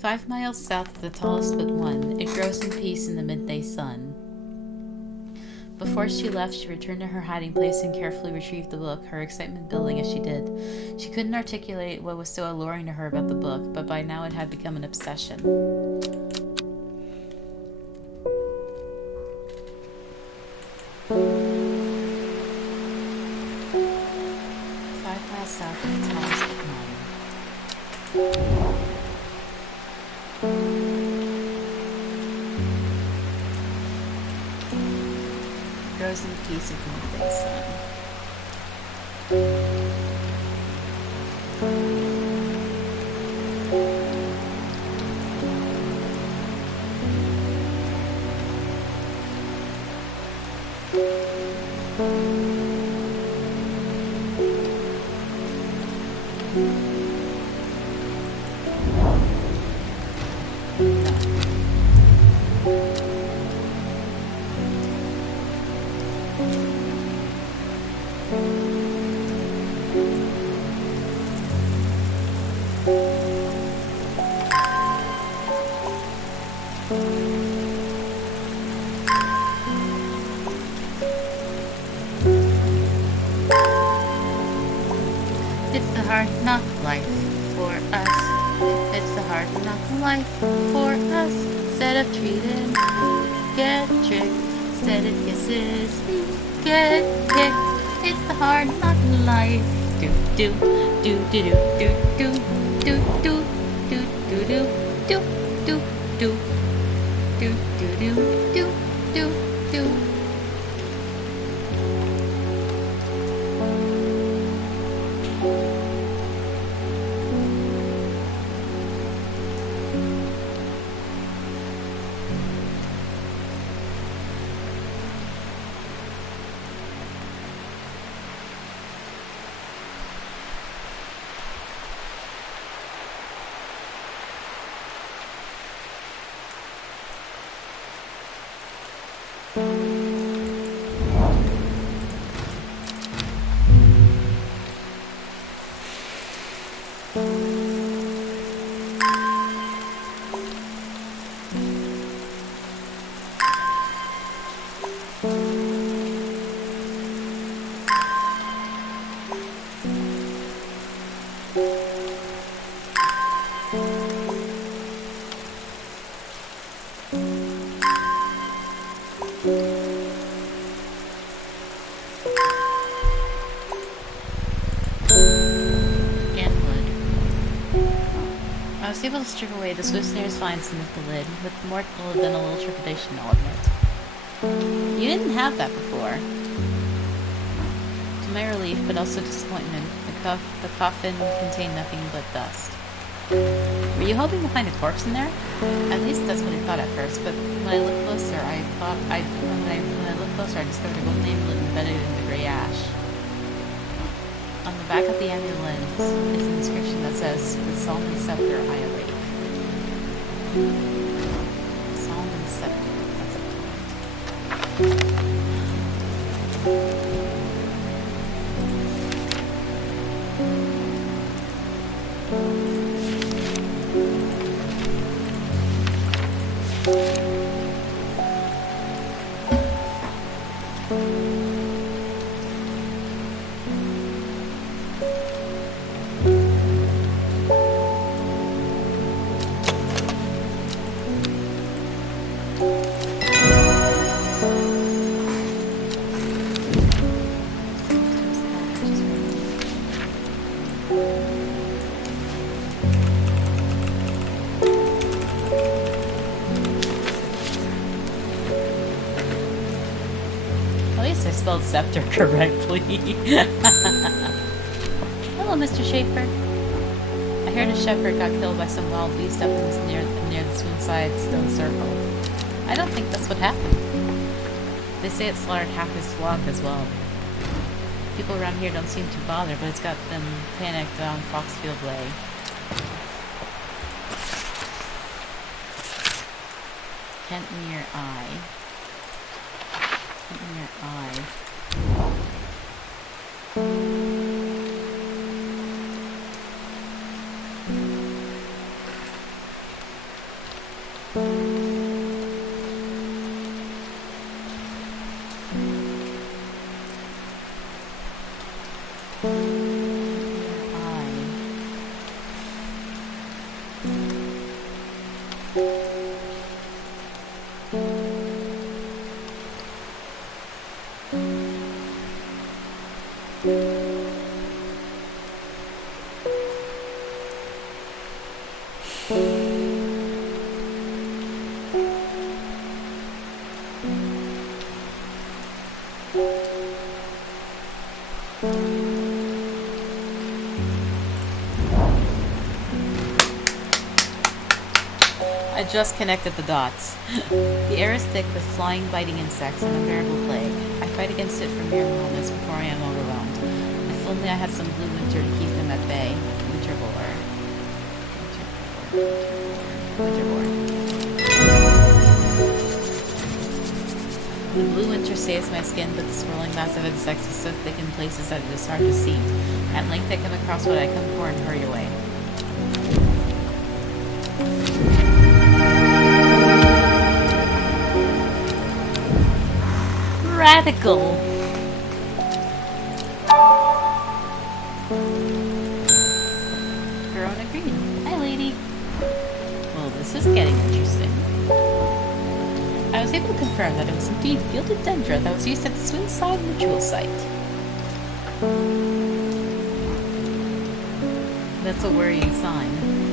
"5 miles south of the tallest but one, it grows in peace in the midday sun." Before she left, she returned to her hiding place and carefully retrieved the book, her excitement building as she did. She couldn't articulate what was so alluring to her about the book, but by now it had become an obsession. 5 miles south of the tallest but one. Grows in the peace of midday sun. It's the hard knock life for us. It's the hard knock life for us. Instead of treating, get tricked. Instead of kisses, we get kicked. It's the hard knock life. Do do do do do do do do do do do do do do do do do do do do. was able to strip away the Swiss snare's finds and lift the lid, with more than a little trepidation, I'll admit. You didn't have that before. To my relief, but also disappointment, the coffin contained nothing but dust. Were you hoping to find a corpse in there? At least that's what I thought at first, but when I looked closer, I discovered a golden amulet embedded in the gray ash. On the back of the amulet is an inscription that says, "With Solomon Scepter I awake." Solomon Scepter, that's I spelled scepter correctly. Hello, Mr. Schaefer. I heard a shepherd got killed by some wild beast up near the Swoonside Stone Circle. I don't think that's what happened. They say it slaughtered half his flock as well. People around here don't seem to bother, but it's got them panicked on Foxfield Way. Kent near eye. In your eye. I just connected the dots. The air is thick with flying, biting insects, an unbearable plague. I fight against it for mere moments before I am overwhelmed. If only I had some blue winter to keep them at bay. Winter boar. Winter boar. The blue winter saves my skin, but the swirling mass of insects is so thick in places that it is hard to see. At length I come across what I come for and hurry away. Radical. Verona Green. Hi, lady. Well, this is getting interesting. I was able to confirm that it was indeed gilded dendra that was used at the Swoonside ritual site. That's a worrying sign.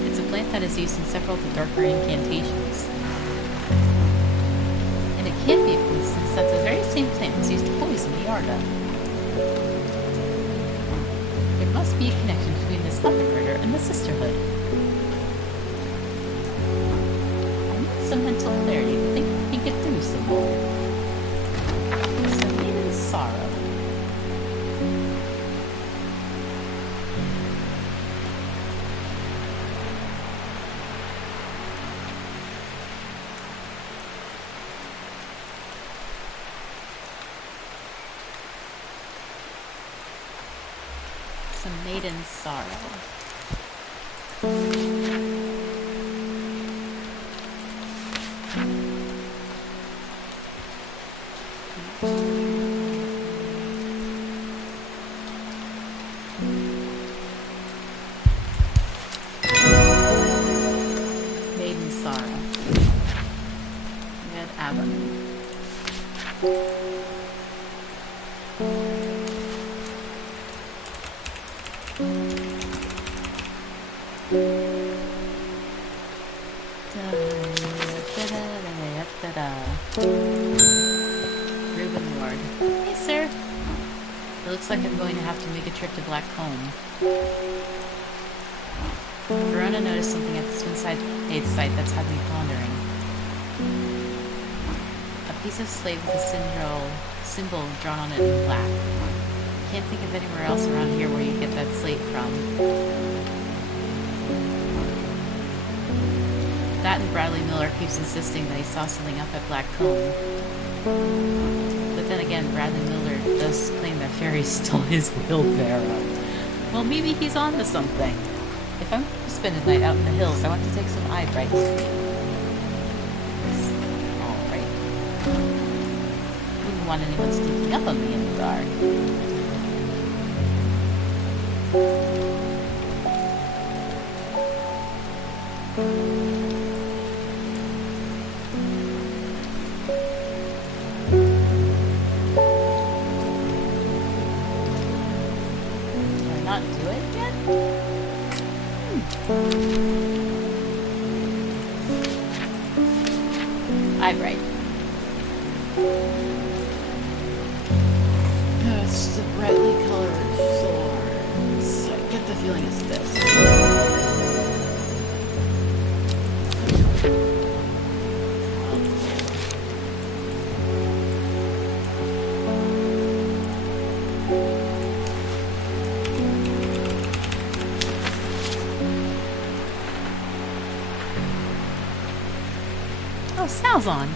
It's a plant that is used in several of the darker incantations. And it can't be a coincidence that the very same plant was used to poison the Yarda. There must be a connection between this other murder and the Sisterhood. I need some mental clarity to think it through some more. Some maiden sorrow. Some maiden sorrow. Maiden sorrow. Red avenue. It looks like I'm going to have to make a trip to Black Comb. Verona noticed something at the Swinside site that's had me pondering. A piece of slate with a symbol drawn on it in black. Can't think of anywhere else around here where you get that slate from. That and Bradley Miller keeps insisting that he saw something up at Black Comb. But then again, Bradley Miller does claim that fairies stole his wheelbarrow. Well, maybe he's on to something. If I'm going to spend a night out in the hills, I want to take some eyebright with me. Alright. Wouldn't want anyone sneaking up on me in the dark. Did I not do it yet? Eyebright. It's the brightly colored floors. I get the feeling it's this. Oh, Sal's on.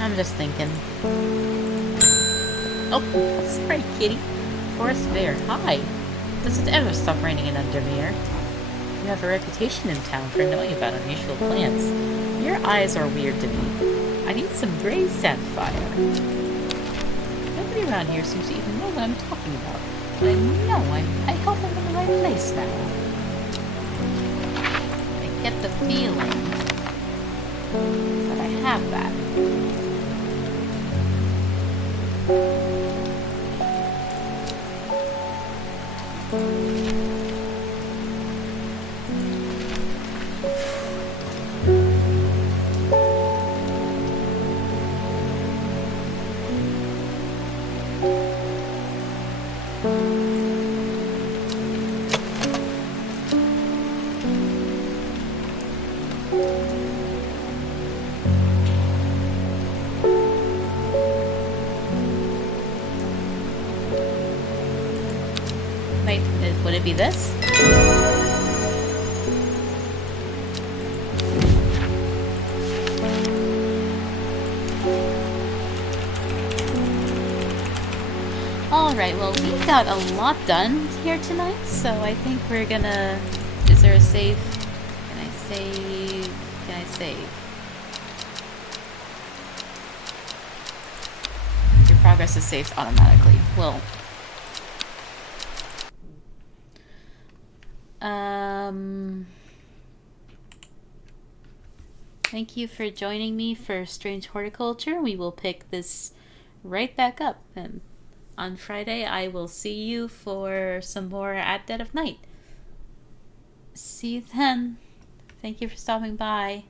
I'm just thinking. Oh, sorry, kitty. Forest Bear, hi. Does it ever stop raining in Undermere? You have a reputation in town for knowing about unusual plants. Your eyes are weird to me. I need some gray sapphire. Nobody around here seems to even know what I'm talking about. But I know I hope I'm in the right place now. I get the feeling that I have that. Would it be this? Alright, well, we got a lot done here tonight, so I think we're gonna... Is there a save? Can I save? Can I save? Your progress is saved automatically. Well... Thank you for joining me for Strange Horticulture. We will pick this right back up. And on Friday, I will see you for some more at dead of night. See you then. Thank you for stopping by.